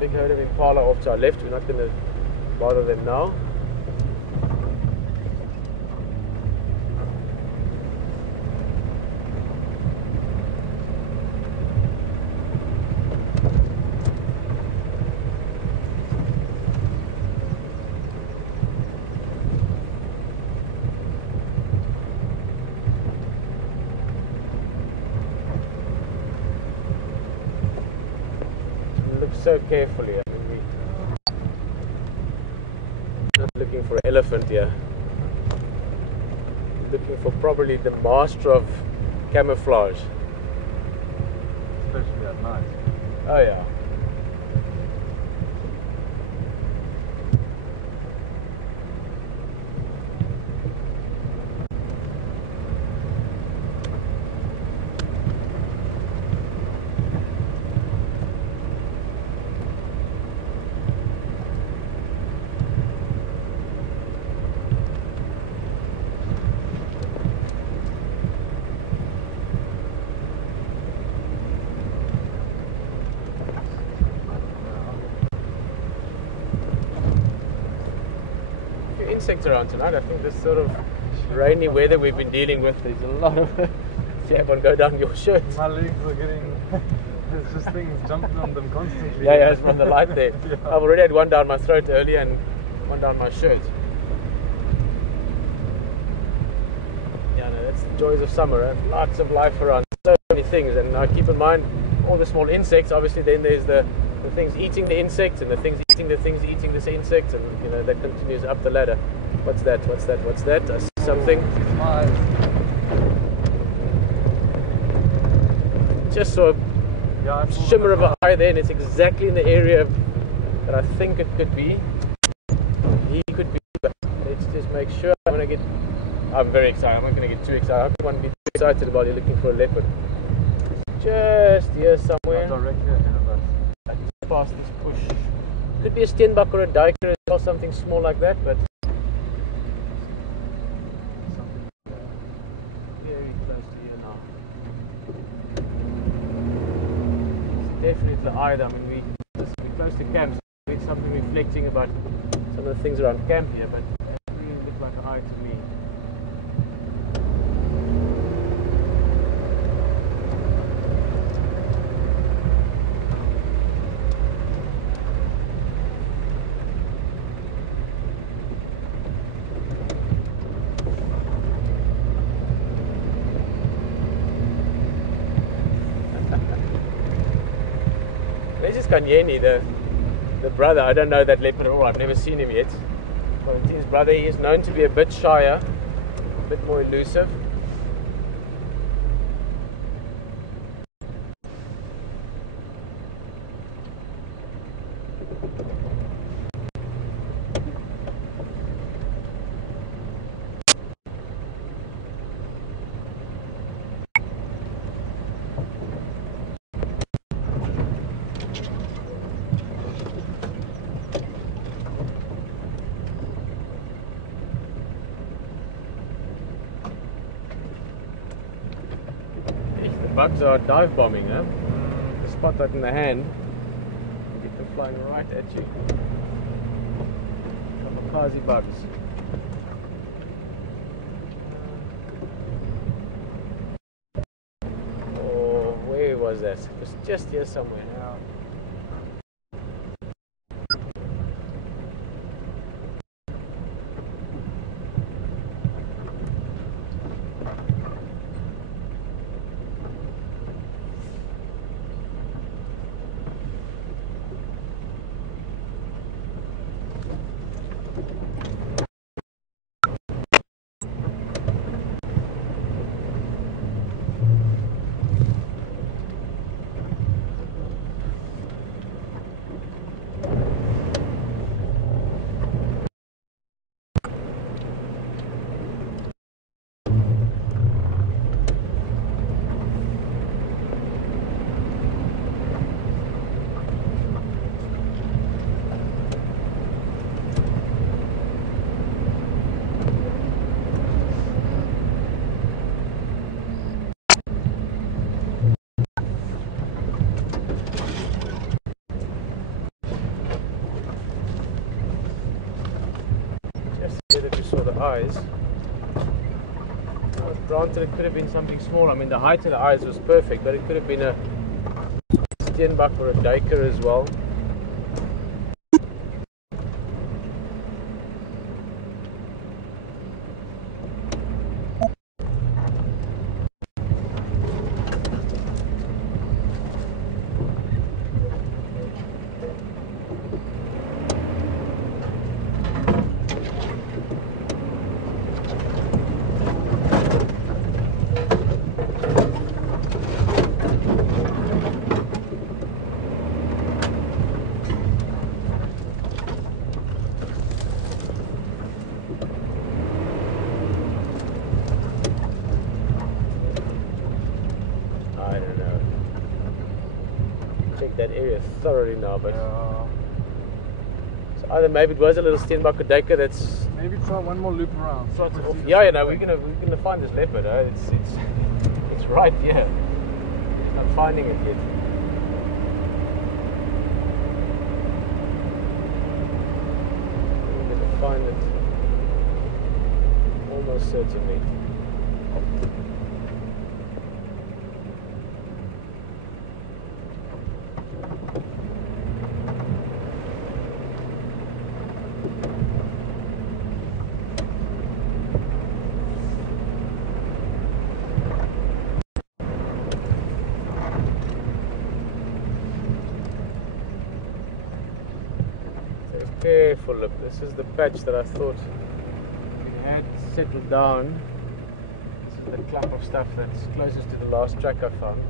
Big herd of impala off to our left. We're not going to bother them now. Look so carefully. I mean, we're not looking for an elephant here. We're looking for probably the master of camouflage. Especially at night. Oh yeah. Insects around tonight. I think this sort of rainy weather we've been dealing with, there's a lot of see everyone go down your shirts. My legs are getting there's just things jumping on them constantly. Yeah, it's from the light there. Yeah. I've already had one down my throat earlier and one down my shirt. Yeah, no, It's the joys of summer, eh? Lots of life around, so many things. And now keep in mind all the small insects. Obviously, then there's the things eating the insects, and the things eating this insect, and you know that continues up the ladder. What's that? What's that? What's that? I see something. Just saw a shimmer of an eye there, and it's exactly in the area that I think it could be. He could be, but let's just make sure. I'm very excited. I'm not going to get too excited. I hope you won't be too excited about you looking for a leopard. Just here somewhere. Directly ahead of us. Past this bush. Could be a steenbok or a duiker or something small like that, but very close to here now. It's definitely the eye. I mean, we're close to camp, so there's something reflecting about some of the things around camp here, but it really looks like an eye to me. This is Kanyeni, the brother. I don't know that leopard at all. I've never seen him yet. Valentine's brother. He is known to be a bit shyer, a bit more elusive. Bugs are dive bombing, huh? Spot that in the hand and get them flying right at you. Kamikaze bugs. Oh, where was that? It was just here somewhere. That you saw the eyes. Well, granted, it could have been something small. I mean, the height of the eyes was perfect, but it could have been a steenbok or a duiker as well. That area thoroughly now, but so either maybe it was a little steenbok or duiker that's maybe try one more loop around. Yeah, no, we're gonna find this leopard. It's right here. He's not finding it yet. We're gonna find it almost certainly. careful look. This is the patch that I thought we had settled down. This is the clump of stuff that's closest to the last track I found.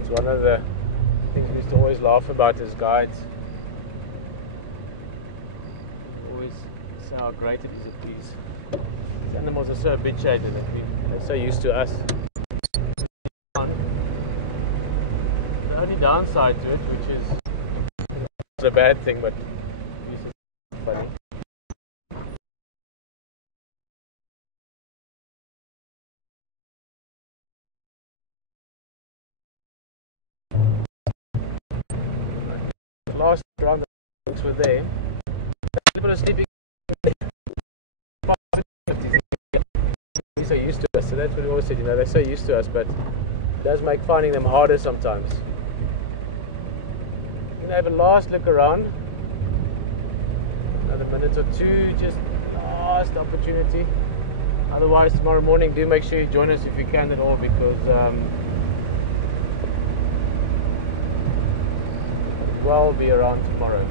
It's one of the things we used to always laugh about as guides. Always say how great it is at these. These animals are so habituated that they're so used to us. The only downside to it, which is a bad thing, but it's funny. Last round the books were there. People are sleeping. They're so used to us, so that's what we always said, you know, they're so used to us, but it does make finding them harder sometimes. I'm going to have a last look around. Another minute or two, just last opportunity. Otherwise, tomorrow morning, do make sure you join us if you can at all, because I'll be around tomorrow.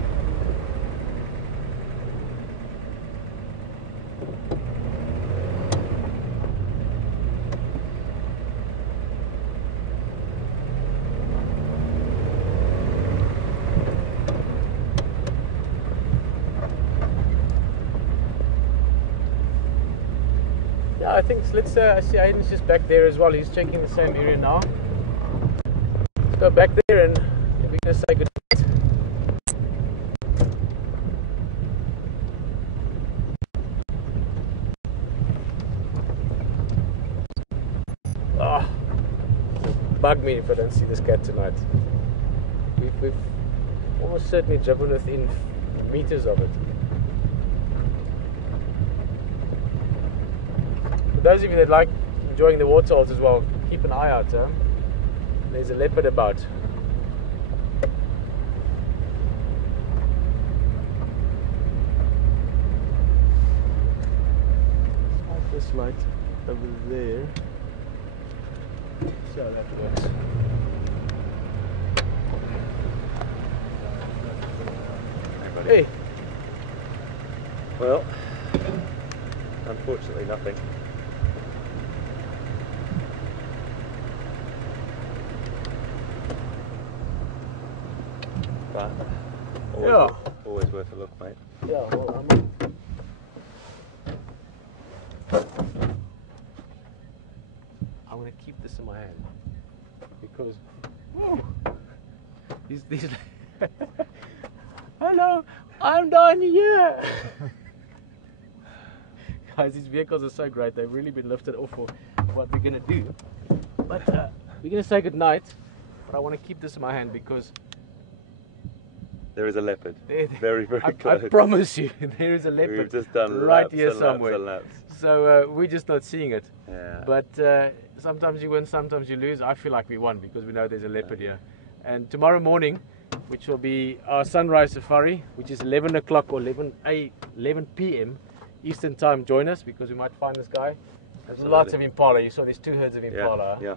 Yeah, I think let's I see Aiden's just back there as well. He's checking the same area now. Let's go back there and we're going to say good. Bug me if I don't see this cat tonight. We've almost certainly driven within meters of it. For those of you that like enjoying the waterholes as well, keep an eye out. There's a leopard about. This light over there. See how that works. Hey. Well, unfortunately nothing. But always worth a look, mate. Yeah, well, I'm going to keep this in my hand because these hello, I'm down here. Guys, these vehicles are so great. They've really been lifted off for what we're going to do. But we're going to say goodnight. But I want to keep this in my hand because there is a leopard. Very, very close. I promise you, there is a leopard. We've just done right laps here and somewhere. laps and laps. So we're just not seeing it. Yeah. But sometimes you win, sometimes you lose. I feel like we won because we know there's a leopard here. And tomorrow morning, which will be our sunrise safari, which is 11 o'clock or 11 p.m. Eastern time, join us because we might find this guy. There's Absolutely. lots of impala. You saw there's 2 herds of impala. Yeah.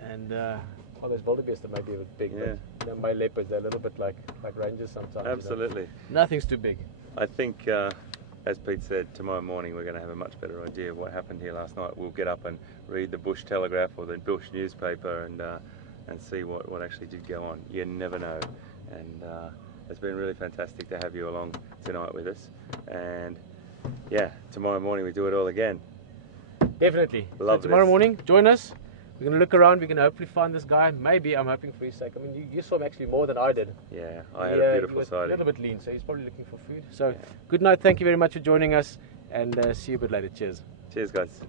And well, those wildebeest are maybe a bit big, but you know, my leopards, they're a little bit like rangers sometimes. Absolutely. You know? Nothing's too big. I think, as Pete said, tomorrow morning we're going to have a much better idea of what happened here last night. We'll get up and read the Bush Telegraph or the Bush newspaper and see what actually did go on. You never know. And it's been really fantastic to have you along tonight with us. And yeah, tomorrow morning we do it all again. Definitely. Love So tomorrow this. morning, join us. We're going to look around. We're going to hopefully find this guy. Maybe I'm hoping for his sake. I mean, you saw him actually more than I did. Yeah, I had a beautiful he was sighting. a little bit lean, so he's probably looking for food. So good night. Thank you very much for joining us, and see you a bit later. Cheers. Cheers, guys.